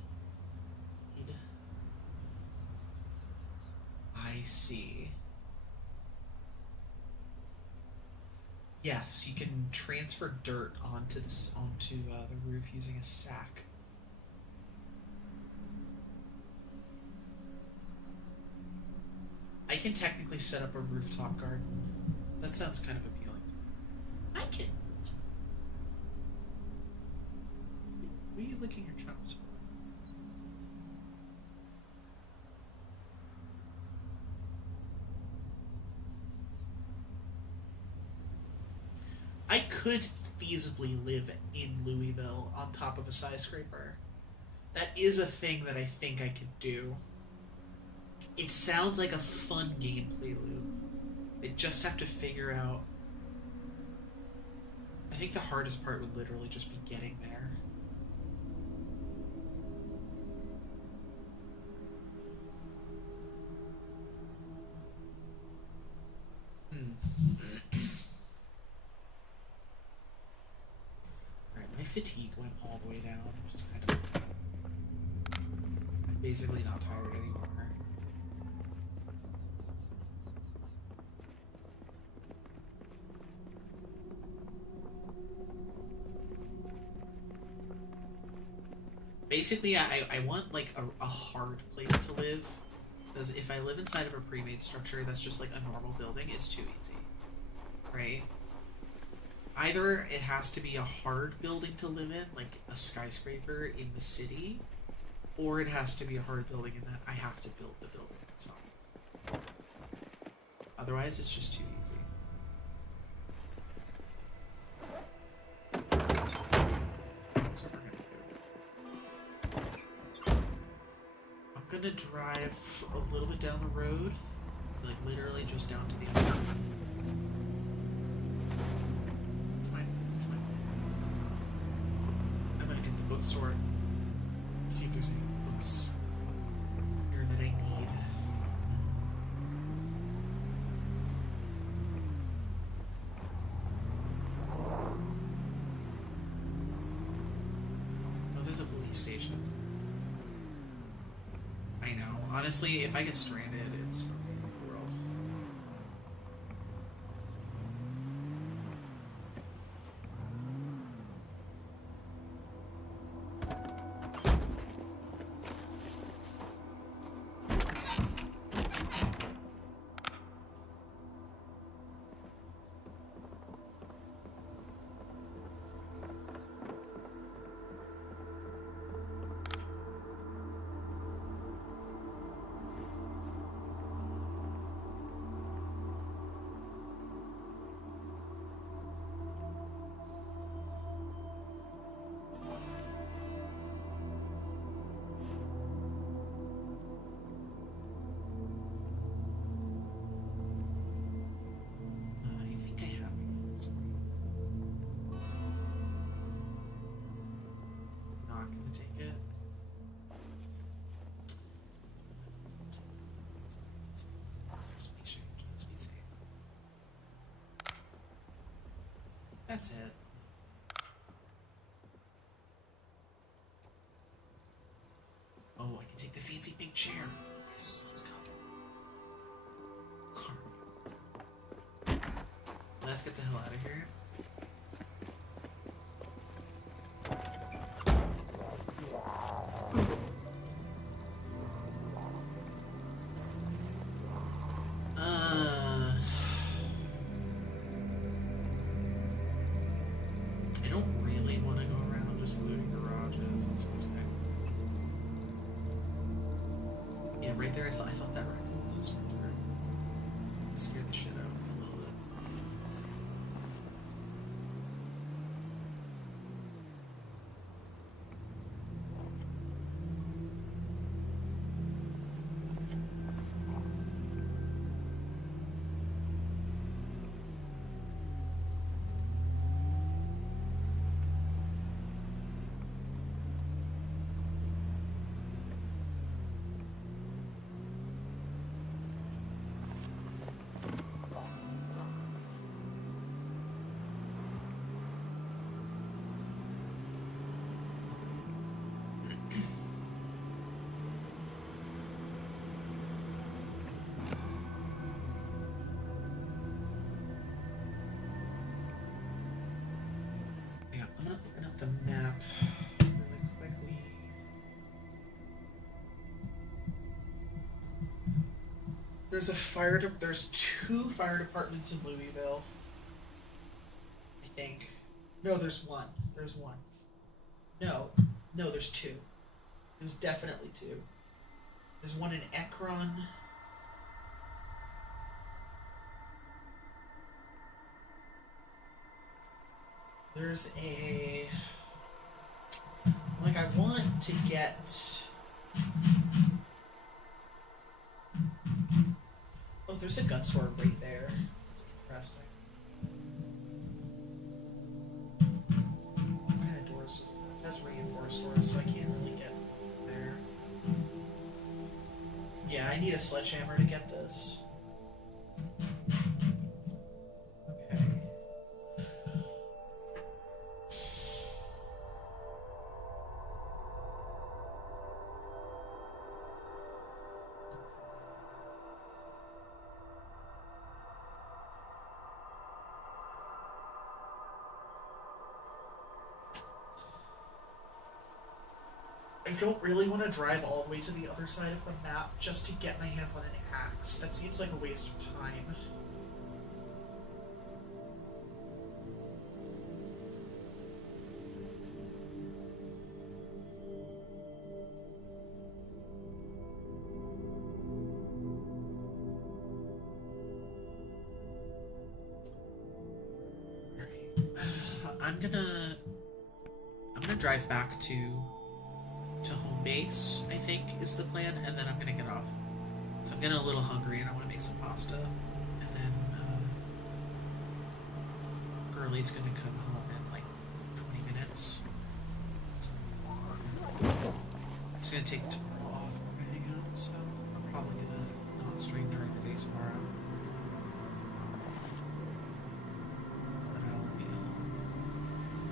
I see. Yes, you can transfer dirt onto the roof using a sack. I can technically set up a rooftop garden. That sounds kind of appealing. I can. What are you licking your chops for? I could feasibly live in Louisville on top of a skyscraper. That is a thing that I think I could do. It sounds like a fun gameplay loop. I just have to figure out... I think the hardest part would literally just be getting there. My fatigue went all the way down. I'm just kind of... I'm basically not tired anymore. Basically, I want, like, a hard place to live. Because if I live inside of a pre-made structure that's just, like, a normal building, it's too easy. Right? Either it has to be a hard building to live in, like a skyscraper in the city, or it has to be a hard building in that I have to build the building myself. Otherwise, it's just too easy. That's what we're gonna do. I'm gonna drive a little bit down the road, like literally just down to the end. Bookstore, see if there's any books here that I need. police station. I know. Honestly, if I get stranded, it's not the end of the world. I think I have this. Not gonna take it. Just be safe. Just be safe. That's it. Oh, I can take the fancy big chair. Yes, let's go. Let's get the hell out of here. I don't really want to go around just looting garages. That sounds good. Yeah, right there I thought that raccoon was a sprinter. It scared the shit out of me a little bit. Yeah, I'm gonna open up the map really quickly. There's two fire departments in Louisville. I think. No, there's one. There's one. No, there's two. There's definitely two. There's one in Ekron. There's a... Like, I want to get... Oh, there's a gun store right there. That's interesting. What kind of doors does it have? It has reinforced doors, so I can't really get there. Yeah, I need a sledgehammer to get this. Okay. I don't really want to drive all the way to the other side of the map just to get my hands on an axe. That seems like a waste of time. Alright. I'm gonna drive back to home base, I think, is the plan, and then I'm gonna get off. So I'm getting a little hungry and I want to make some pasta. And then Girlie's gonna come home in like 20 minutes. So I'm just gonna take tomorrow off. We're gonna hang out, so I'm probably gonna not stream during the day tomorrow. But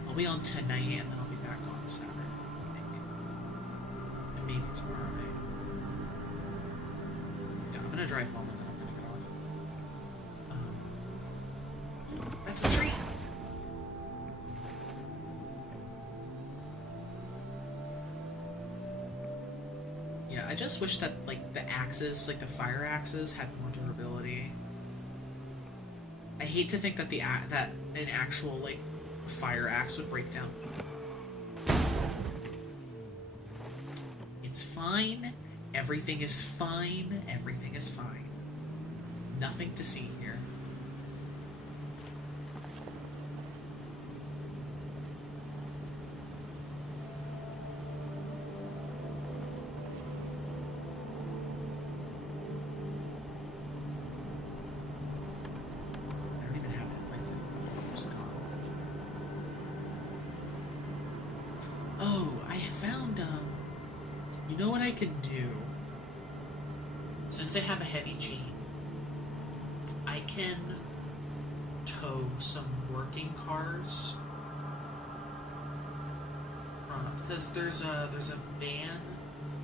I'll be on tonight, and then I'll be back on Saturday, I think. Maybe tomorrow, maybe. Yeah, I'm gonna drive home and then I'm gonna get off. That's a tree! Yeah, I just wish that, like, the axes, like the fire axes, had more durability. I hate to think that that an actual, like, fire axe would break down. It's fine. Everything is fine. Everything is fine. Nothing to see here. I don't even have headlights anymore. They're just gone. Oh, I found, you know what I can do? Since I have a heavy chain, I can tow some working cars. Because there's a van,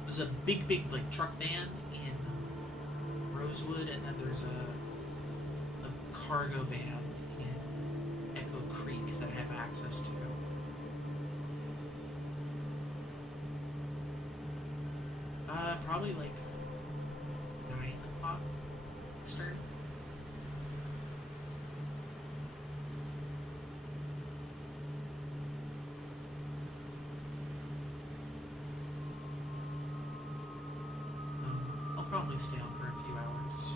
there's a big like truck van in Rosewood, and then there's a cargo van in Echo Creek that I have access to. Probably like 9 o'clock Eastern. I'll probably stay on for a few hours.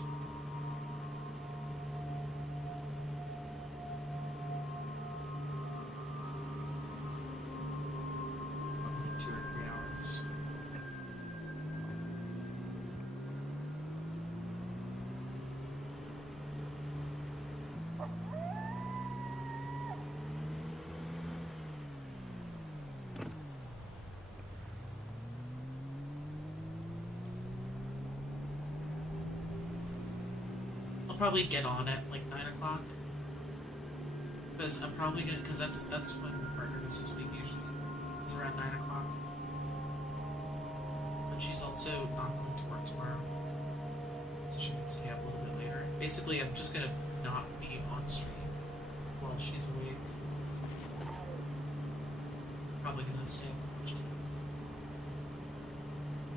Probably 2 or 3 hours. Probably get on at like 9 o'clock, because I'm probably gonna, because that's when my partner goes to sleep usually, is around 9 o'clock. But she's also not going to work tomorrow, so she can stay up a little bit later. Basically, I'm just gonna not be on stream while she's awake. Probably gonna stay up and watch TV,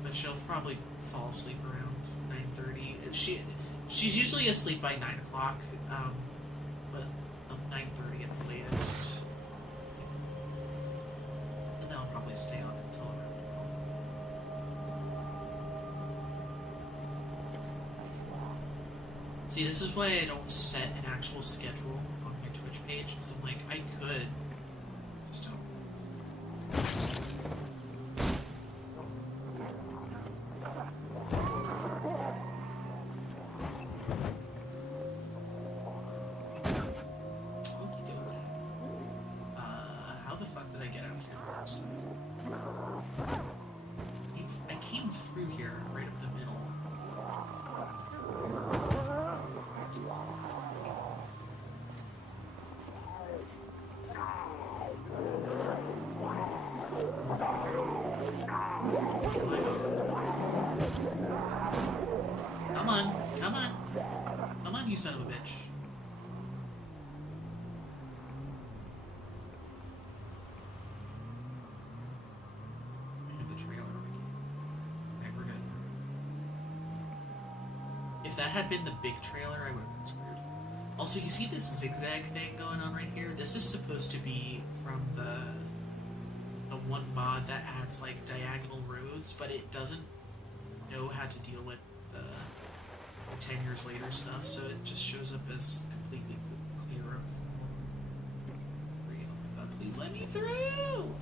but she'll probably fall asleep around 9:30. She's usually asleep by 9 o'clock, but 9:30 at the latest. And then I'll probably stay on until around 12. See, this is why I don't set an actual schedule on my Twitch page, because I'm like, I could. Just don't. I came through here right up the middle. Come on, come on. Come on, you son of a bitch. If that had been the big trailer, I would have been screwed. Also, you see this zigzag thing going on right here? This is supposed to be from the one mod that adds like diagonal roads, but it doesn't know how to deal with the 10 years later stuff, so it just shows up as completely clear of real. Oh, please let me through!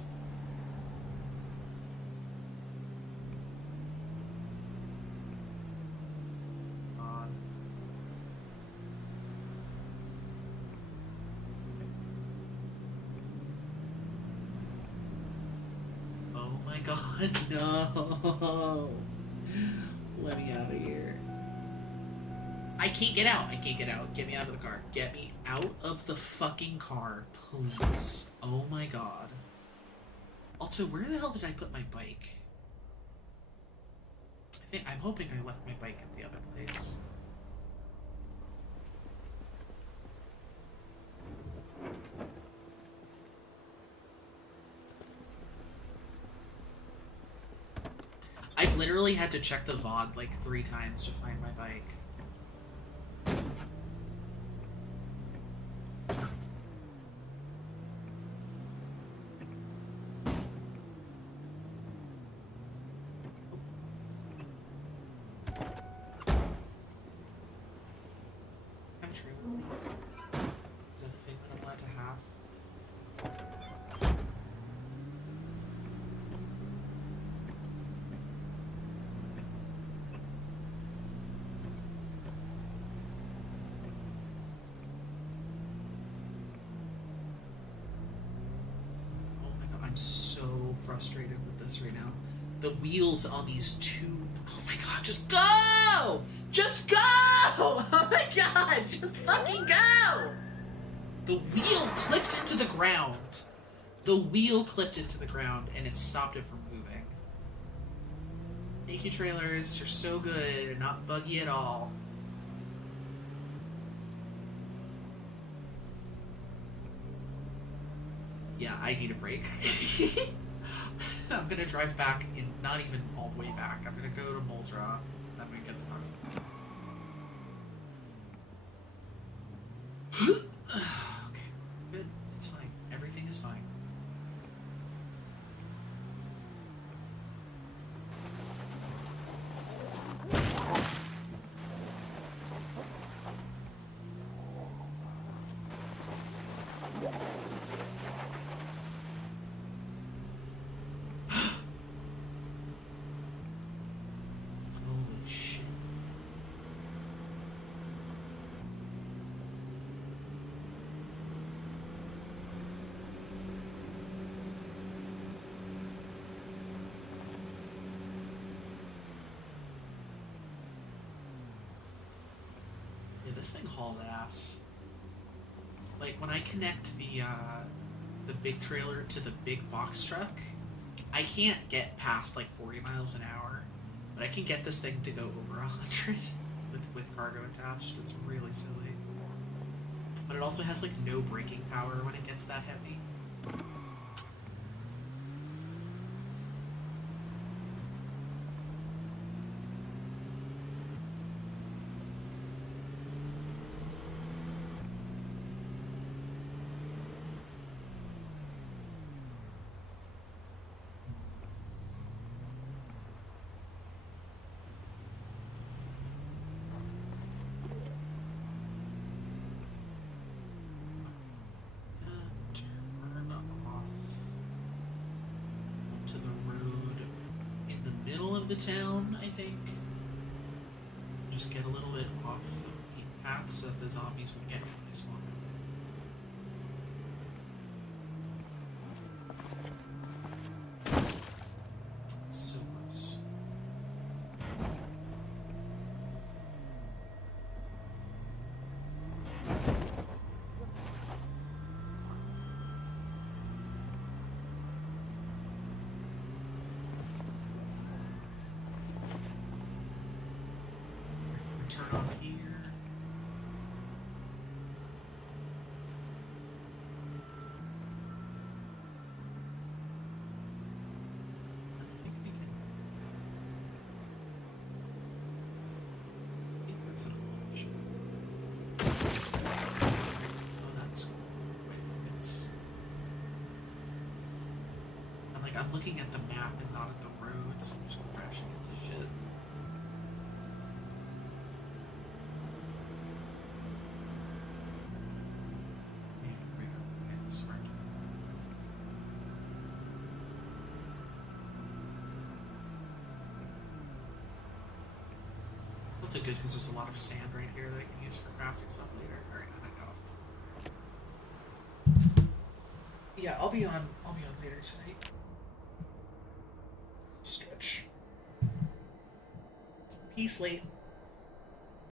Oh my god, no! Let me out of here. I can't get out. I can't get out. Get me out of the car. Get me out of the fucking car, please. Oh my god. Also, where the hell did I put my bike? I'm hoping I left my bike at the other place. I've literally had to check the VOD like 3 times to find my bike. Have a trailer, please. Is that a thing that I'm allowed to have? I'm so frustrated with this right now. The wheels on these two... Oh my god, just go! Just go! Oh my god, just fucking go! The wheel clipped into the ground. The wheel clipped into the ground and it stopped it from moving. Thank you, trailers. You're so good and not buggy at all. Yeah, I need a break. I'm gonna drive back in, not even all the way back. I'm gonna go to Moldra. I'm gonna get the okay, good. It's fine. Everything is fine. Holy shit. Yeah, this thing hauls ass. Like, when I connect the big trailer to the big box truck, I can't get past like 40 miles an hour, but I can get this thing to go over 100 with cargo attached. It's really silly. But it also has like no braking power when it gets that heavy. Turn off to the road in the middle of the town, I think. Just get a little bit off the path so that the zombies would get me when they spawn. So close. Turn off here. I think we can. I think that's an option. Oh, that's quite a few bits. I'm looking at the map and not at the road, so I'm just crashing into shit. That's a good because there's a lot of sand right here that I can use for crafting stuff later. Alright, I'm gonna go. Yeah, I'll be on later tonight. Stretch. Peace late.